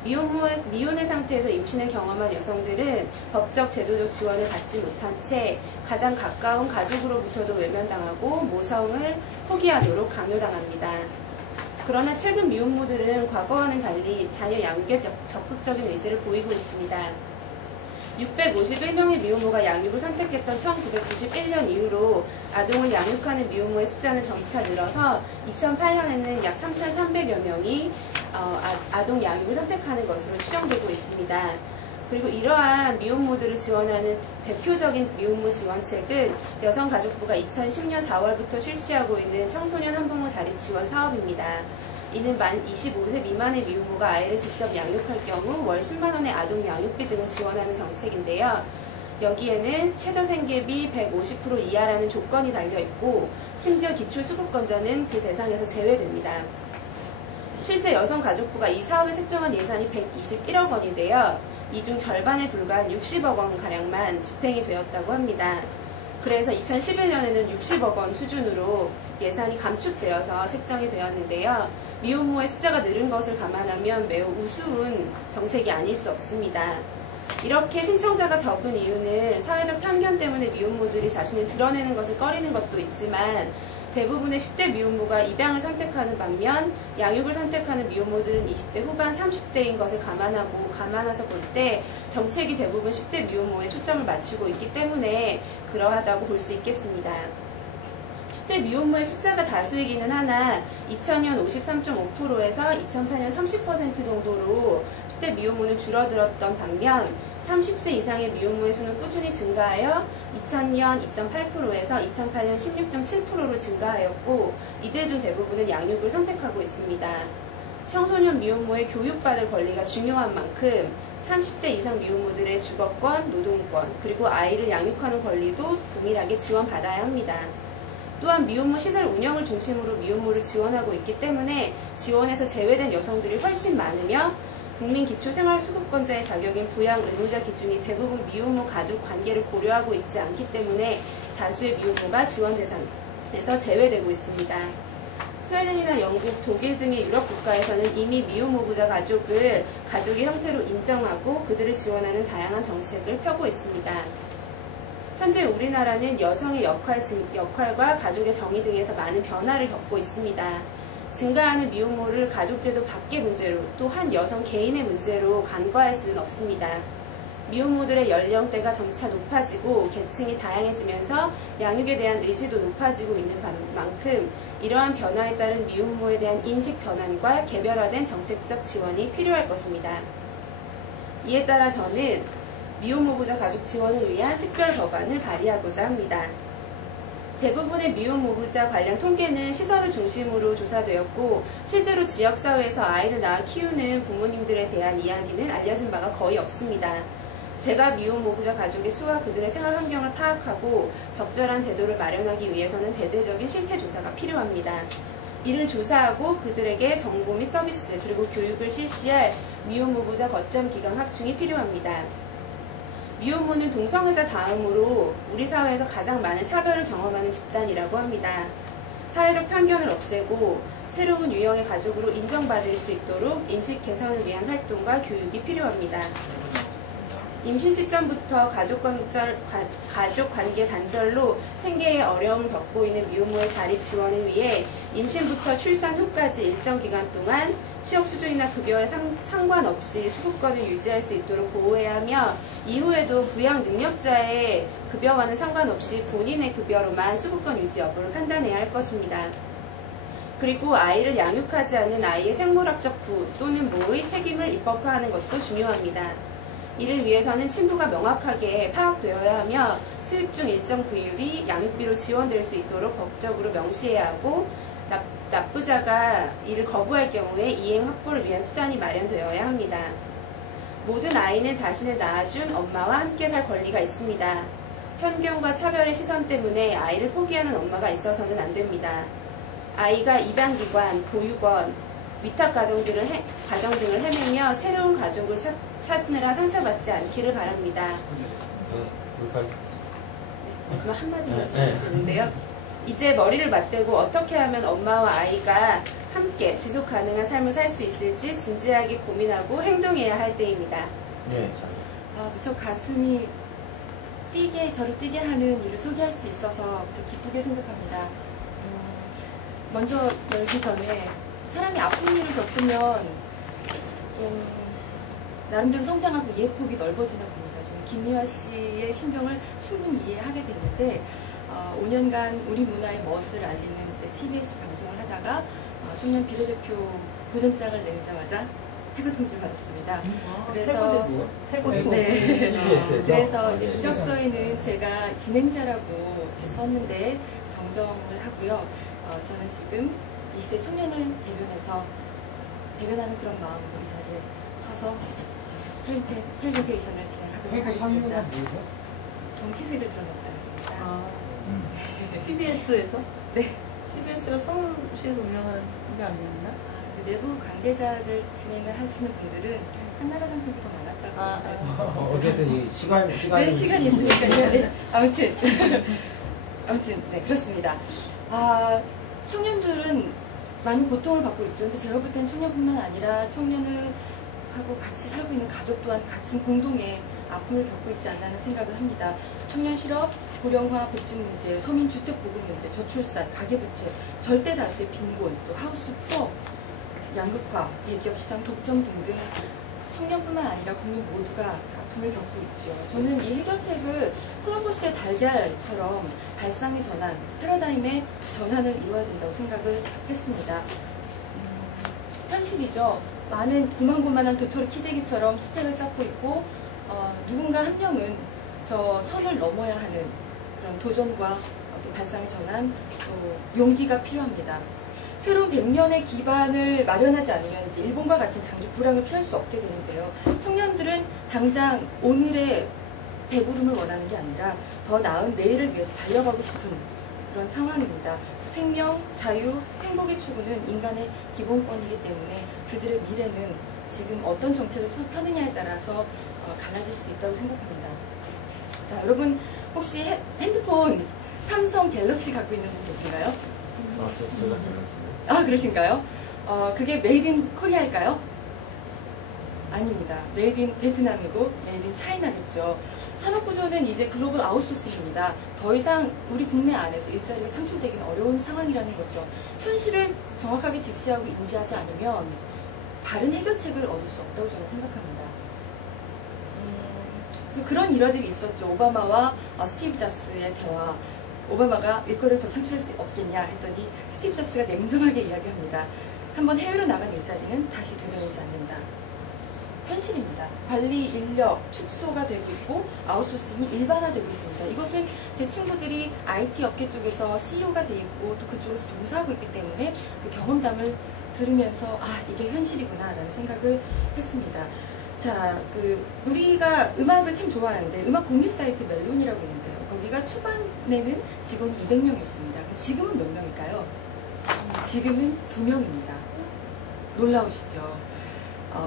미혼의 상태에서 임신을 경험한 여성들은 법적 제도적 지원을 받지 못한 채 가장 가까운 가족으로부터도 외면당하고 모성을 포기하도록 강요당합니다. 그러나 최근 미혼모들은 과거와는 달리 자녀 양육에 적극적인 의지를 보이고 있습니다. 651명의 미혼모가 양육을 선택했던 1991년 이후로 아동을 양육하는 미혼모의 숫자는 점차 늘어서 2008년에는 약 3,300여 명이 아동 양육을 선택하는 것으로 추정되고 있습니다. 그리고 이러한 미혼모들을 지원하는 대표적인 미혼모 지원책은 여성가족부가 2010년 4월부터 실시하고 있는 청소년 한부모 자립 지원 사업입니다. 이는 만 25세 미만의 미혼모가 아이를 직접 양육할 경우 월 10만 원의 아동 양육비 등을 지원하는 정책인데요. 여기에는 최저 생계비 150% 이하라는 조건이 달려있고 심지어 기초수급권자는 그 대상에서 제외됩니다. 실제 여성가족부가 이 사업에 책정한 예산이 121억 원인데요. 이 중 절반에 불과한 60억 원가량만 집행이 되었다고 합니다. 그래서 2011년에는 60억 원 수준으로 예산이 감축되어서 책정이 되었는데요. 미혼모의 숫자가 늘은 것을 감안하면 매우 우스운 정책이 아닐 수 없습니다. 이렇게 신청자가 적은 이유는 사회적 편견 때문에 미혼모들이 자신을 드러내는 것을 꺼리는 것도 있지만 대부분의 10대 미혼모가 입양을 선택하는 반면 양육을 선택하는 미혼모들은 20대 후반 30대인 것을 감안해서 볼 때 정책이 대부분 10대 미혼모에 초점을 맞추고 있기 때문에 그러하다고 볼 수 있겠습니다. 10대 미혼모의 숫자가 다수이기는 하나 2000년 53.5%에서 2008년 30% 정도로 10대 미혼모는 줄어들었던 반면 30세 이상의 미혼모의 수는 꾸준히 증가하여 2000년 2.8%에서 2008년 16.7%로 증가하였고 이들 중 대부분은 양육을 선택하고 있습니다. 청소년 미혼모의 교육받을 권리가 중요한 만큼 30대 이상 미혼모들의 주거권, 노동권, 그리고 아이를 양육하는 권리도 동일하게 지원받아야 합니다. 또한 미혼모 시설 운영을 중심으로 미혼모를 지원하고 있기 때문에 지원에서 제외된 여성들이 훨씬 많으며 국민기초생활수급권자의 자격인 부양 의무자 기준이 대부분 미혼모 가족 관계를 고려하고 있지 않기 때문에 다수의 미혼모가 지원 대상에서 제외되고 있습니다. 스웨덴이나 영국, 독일 등의 유럽 국가에서는 이미 미혼모부자 가족을 가족의 형태로 인정하고 그들을 지원하는 다양한 정책을 펴고 있습니다. 현재 우리나라는 여성의 역할과 가족의 정의 등에서 많은 변화를 겪고 있습니다. 증가하는 미혼모를 가족제도 밖의 문제로 또 한 여성 개인의 문제로 간과할 수는 없습니다. 미혼모들의 연령대가 점차 높아지고 계층이 다양해지면서 양육에 대한 의지도 높아지고 있는 만큼 이러한 변화에 따른 미혼모에 대한 인식 전환과 개별화된 정책적 지원이 필요할 것입니다. 이에 따라 저는 미혼모부자 가족 지원을 위한 특별 법안을 발의하고자 합니다. 대부분의 미혼모부자 관련 통계는 시설을 중심으로 조사되었고 실제로 지역사회에서 아이를 낳아 키우는 부모님들에 대한 이야기는 알려진 바가 거의 없습니다. 제가 미혼모부자 가족의 수와 그들의 생활 환경을 파악하고 적절한 제도를 마련하기 위해서는 대대적인 실태조사가 필요합니다. 이를 조사하고 그들에게 정보 및 서비스 그리고 교육을 실시할 미혼모부자 거점 기관 확충이 필요합니다. 미혼모는 동성애자 다음으로 우리 사회에서 가장 많은 차별을 경험하는 집단이라고 합니다. 사회적 편견을 없애고 새로운 유형의 가족으로 인정받을 수 있도록 인식 개선을 위한 활동과 교육이 필요합니다. 임신 시점부터 가족관계 단절로 생계에 어려움을 겪고 있는 미혼모의 자립 지원을 위해 임신부터 출산 후까지 일정 기간 동안 취업 수준이나 급여에 상관없이 수급권을 유지할 수 있도록 보호해야 하며 이후에도 부양 능력자의 급여와는 상관없이 본인의 급여로만 수급권 유지 여부를 판단해야 할 것입니다. 그리고 아이를 양육하지 않는 아이의 생물학적 부 또는 모의 책임을 입법화하는 것도 중요합니다. 이를 위해서는 친부가 명확하게 파악되어야 하며 수입 중 일정 부율이 양육비로 지원될 수 있도록 법적으로 명시해야 하고 납부자가 이를 거부할 경우에 이행 확보를 위한 수단이 마련되어야 합니다. 모든 아이는 자신을 낳아준 엄마와 함께 살 권리가 있습니다. 편견과 차별의 시선 때문에 아이를 포기하는 엄마가 있어서는 안 됩니다. 아이가 입양기관, 보육원, 위탁가정 등을 헤매며 새로운 가족을 찾느라 상처받지 않기를 바랍니다. 마지막 한마디만 드리는데요. 이제 머리를 맞대고 어떻게 하면 엄마와 아이가 함께 지속 가능한 삶을 살 수 있을지 진지하게 고민하고 행동해야 할 때입니다. 네, 무척 가슴이 저를 뛰게 하는 일을 소개할 수 있어서 무척 기쁘게 생각합니다. 먼저 열기 전에 사람이 아픈 일을 겪으면 나름대로 성장하고 이해폭이 넓어지나 봅니다. 김미화 씨의 심경을 충분히 이해하게 됐는데 5년간 우리 문화의 멋을 알리는 TBS 방송을 하다가 청년 비례대표 도전장을 내자마자 해고 통지를 받았습니다. 그래서 그래서 이제 이력서에는 제가 진행자라고 썼는데 정정을 하고요. 저는 지금 이 시대 청년을 대변하는 그런 마음으로 이 자리에 서서 프레젠테이션을 진행하도록 하겠습니다. 정치색을 드러냈다는 겁니다. TBS에서? 네. TBS가 서울시에서 운영하는 게 아니었나? 내부 관계자들 진행을 하시는 분들은 한나라 당선이 더 많았다고. 어쨌든 이 시간이 있으니까요. 네. 아무튼 네 그렇습니다. 청년들은 많은 고통을 받고 있죠. 근데 제가 볼 때는 청년뿐만 아니라 청년을 하고 같이 살고 있는 가족 또한 같은 공동의 아픔을 겪고 있지 않나 하는 생각을 합니다. 청년 실업, 고령화, 복지 문제, 서민 주택 보급 문제, 저출산, 가계부채, 절대 다수의 빈곤, 또 하우스 푸어, 양극화, 대기업 시장 독점 등등 청년뿐만 아니라 국민 모두가 아픔을 겪고 있죠. 저는 이 해결책을 콜럼버스의 달걀처럼 발상의 전환, 패러다임의 전환을 이뤄야 된다고 생각을 했습니다. 현실이죠. 많은 고만고만한 도토리 키재기처럼 스펙을 쌓고 있고 누군가 한 명은 저 선을 넘어야 하는 그런 도전과 또 발상의 전환, 또 용기가 필요합니다. 새로운 100년의 기반을 마련하지 않으면 이제 일본과 같은 장기 불황을 피할 수 없게 되는데요. 청년들은 당장 오늘의 배부름을 원하는 게 아니라 더 나은 내일을 위해서 달려가고 싶은 그런 상황입니다. 생명, 자유, 행복의 추구는 인간의 기본권이기 때문에 그들의 미래는 지금 어떤 정책을 펴느냐에 따라서 갈라질 수 있다고 생각합니다. 자, 여러분 혹시 핸드폰 삼성 갤럭시 갖고 있는 분 계신가요? 제가 그러신가요? 그게 메이드 인 코리아일까요? 아닙니다. 메이드 인 베트남이고 메이드 인 차이나겠죠. 산업구조는 이제 글로벌 아웃소싱입니다. 더 이상 우리 국내 안에서 일자리가 창출되기는 어려운 상황이라는 거죠. 현실을 정확하게 직시하고 인지하지 않으면 바른 해결책을 얻을 수 없다고 저는 생각합니다. 그런 일화들이 있었죠. 오바마와 스티브 잡스의 대화. 오바마가 일거리를 더 창출할 수 없겠냐 했더니 스티브 잡스가 냉정하게 이야기합니다. 한번 해외로 나간 일자리는 다시 되돌아오지 않는다. 현실입니다. 관리 인력 축소가 되고 있고 아웃소싱이 일반화되고 있습니다. 이것은 제 친구들이 IT 업계 쪽에서 CEO가 돼 있고 또 그쪽에서 종사하고 있기 때문에 그 경험담을 들으면서 아 이게 현실이구나 라는 생각을 했습니다. 자, 우리가 음악을 참 좋아하는데 음악 공유 사이트 멜론이라고 있는데요. 거기가 초반에는 직원이 200명이었습니다. 지금은 몇 명일까요? 지금은 2명입니다. 놀라우시죠?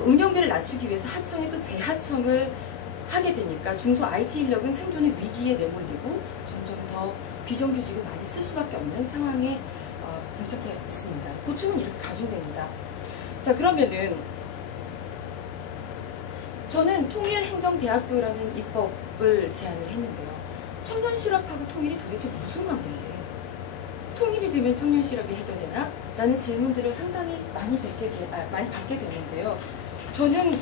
운영비를 낮추기 위해서 하청에 또 재하청을 하게 되니까 중소 IT 인력은 생존의 위기에 내몰리고 점점 더 비정규직을 많이 쓸 수밖에 없는 상황에 봉착해 있습니다. 고충은 이렇게 가중됩니다. 자, 그러면은 저는 통일행정대학교라는 입법을 제안을 했는데요. 청년실업하고 통일이 도대체 무슨 관계인데 통일이 되면 청년실업이 해결되나? 라는 질문들을 상당히 많이 받게 되는데요. 저는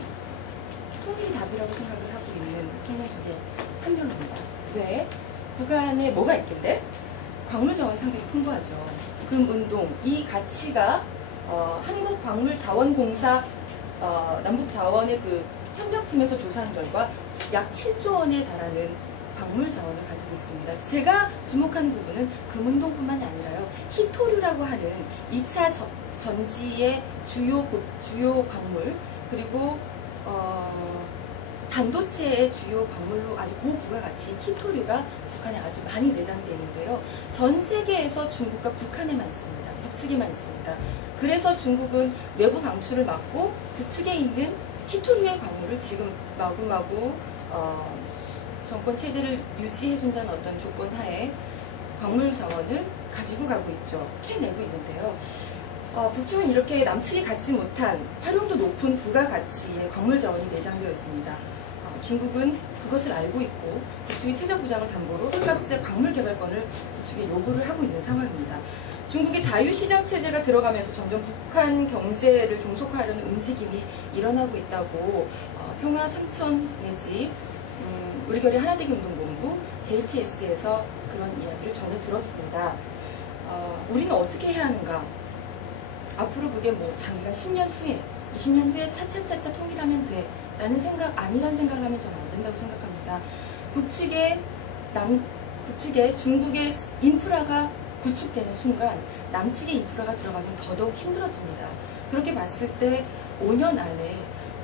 통일이 답이라고 생각을 하고 있는 청년 중에 한 명입니다. 왜? 북한에 뭐가 있길래? 광물자원이 상당히 풍부하죠. 금운동, 이 가치가 한국광물자원공사 남북자원의 그 협력팀에서 조사한 결과 약 7조 원에 달하는 광물 자원을 가지고 있습니다. 제가 주목하는 부분은 금운동뿐만이 아니라요. 히토류라고 하는 2차 전지의 주요 광물 그리고 반도체의 주요 광물로 아주 고부가가치인 히토류가 북한에 아주 많이 내장되어 있는데요. 전 세계에서 중국과 북한에만 있습니다. 북측에만 있습니다. 그래서 중국은 외부 방출을 막고 북측에 있는 히토류의 광물을 지금 마구마구 정권 체제를 유지해준다는 어떤 조건 하에 광물 자원을 가지고 가고 있죠. 캐내고 있는데요. 북측은 이렇게 남측이 갖지 못한 활용도 높은 부가가치의 광물 자원이 내장되어 있습니다. 중국은 그것을 알고 있고 북측이 최저 보장을 담보로 헐값의 광물 개발권을 북측에 요구를 하고 있는 상황입니다. 중국의 자유시장 체제가 들어가면서 점점 북한 경제를 종속화하려는 움직임이 일어나고 있다고 평화 3천 내지 우리결의 하나되기 운동본부 JTS에서 그런 이야기를 전해 들었습니다. 우리는 어떻게 해야 하는가? 앞으로 그게 뭐 장기간 10년 후에 20년 후에 차차차차 통일하면 돼 라는 생각 아니란 생각을 하면 저는 안 된다고 생각합니다. 북측에 중국의 인프라가 구축되는 순간 남측의 인프라가 들어가면 더더욱 힘들어집니다. 그렇게 봤을 때 5년 안에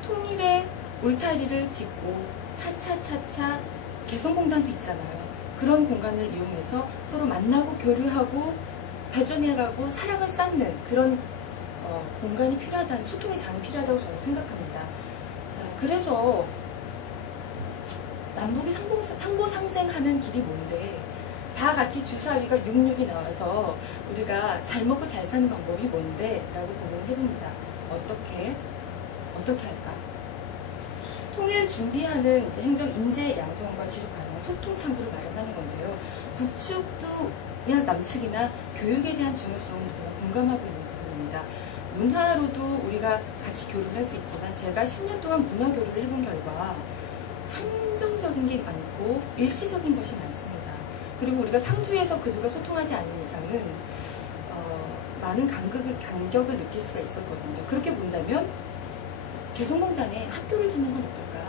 통일의 울타리를 짓고 차차차차 개성공단도 있잖아요. 그런 공간을 이용해서 서로 만나고 교류하고 발전해가고 사랑을 쌓는 그런 공간이 필요하다는 소통의 장이 필요하다고 저는 생각합니다. 자, 그래서 남북이 상보상생하는 길이 뭔데 다 같이 주사위가 66이 나와서 우리가 잘 먹고 잘 사는 방법이 뭔데? 라고 고민을 해봅니다. 어떻게 할까? 통일 준비하는 이제 행정 인재 양성과 지속 가능한 소통 창구를 마련하는 건데요. 북측도 그냥 남측이나 교육에 대한 중요성은 누구나 공감하고 있는 부분입니다. 문화로도 우리가 같이 교류를 할 수 있지만 제가 10년 동안 문화 교류를 해본 결과 한정적인 게 많고 일시적인 것이 많습니다. 그리고 우리가 상주에서 그들과 소통하지 않는 이상은 많은 간격을 느낄 수가 있었거든요. 그렇게 본다면 개성공단에 학교를 짓는 건 어떨까?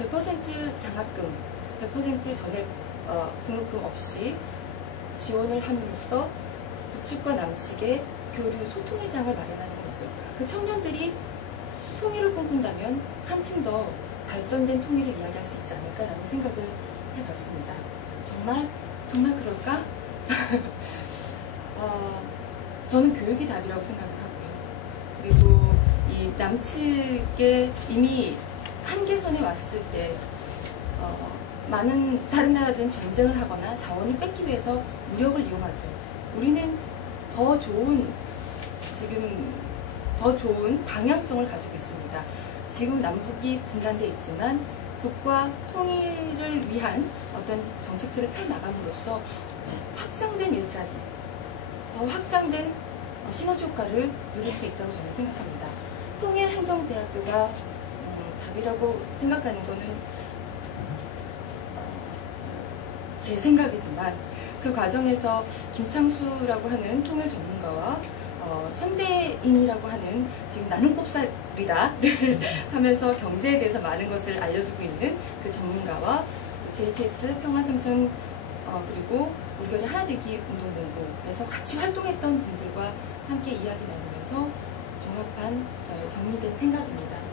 100% 장학금, 100% 전액 등록금 없이 지원을 함으로써 북측과 남측의 교류, 소통의 장을 마련하는 건 어떨까? 그 청년들이 통일을 꿈꾼다면 한층 더 발전된 통일을 이야기할 수 있지 않을까라는 생각을 해봤습니다. 정말 그럴까? 저는 교육이 답이라고 생각을 하고요. 그리고 이 남측에 이미 한계선에 왔을 때 많은 다른 나라들은 전쟁을 하거나 자원을 뺏기 위해서 무력을 이용하죠. 우리는 더 좋은 방향성을 가지고 있습니다. 지금 남북이 분단돼 있지만 북과 통일을 위한 어떤 정책들을 펴나감으로써 확장된 일자리, 더 확장된 시너지 효과를 누릴 수 있다고 저는 생각합니다. 통일행정대학교가 답이라고 생각하는 거는 제 생각이지만 그 과정에서 김창수라고 하는 통일 전문가와 선대인이라고 하는 지금 나는 꼽살이다 하면서 경제에 대해서 많은 것을 알려주고 있는 그 전문가와 JTS 평화삼천 그리고 우리결이 하나되기 운동본부에서 같이 활동했던 분들과 함께 이야기 나누면서 종합한 저의 정리된 생각입니다.